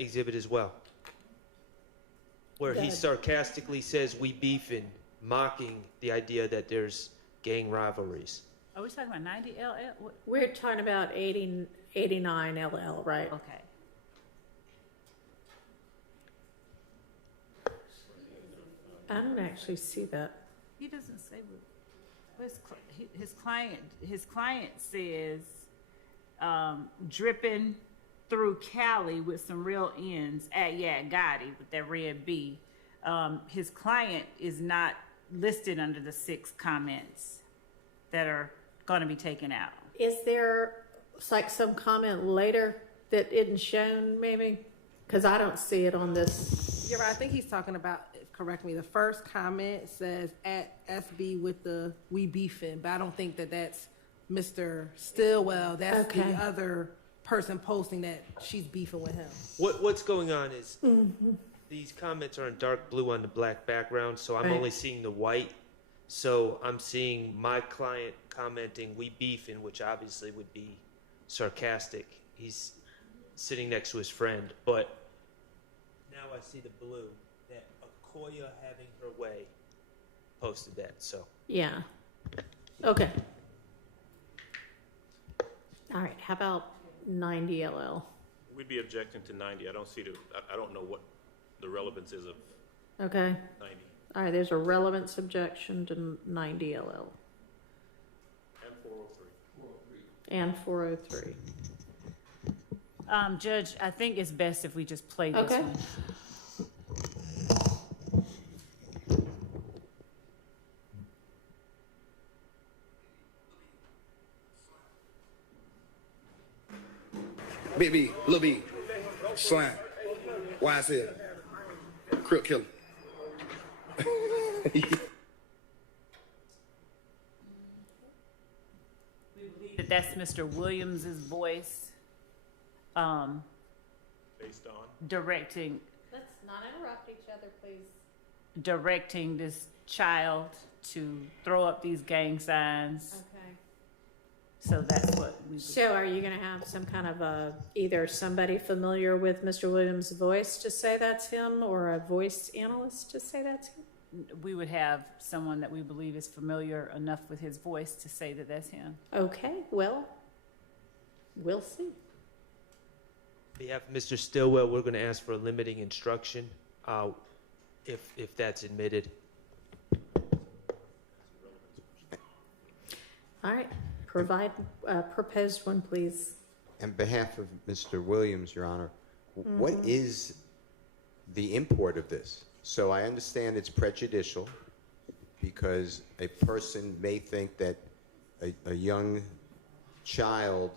exhibit as well, where he sarcastically says we beefing, mocking the idea that there's gang rivalries. Are we talking about 90 LL? We're talking about 89 LL, right? Okay. I don't actually see that. He doesn't say what his client says dripping through Cali with some real ends at Gotti with that red B. His client is not listed under the 6 comments that are going to be taken out. Is there like some comment later that isn't shown maybe? Because I don't see it on this. You're right. I think he's talking about, correct me, the first comment says at SB with the we beefing, but I don't think that that's Mr. Stillwell. That's the other person posting that she's beefing with him. What's going on is these comments are in dark blue on the black background, so I'm only seeing the white. So I'm seeing my client commenting we beefing, which obviously would be sarcastic. He's sitting next to his friend, but now I see the blue that Akoya having her way posted that. So yeah. Okay. All right. How about 90 LL? We'd be objecting to 90. I don't know what the relevance is of 90. All right, there's a relevance objection to 90 LL. And 403. Judge, I think it's best if we just play this one. Big B, Lil B, Slime, YSL, Crip Killer. That's Mr. Williams's voice. Based on? Directing. Let's not interrupt each other, please. Directing this child to throw up these gang signs. Okay. So that's what we. So are you going to have some kind of either somebody familiar with Mr. Williams' voice to say that's him, or a voice analyst to say that's him? We would have someone that we believe is familiar enough with his voice to say that that's him. Okay, well, we'll see. On behalf of Mr. Stillwell, we're going to ask for a limiting instruction, if that's admitted. All right, Provide, proposed one, please. On behalf of Mr. Williams, Your Honor, what is the import of this? So I understand it's prejudicial because a person may think that a young child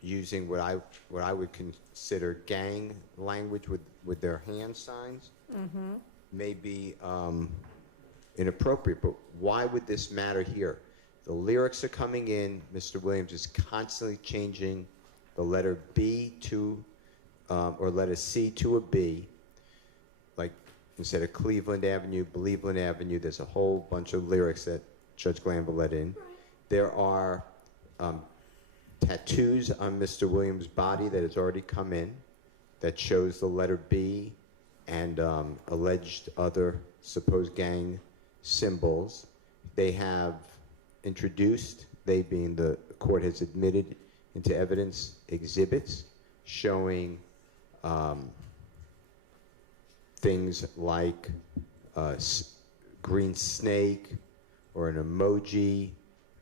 using what I would consider gang language with their hand signs may be inappropriate. But why would this matter here? The lyrics are coming in. Mr. Williams is constantly changing the letter B to, or letter C to a B. Like instead of Cleveland Avenue, Believeland Avenue, there's a whole bunch of lyrics that Judge Glanville let in. There are tattoos on Mr. Williams' body that has already come in that shows the letter B and alleged other supposed gang symbols. They have introduced, they being the court has admitted into evidence, exhibits showing things like a green snake or an emoji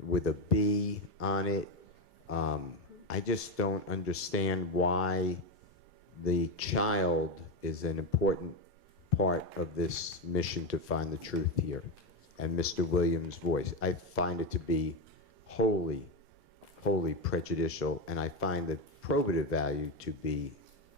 with a B on it. I just don't understand why the child is an important part of this mission to find the truth here, and Mr. Williams' voice. I find it to be wholly prejudicial, and I find the probative value to be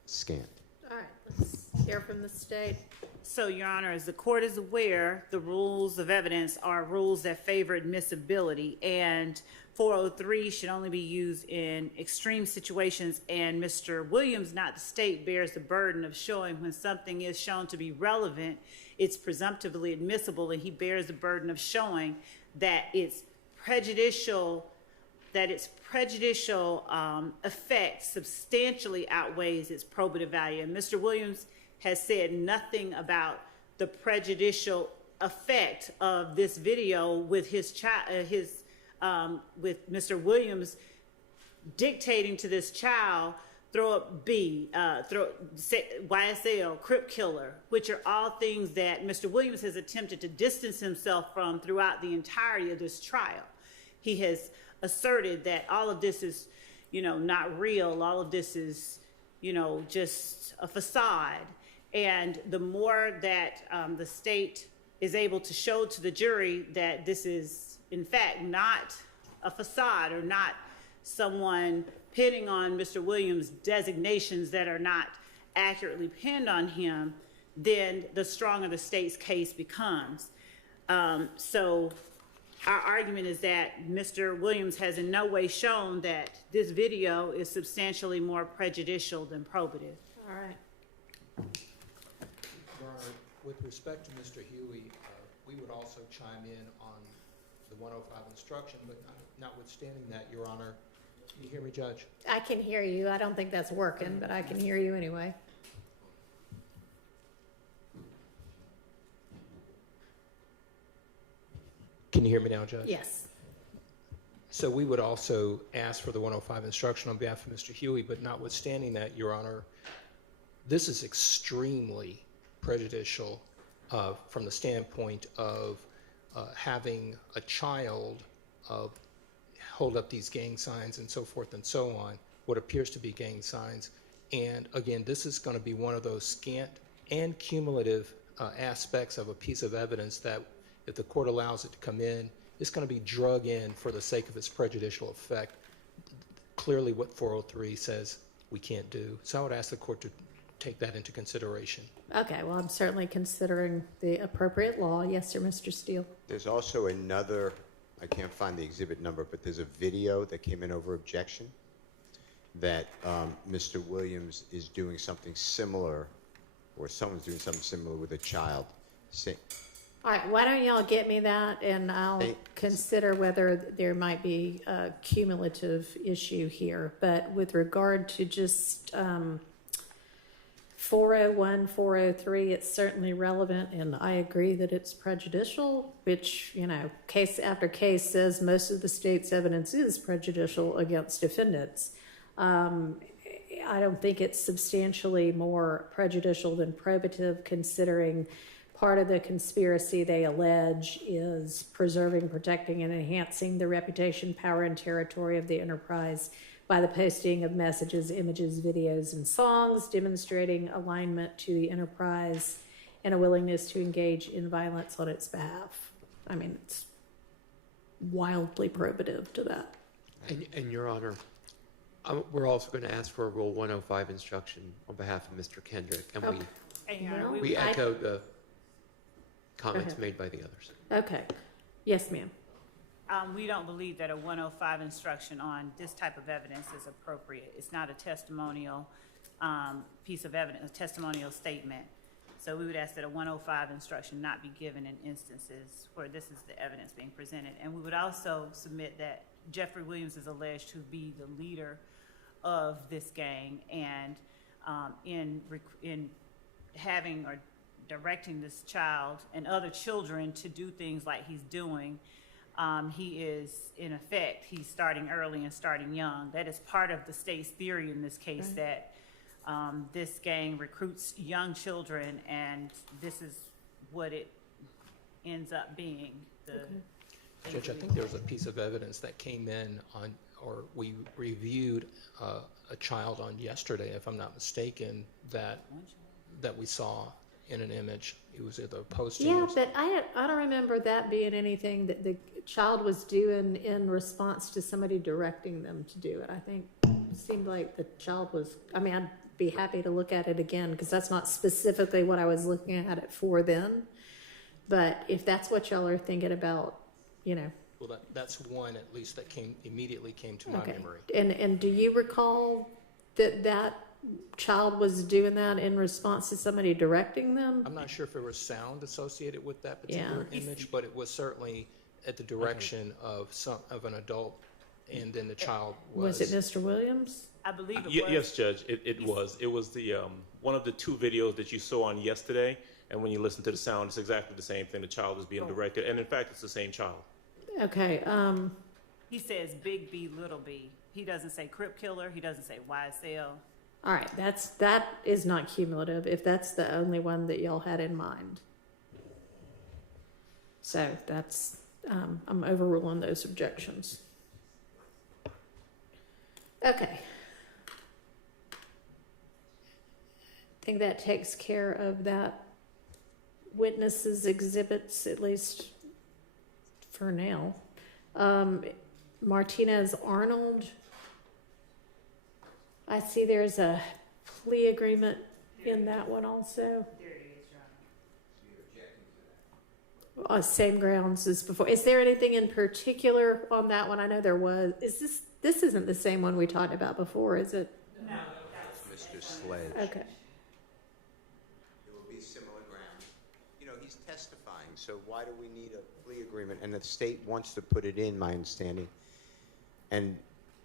scant. All right, let's hear from the state. So, Your Honor, as the court is aware, the rules of evidence are rules that favor admissibility, and 403 should only be used in extreme situations, and Mr. Williams, not the state, bears the burden of showing when something is shown to be relevant, it's presumptively admissible, and he bears the burden of showing that its prejudicial effect substantially outweighs its probative value. And Mr. Williams has said nothing about the prejudicial effect of this video with his child, with Mr. Williams dictating to this child, throw up B, YSL, Crip Killer, which are all things that Mr. Williams has attempted to distance himself from throughout the entirety of this trial. He has asserted that all of this is, not real. All of this is, just a facade. And the more that the state is able to show to the jury that this is, in fact, not a facade or not someone pinning on Mr. Williams' designations that are not accurately pinned on him, then the stronger the state's case becomes. So our argument is that Mr. Williams has in no way shown that this video is substantially more prejudicial than probative. All right. Your Honor, with respect to Mr. Huey, we would also chime in on the 105 instruction, but notwithstanding that, Your Honor, can you hear me, Judge? I can hear you. I don't think that's working, but I can hear you anyway. Can you hear me now, Judge? Yes. So we would also ask for the 105 instruction on behalf of Mr. Huey, but notwithstanding that, Your Honor, this is extremely prejudicial from the standpoint of having a child hold up these gang signs and so forth and so on, what appears to be gang signs. And again, this is going to be one of those scant and cumulative aspects of a piece of evidence that if the court allows it to come in, it's going to be drug in for the sake of its prejudicial effect. Clearly what 403 says we can't do. So I would ask the court to take that into consideration. Okay, well, I'm certainly considering the appropriate law. Yes, sir, Mr. Steele. There's also another, I can't find the exhibit number, but there's a video that came in over objection that Mr. Williams is doing something similar, or someone's doing something similar with a child. All right, why don't y'all get me that, and I'll consider whether there might be a cumulative issue here. But with regard to just 401, 403, it's certainly relevant, and I agree that it's prejudicial, which, case after case says most of the state's evidence is prejudicial against defendants. I don't think it's substantially more prejudicial than probative, considering part of the conspiracy they allege is preserving, protecting, and enhancing the reputation, power, and territory of the enterprise by the posting of messages, images, videos, and songs demonstrating alignment to the enterprise and a willingness to engage in violence on its behalf. I mean, it's wildly probative to that. And Your Honor, we're also going to ask for a Rule 105 instruction on behalf of Mr. Kendrick, and we echo the comments made by the others. Okay. Yes, ma'am. We don't believe that a 105 instruction on this type of evidence is appropriate. It's not a testimonial piece of evidence, a testimonial statement. So we would ask that a 105 instruction not be given in instances where this is the evidence being presented. And we would also submit that Jeffrey Williams is alleged to be the leader of this gang, and in having or directing this child and other children to do things like he's doing, he is, in effect, he's starting early and starting young. That is part of the state's theory in this case, that this gang recruits young children, and this is what it ends up being. Judge, I think there was a piece of evidence that came in on, or we reviewed a child on yesterday, if I'm not mistaken, that we saw in an image. It was either posting. Yeah, but I don't remember that being anything that the child was doing in response to somebody directing them to do it. I think it seemed like the child was, I mean, I'd be happy to look at it again because that's not specifically what I was looking at it for then. But if that's what y'all are thinking about, you know. Well, that's one at least that immediately came to my memory. And do you recall that child was doing that in response to somebody directing them? I'm not sure if there was sound associated with that particular image, but it was certainly at the direction of an adult, and then the child was. Was it Mr. Williams? I believe it was. Yes, Judge, it was. It was the one of the two videos that you saw on yesterday, and when you listen to the sound, it's exactly the same thing. The child is being directed, and in fact, it's the same child. Okay. He says Big B, Little B. He doesn't say Crip Killer. He doesn't say YSL. All right, that is not cumulative if that's the only one that y'all had in mind. So that's, I'm overruling those objections. Okay. I think that takes care of that witnesses' exhibits, at least for now. Martinez Arnold. I see there's a plea agreement in that one also. Same grounds as before. Is there anything in particular on that one? I know there was. This isn't the same one we talked about before, is it? No. Mr. Sledge. Okay. It will be similar grounds. You know, he's testifying, so why do we need a plea agreement? And the state wants to put it in, my understanding. And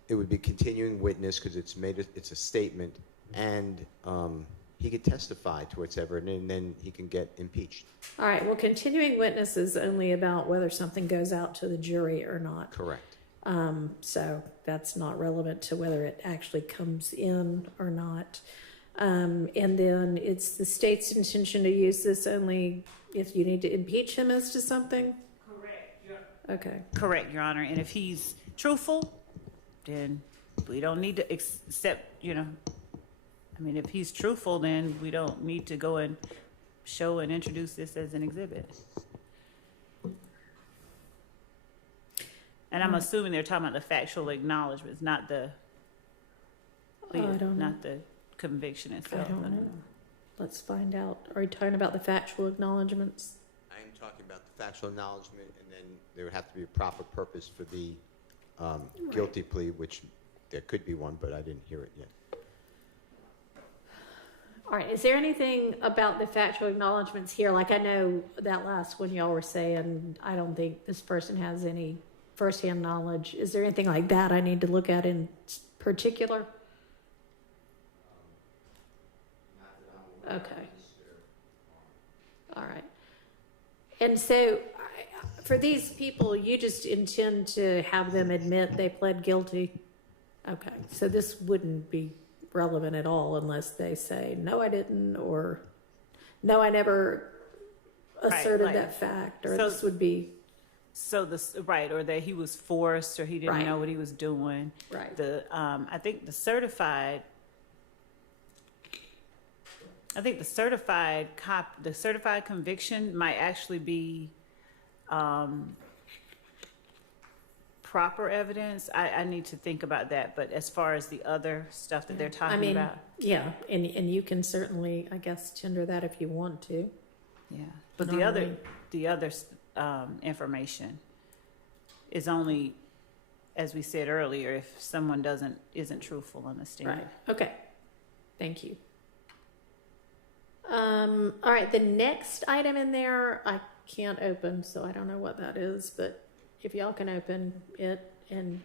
it would be continuing witness because it's a statement, and he could testify to whatever, and then he can get impeached. All right. Well, continuing witness is only about whether something goes out to the jury or not. Correct. So that's not relevant to whether it actually comes in or not. And then it's the state's intention to use this only if you need to impeach him as to something? Correct. Okay. Correct, Your Honor. And if he's truthful, then we don't need to accept, I mean, if he's truthful, then we don't need to go and show and introduce this as an exhibit. And I'm assuming they're talking about the factual acknowledgments, not the not the conviction itself. I don't know. Let's find out. Are you talking about the factual acknowledgments? I am talking about the factual acknowledgement, and then there would have to be a proper purpose for the guilty plea, which there could be one, but I didn't hear it yet. All right. Is there anything about the factual acknowledgments here? Like, I know that last one y'all were saying, I don't think this person has any firsthand knowledge. Is there anything like that I need to look at in particular? Okay. All right. And so for these people, you just intend to have them admit they pled guilty? Okay. So this wouldn't be relevant at all unless they say, no, I didn't, or no, I never asserted like- that fact, or so- this would be, So right, or that he was forced, or he didn't Right. know what he was doing. right. I think the certified conviction might actually be proper evidence. I need to think about that. But as far as the other stuff that they're talking I mean, about, yeah, and you can certainly, I guess, tender that if you want to. yeah. But Normally- the other information is only, as we said earlier, if someone isn't truthful on the stand. Right, okay, thank you. All right, the next item in there, I can't open, so I don't know what that is, but if y'all can open it and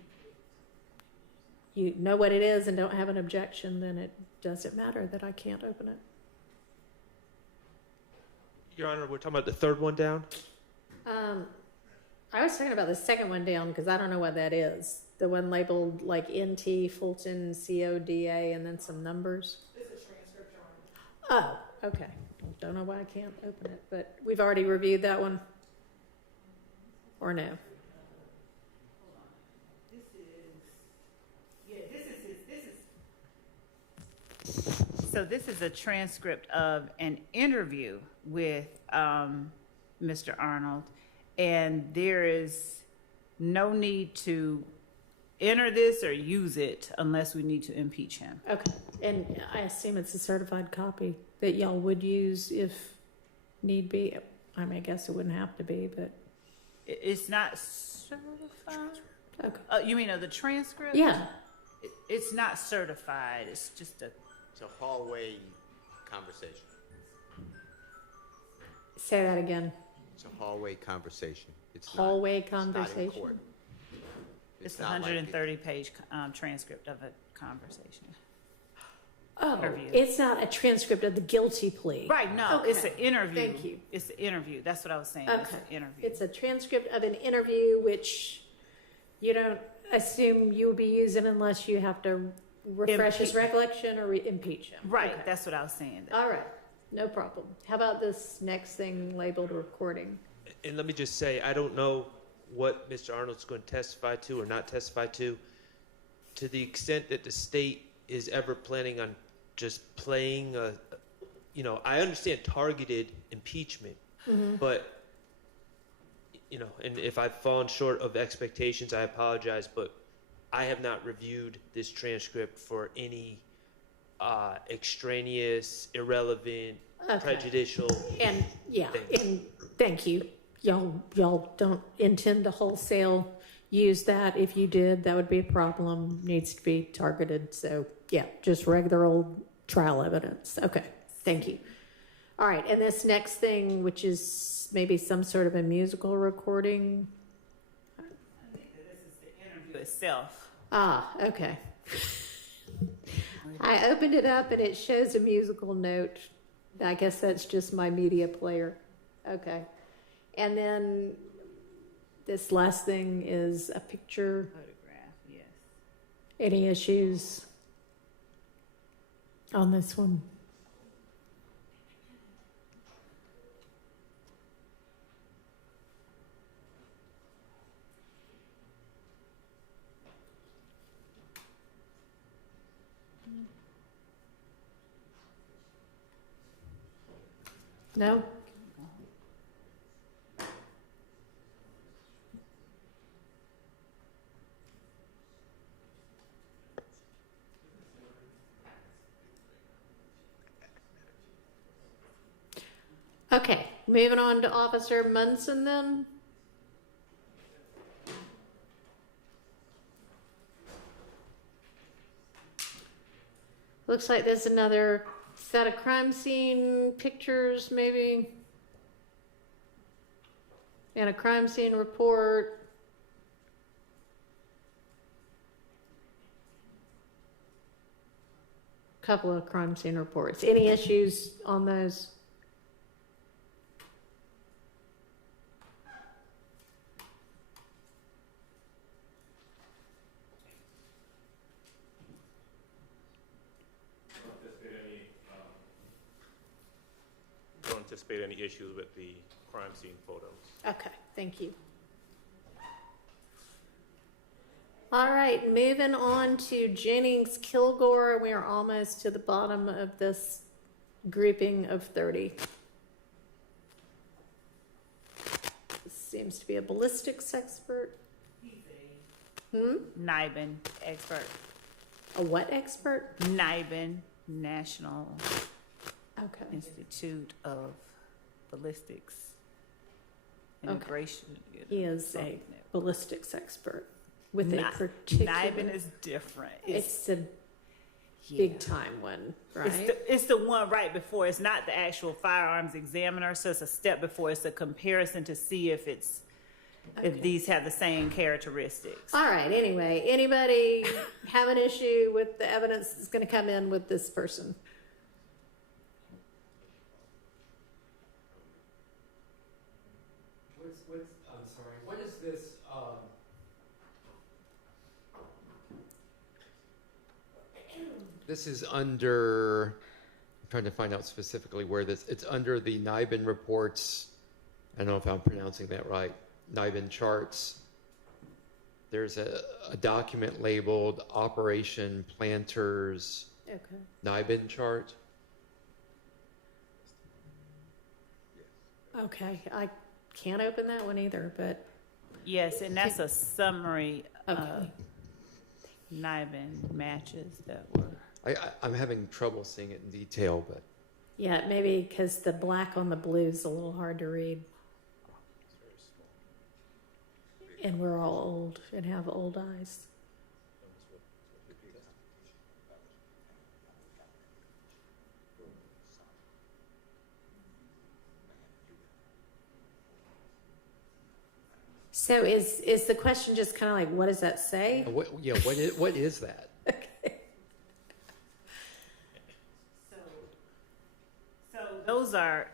you know what it is and don't have an objection, then it doesn't matter that I can't open it. Your Honor, we're talking about the third one down? I was talking about the second one down because I don't know what that is. The one labeled like NT Fulton CODA and then some numbers. It's a transcript, Your Oh, Honor. okay. Don't know why I can't open it, but we've already reviewed that one. Or no? So this is a transcript of an interview with Mr. Arnold, and there is no need to enter this or use it unless we need to impeach him. Okay. And I assume it's a certified copy that y'all would use if need be. I mean, I guess it wouldn't have to be, but It's not certified? okay. You mean of the transcript? Yeah. It's not certified. It's just a... It's a hallway conversation. Say that again. It's a hallway conversation. It's Hallway not, It's not in conversation? court. It's a not like it- 130-page transcript of a conversation. Oh, Interview. it's not a transcript of the guilty plea. Right, no, Okay. it's an interview. Thank you. It's an interview. That's what I was saying. Okay. It's an interview. It's a transcript of an interview, which you don't assume you will be using unless you have to refresh his recollection or impeach him. Right, Okay. that's what I was saying. All right, no problem. How about this next thing labeled recording? And let me just say, I don't know what Mr. Arnold's going to testify to or not testify to. To the extent that the state is ever planning on just playing I understand targeted impeachment, but, and if I've fallen short of expectations, I apologize, but I have not reviewed this transcript for any extraneous, irrelevant, Okay. prejudicial. And yeah, things. and thank you. Y'all don't intend to wholesale use that. If you did, that would be a problem. Needs to be targeted. So yeah, just regular old trial evidence. Okay, thank you. All right, and this next thing, which is maybe some sort of a musical recording. I think that this is the interview itself. Ah, okay. I opened it up and it shows a musical note. I guess that's just my media player. Okay. And then this last thing is a picture. Photograph, yes. Any issues on this one? No? Okay, moving on to Officer Munson then. Looks like there's another set of crime scene pictures, maybe. And a crime scene report. Couple of crime scene reports. Any issues on those? anticipate any issues with the crime scene photos. Okay, thank you. All right, moving on to Jennings Kilgore. We are almost to the bottom of this grouping of 30. This seems to be a ballistics expert. NIBIN expert. A what expert? NIBIN, National Okay. Institute of Ballistics. Okay. Integration. He is a ballistics expert with a Ni- particular. NIBIN is different. It's a big time one, right? It's the one right before. It's not the actual firearms examiner, so it's a step before. It's a comparison to see if it's if these have the same characteristics. All right. Anyway, anybody have an issue with the evidence that's going to come in with this person? I'm sorry, what is this, This is under, I'm trying to find out specifically where it's under the NIBIN reports. I don't know if I'm pronouncing that right. NIBIN charts. There's a document labeled Operation Planters NIBIN chart. Okay. I can't open that one either, but. Yes, and that's a summary of NIBIN matches that were. I'm having trouble seeing it in detail, but. Yeah, maybe because the black on the blue is a little hard to read. And we're all old and have old eyes. So is the question just kind of like, what does that say? What is that? So those are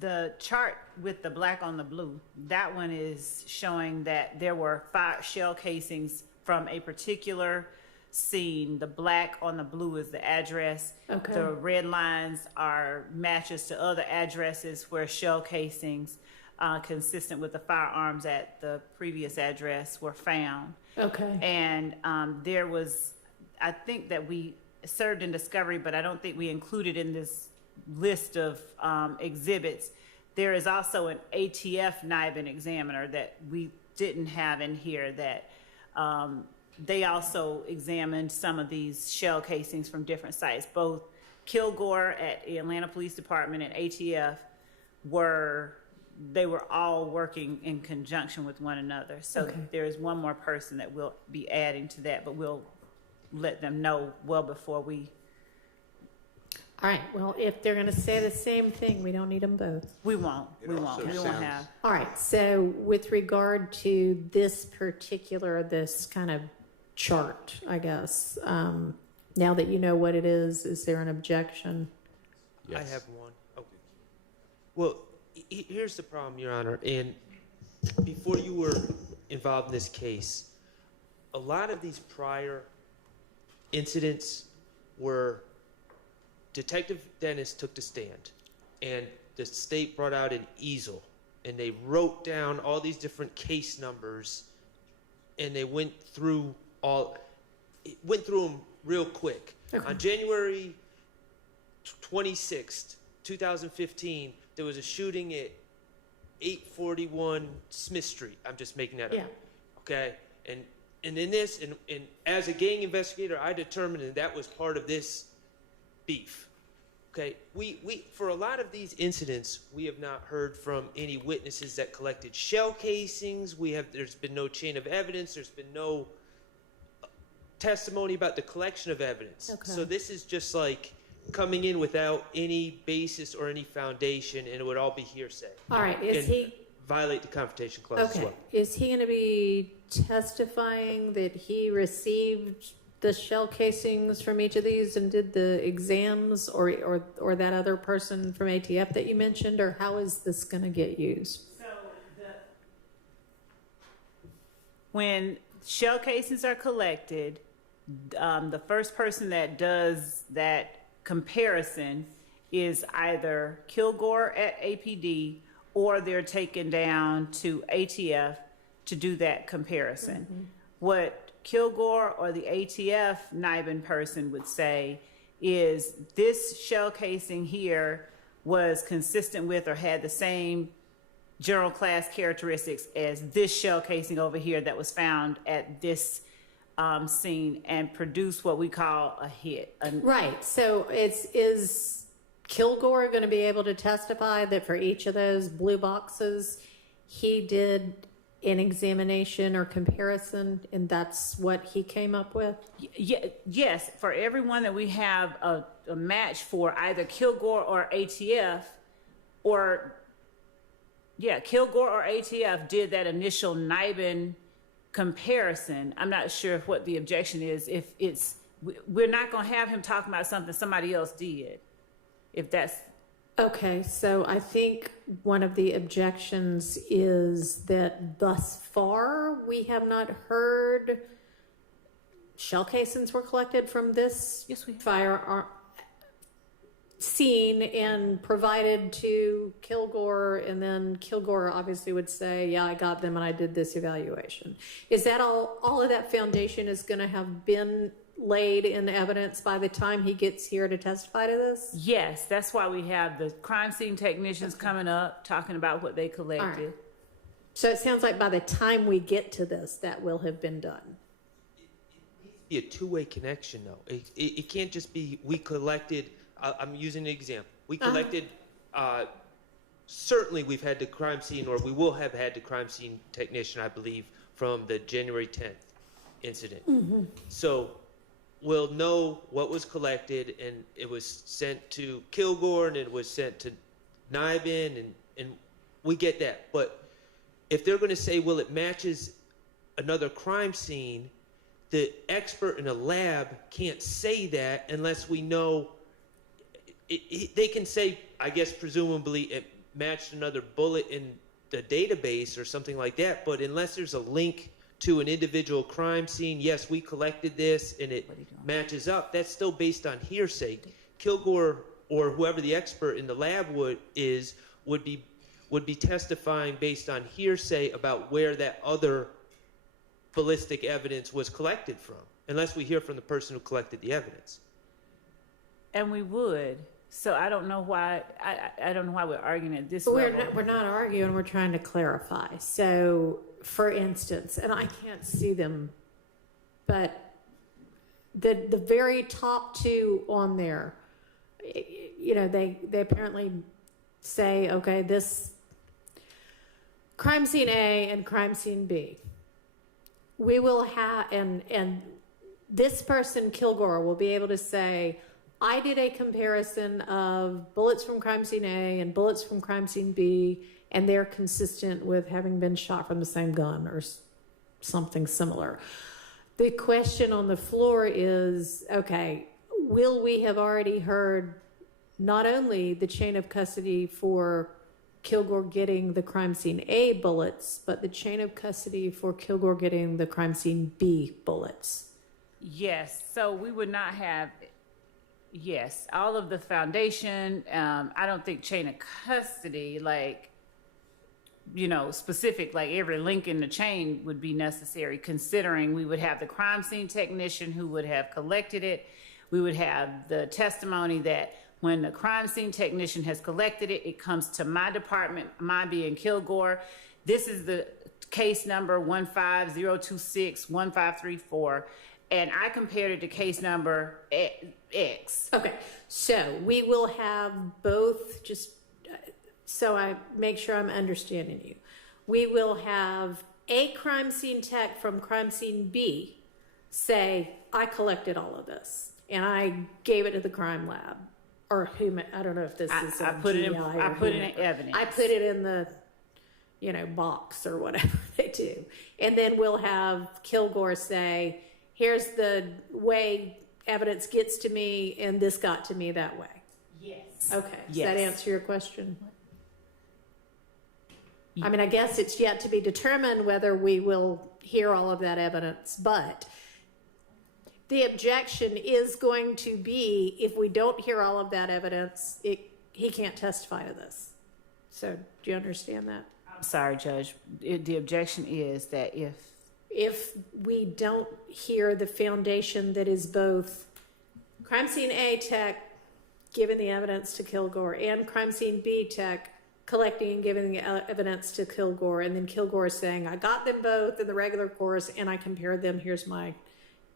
the chart with the black on the blue. That one is showing that there were 5 shell casings from a particular scene. The black on the blue is the address. Okay. The red lines are matches to other addresses where shell casings consistent with the firearms at the previous address were found. Okay. And there was, I think that we served in discovery, but I don't think we included in this list of exhibits. There is also an ATF NIBIN examiner that we didn't have in here that they also examined some of these shell casings from different sites. Both Kilgore at the Atlanta Police Department and ATF were all working in conjunction with one another. So there is one more person that we'll be adding to that, but we'll let them know well before we. All right. Well, if they're going to say the same thing, we don't need them both. We won't. We won't have. All right. So with regard to this kind of chart, I guess, now that you know what it is there an objection? Yes. I have one. Okay. Well, here's the problem, Your Honor. And before you were involved in this case, a lot of these prior incidents were Detective Dennis took the stand, and the state brought out an easel, and they wrote down all these different case numbers, and they went through them real quick. Okay. On January 26th, 2015, there was a shooting at 841 Smith Street. I'm just making that up. Okay? And in this, and as a gang investigator, I determined that was part of this beef. Okay, we for a lot of these incidents, we have not heard from any witnesses that collected shell casings. There's been no chain of evidence. There's been no testimony about the collection of evidence. Okay. So this is just like coming in without any basis or any foundation, and it would all be hearsay. All right. Is he violate the Confrontation Clause as well? Is he going to be testifying that he received the shell casings from each of these and did the exams, or that other person from ATF that you mentioned, or how is this going to get used? So when shell casings are collected, the first person that does that comparison is either Kilgore at APD or they're taken down to ATF to do that comparison. What Kilgore or the ATF NIBIN person would say is this shell casing here was consistent with or had the same general class characteristics as this shell casing over here that was found at this scene, and produce what we call a hit. Right. So is Kilgore going to be able to testify that for each of those blue boxes, he did an examination or comparison, and that's what he came up with? Yes. For everyone that we have a match for, either Kilgore or ATF, Kilgore or ATF did that initial NIBIN comparison. I'm not sure what the objection is. If it's, we're not going to have him talking about something somebody else did. If that's okay. So I think one of the objections is that thus far we have not heard shell casings were collected from this firearm scene and provided to Kilgore, and then Kilgore obviously would say, yeah, I got them and I did this evaluation. Is that all of that foundation is going to have been laid in evidence by the time he gets here to testify to this? Yes, that's why we have the crime scene technicians coming up talking about what they collected. Right. So it sounds like by the time we get to this, that will have been done. It needs to be a two-way connection, though. It can't just be we collected. I'm using an example. We collected, certainly we've had the crime scene, or we will have had the crime scene technician, I believe, from the January 10th incident. So we'll know what was collected, and it was sent to Kilgore, and it was sent to NIBIN, and we get that. But if they're going to say, well, it matches another crime scene, the expert in the lab can't say that unless we know. They can say, I guess, presumably it matched another bullet in the database or something like that, but unless there's a link to an individual crime scene, yes, we collected this and it matches up, that's still based on hearsay. Kilgore or whoever the expert in the lab would be testifying based on hearsay about where that other ballistic evidence was collected from, unless we hear from the person who collected the evidence. And we would. So I don't know why. I don't know why we're arguing at this But level. we're not arguing. We're trying to clarify. So, for instance, and I can't see them, but the very top two on there, you know, they apparently say, okay, this crime scene A and crime scene B. We will have, and this person, Kilgore, will be able to say, I did a comparison of bullets from crime scene A and bullets from crime scene B, and they're consistent with having been shot from the same gun or something similar. The question on the floor is, okay, will we have already heard not only the chain of custody for Kilgore getting the crime scene A bullets, but the chain of custody for Kilgore getting the crime scene B bullets? Yes. So we would not have... Yes, all of the foundation. I don't think chain of custody, like, you know, specific, like every link in the chain would be necessary, considering we would have the crime scene technician who would have collected it. We would have the testimony that when the crime scene technician has collected it, it comes to my department, my being Kilgore. This is the case number 150261534. And I compared it to case number X. Okay, so we will have both, just so I make sure I'm understanding you. We will have a crime scene tech from crime scene B say, I collected all of this, and I gave it to the crime lab. Or whom, I don't know if this is I put it in evidence. I put it in the, you know, box or whatever they do. And then we'll have Kilgore say, here's the way evidence gets to me, and this got to me that way. Yes. Okay. Does Yes. that answer your question? I mean, I guess it's yet to be determined whether we will hear all of that evidence, but the objection is going to be, if we don't hear all of that evidence, he can't testify to this. So do you understand that? I'm sorry, Judge. The objection is that if we don't hear the foundation that is both crime scene A tech giving the evidence to Kilgore and crime scene B tech collecting and giving the evidence to Kilgore, and then Kilgore is saying, I got them both in the regular course and I compared them, here's my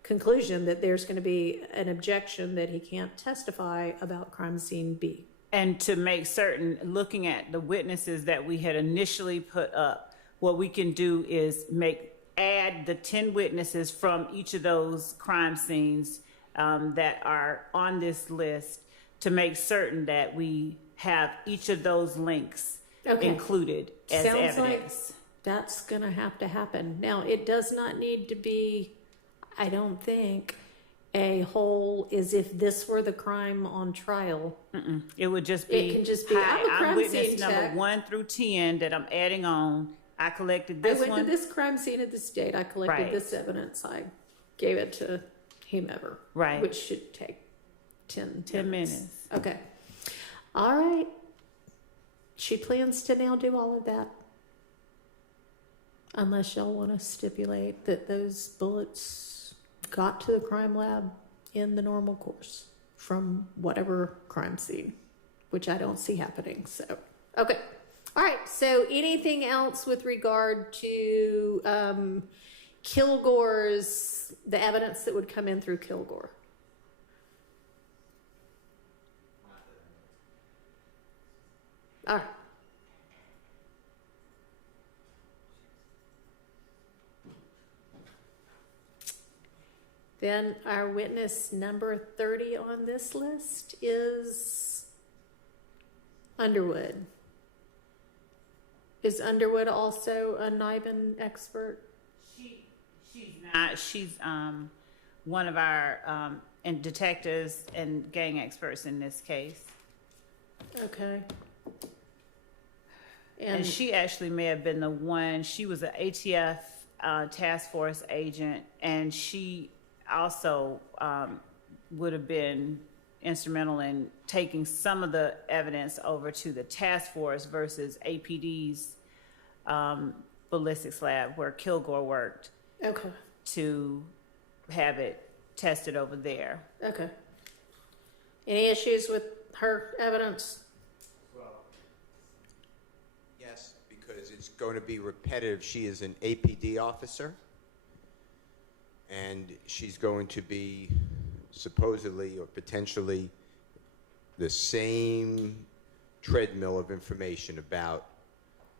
conclusion, that there's going to be an objection that he can't testify about crime scene B. And to make certain, looking at the witnesses that we had initially put up, what we can do is add the 10 witnesses from each of those crime scenes that are on this list to make certain that we have each of those links included as Sounds evidence. like that's going to have to happen. Now, it does not need to be, I don't think, a whole as if this were the crime on trial. It would just be, it can just be, I'm witness scene number tech. 1 through 10 that I'm adding on. I collected this one. I went to this crime scene at this date. I collected this evidence. I gave it to whomever. Right. Which should take 10 minutes. Okay. All right. She plans to now do all of that. Unless y'all want to stipulate that those bullets got to the crime lab in the normal course from whatever crime scene, which I don't see happening. So, okay. All right. So anything else with regard to Kilgore's, the evidence that would come in through Kilgore? All right. Then our witness number 30 on this list is Underwood. Is Underwood also a NIBIN expert? She's not. She's one of our detectives and gang experts in this case. Okay. And she actually may have been the one. She was an ATF task force agent, and she also would have been instrumental in taking some of the evidence over to the task force versus APD's ballistics lab where Kilgore worked. Okay. To have it tested over there. Okay. Any issues with her evidence? Yes, because it's going to be repetitive. She is an APD officer, and she's going to be supposedly or potentially the same treadmill of information about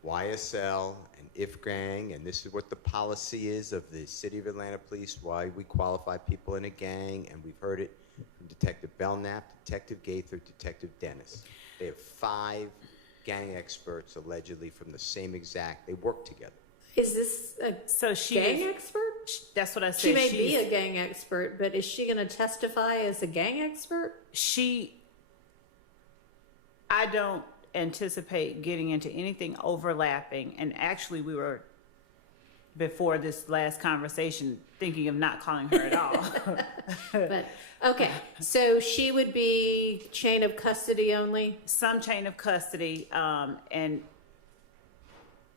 YSL and IF gang, and this is what the policy is of the City of Atlanta Police, why we qualify people in a gang, and we've heard it from Detective Belknap, Detective Gaither, Detective Dennis. They have 5 gang experts allegedly from the same exact, they work together. Is this a gang expert? That's what I said. She may be a gang expert, but is she going to testify as a gang expert? I don't anticipate getting into anything overlapping, and actually we were, before this last conversation, thinking of not calling her at all. But okay, so she would be chain of custody only? Some chain of custody, and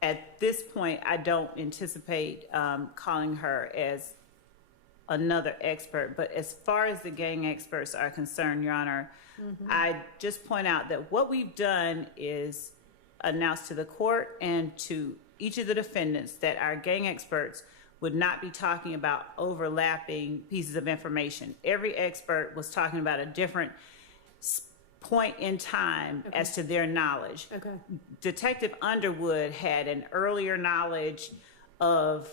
at this point I don't anticipate calling her as another expert. But as far as the gang experts are concerned, Your Honor, I just point out that what we've done is announce to the court and to each of the defendants that our gang experts would not be talking about overlapping pieces of information. Every expert was talking about a different point in time as to their knowledge. Detective Underwood had an earlier knowledge of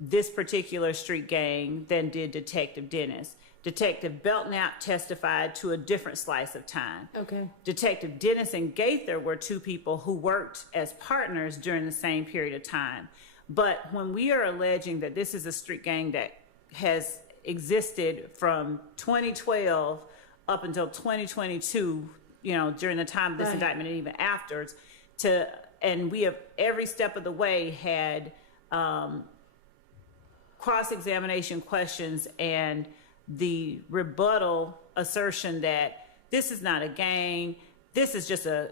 this particular street gang than did Detective Dennis. Detective Belknap testified to a different slice of time. Detective Dennis and Gaither were 2 people who worked as partners during the same period of time. But when we are alleging that this is a street gang that has existed from 2012 up until 2022, you know, during the time of this indictment and even afterwards, and we have every step of the way had cross-examination questions and the rebuttal assertion that this is not a gang, this is just a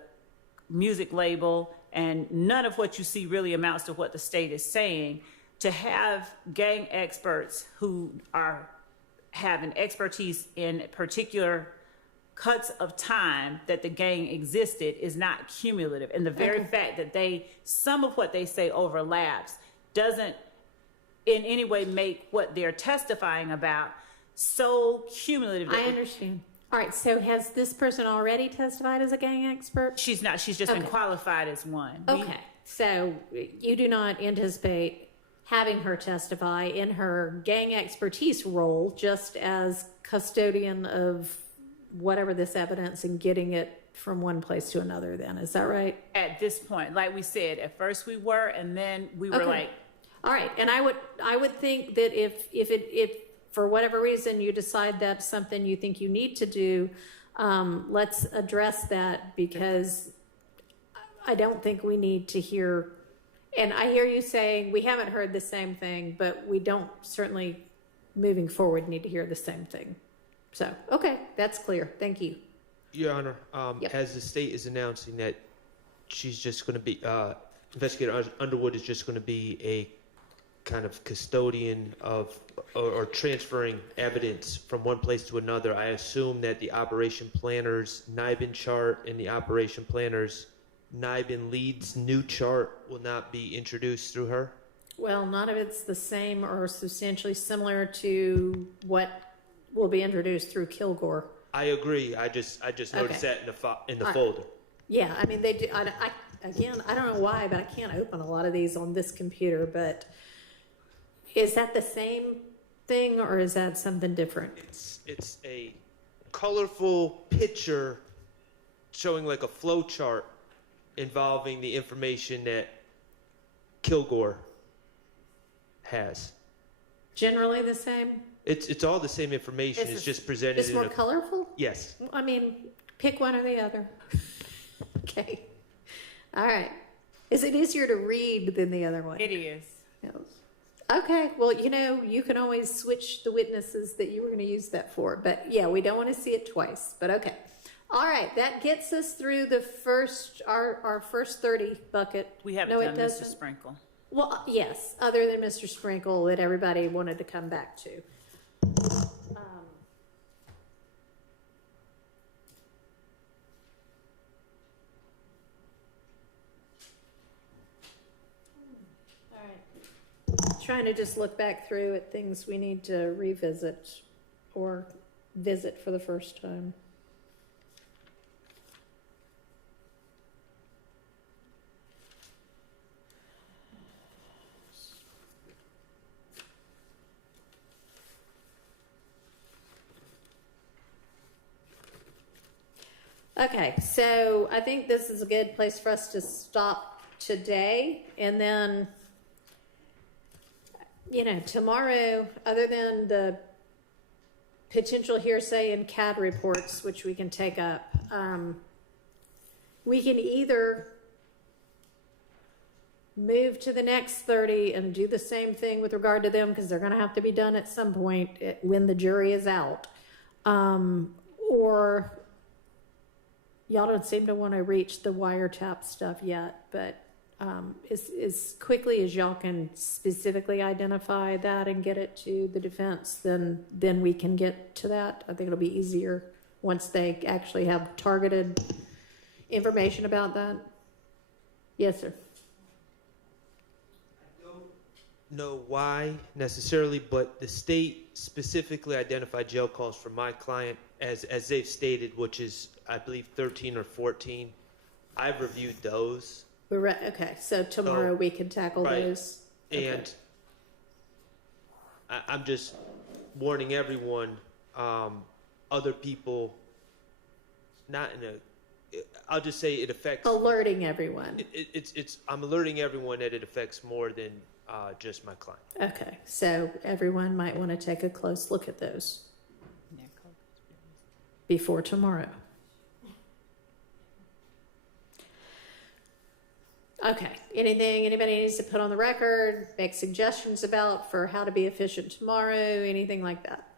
music label, and none of what you see really amounts to what the state is saying, to have gang experts who have an expertise in particular cuts of time that the gang existed is not cumulative. And the very fact that some of what they say overlaps doesn't in any way make what they're testifying about so cumulative. I understand. All right, so has this person already testified as a gang expert? She's not. She's just been qualified as one. Okay, so you do not anticipate having her testify in her gang expertise role just as custodian of whatever this evidence and getting it from one place to another then, is that right? At this point, like we said, at first we were, and then we were like... All right, and I would think that if for whatever reason you decide that's something you think you need to do, let's address that, because I don't think we need to hear, and I hear you saying we haven't heard the same thing, but we don't certainly moving forward need to hear the same thing. So, okay, that's clear. Thank you. Your Honor, as the state is announcing that she's just going to be, Investigator Underwood is just going to be a kind of custodian of or transferring evidence from one place to another, I assume that the operation planner's NIBIN chart and the operation planner's NIBIN lead's new chart will not be introduced through her? Well, none of it's the same or substantially similar to what will be introduced through Kilgore. I agree. I just noticed that in the folder. Yeah, I mean, they do. Again, I don't know why, but I can't open a lot of these on this computer. But is that the same thing, or is that something different? It's a colorful picture showing like a flow chart involving the information that Kilgore has. Generally the same? It's all the same information. It's just presented. It's more colorful? Yes. I mean, pick one or the other. Okay. All right. Is it easier to read than the other one? It is. Yes. Okay. Well, you can always switch the witnesses that you were going to use that for. But yeah, we don't want to see it twice. But okay. All right. That gets us through the first, our first 30 bucket. We haven't done Mr. Sprinkle. Well, yes, other than Mr. Sprinkle that everybody wanted to come back to. Trying to just look back through at things we need to revisit or visit for the first time. Okay, so I think this is a good place for us to stop today, and then tomorrow, other than the potential hearsay and CAD reports, which we can take up, we can either move to the next 30 and do the same thing with regard to them, because they're going to have to be done at some point when the jury is out, or y'all don't seem to want to reach the wiretap stuff yet, but as quickly as y'all can specifically identify that and get it to the defense, then we can get to that. I think it'll be easier once they actually have targeted information about that. Yes, sir. I don't know why necessarily, but the state specifically identified jail calls for my client as they've stated, which is, I believe, 13 or 14. I've reviewed those. Okay, so tomorrow we can tackle those. Okay. And I'm just warning everyone, other people, not in a, I'll just say it affects. Alerting everyone. I'm alerting everyone that it affects more than just my client. Okay, so everyone might want to take a close look at those before tomorrow. Okay, anything anybody needs to put on the record, make suggestions about for how to be efficient tomorrow, anything like that?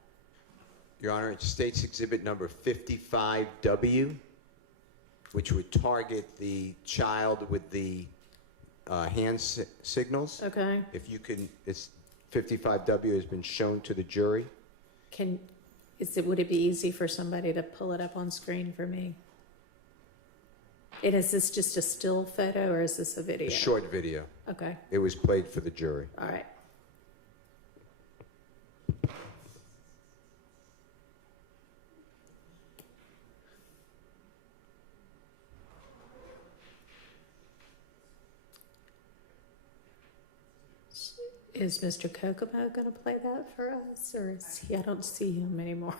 Your Honor, it states exhibit number 55W, which would target the child with the hand signals. Okay. If you can, it's 55W has been shown to the jury. Would it be easy for somebody to pull it up on screen for me? And is this just a still photo or is this a video? A short video. Okay. It was played for the jury. All right. Is Mr. Kokomo going to play that for us, or is he? I don't see him anymore.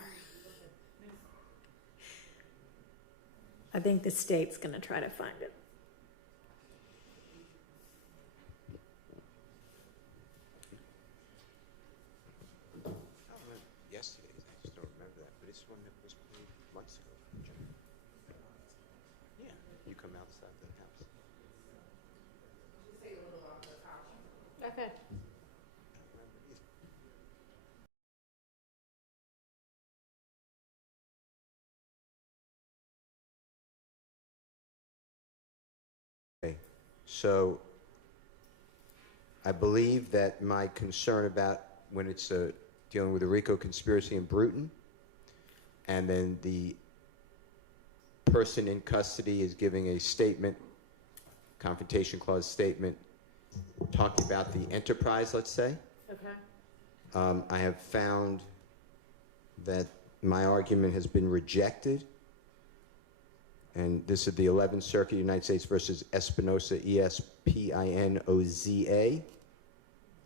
I think the state's going to try to find it. Yesterday, I just don't remember that, but it's one that was played months ago. Yeah, you come outside the house. Okay. Okay, so I believe that my concern about when it's dealing with the RICO conspiracy in Bruton, and then the person in custody is giving a statement, confrontation clause statement, talking about the enterprise, let's say. Okay. I have found that my argument has been rejected, and this is the 11th Circuit, United States versus Espinoza, E-S-P-I-N-O-Z-A.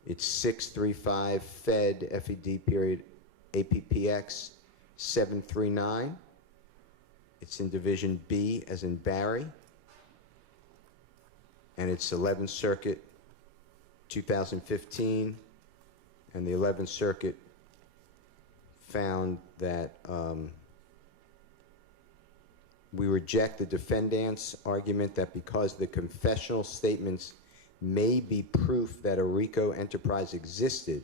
It's 635 Fed, F-E-D, period, APPX 739. It's in Division B, as in Barry. And it's 11th Circuit, 2015. And the 11th Circuit found that we reject the defendant's argument that because the confessional statements may be proof that a RICO enterprise existed,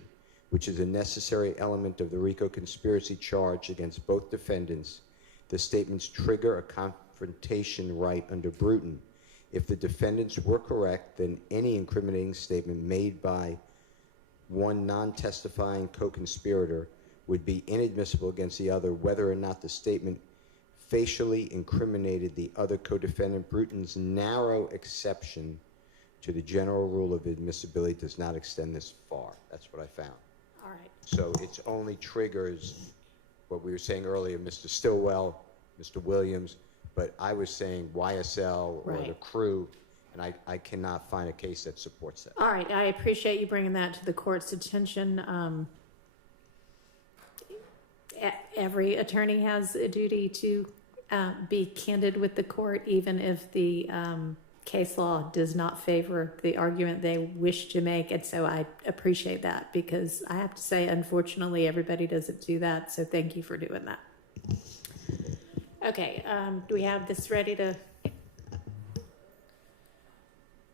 which is a necessary element of the RICO conspiracy charge against both defendants, the statements trigger a confrontation right under Bruton. If the defendants were correct, then any incriminating statement made by one non-testifying co-conspirator would be inadmissible against the other, whether or not the statement facially incriminated the other co-defendant. Bruton's narrow exception to the general rule of admissibility does not extend this far. That's what I found. All right. So it only triggers what we were saying earlier, Mr. Stillwell, Mr. Williams, but I was saying YSL or the crew, and I cannot find a case that supports that. All right. I appreciate you bringing that to the court's attention. Every attorney has a duty to be candid with the court, even if the case law does not favor the argument they wish to make. And so I appreciate that, because I have to say, unfortunately, everybody doesn't do that. So thank you for doing that. Okay. Do we have this ready to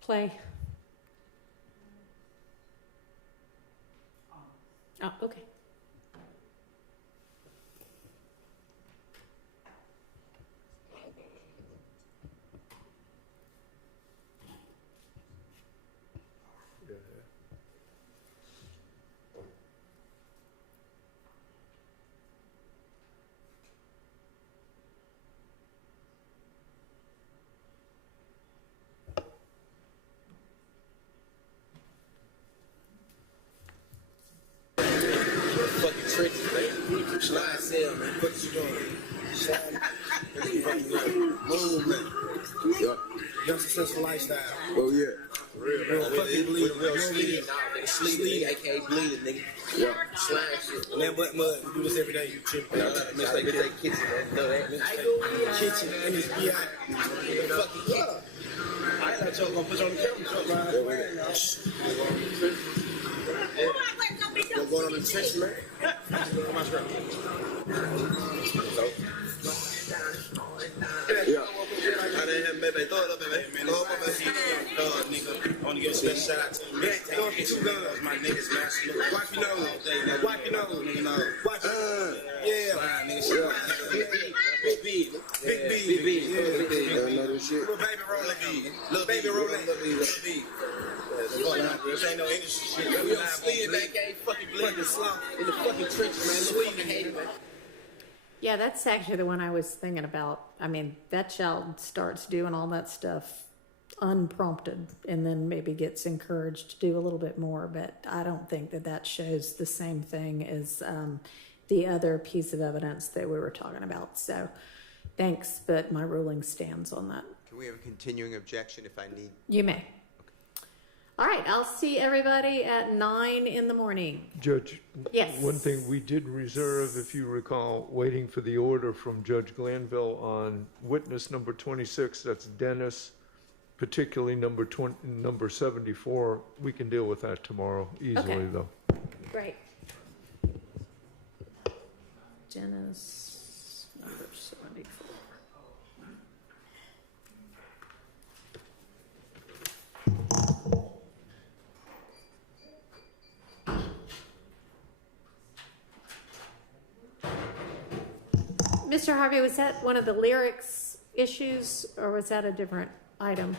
play? Oh, okay. Slide cell, man. What you doing? Slide. Move, man. Young successful lifestyle. Oh, yeah. Real fucking bleeding. Real sleep, aka bleeding, nigga. Yeah. Slide shit. Man, but mud. We do this every day. You tripping. Mistake kitchen, man. Know that. Kitchen and his BI. Fucking kitchen. I thought y'all gonna put you on the camera. We're going on the trench, man. Come on, strap. Yeah. I didn't have baby. Throw it up, baby. Throw it up, baby. Nigga. On want to give a special shout out to the Don't get too guns, my niggas, man. Wipe your nose. Wipe your nose. Wipe your nose. Yeah. Fine, nigga. Big B. Big B. Big B. Don't know this shit. Little baby rolling. Little baby rolling. Little B. This ain't no industry shit. We don't sleep, they ain't fucking bleeding slump in the fucking trenches, man. Sweden hate it, man. Yeah, that's actually the one I was thinking about. I mean, that child starts doing all that stuff unprompted and then maybe gets encouraged to do a little bit more, but I don't think that that shows the same thing as the other piece of evidence that we were talking about. So thanks, but my ruling stands on that. Can we have a continuing objection if I need? You may. All right, I'll see everybody at 9 in the morning. Judge, yes. One thing we did reserve, if you recall, waiting for the order from Judge Glanville on witness number 26, that's Dennis, particularly number 74. We can deal with that tomorrow easily, though. Great. Dennis, number 74. Mr. Harvey, was that one of the lyrics issues, or was that a different item?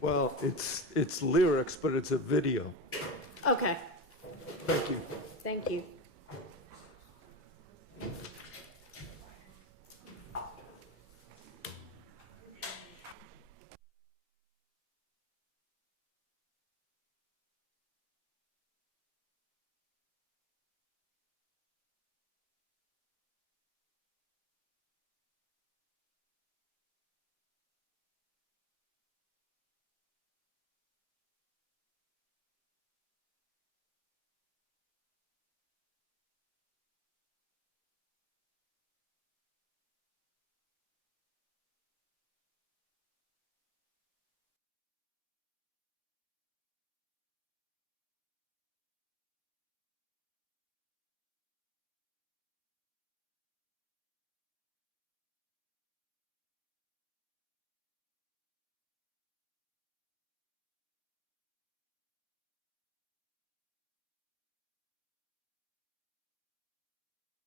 Well, it's lyrics, but it's a video. Okay. Thank you. Thank you.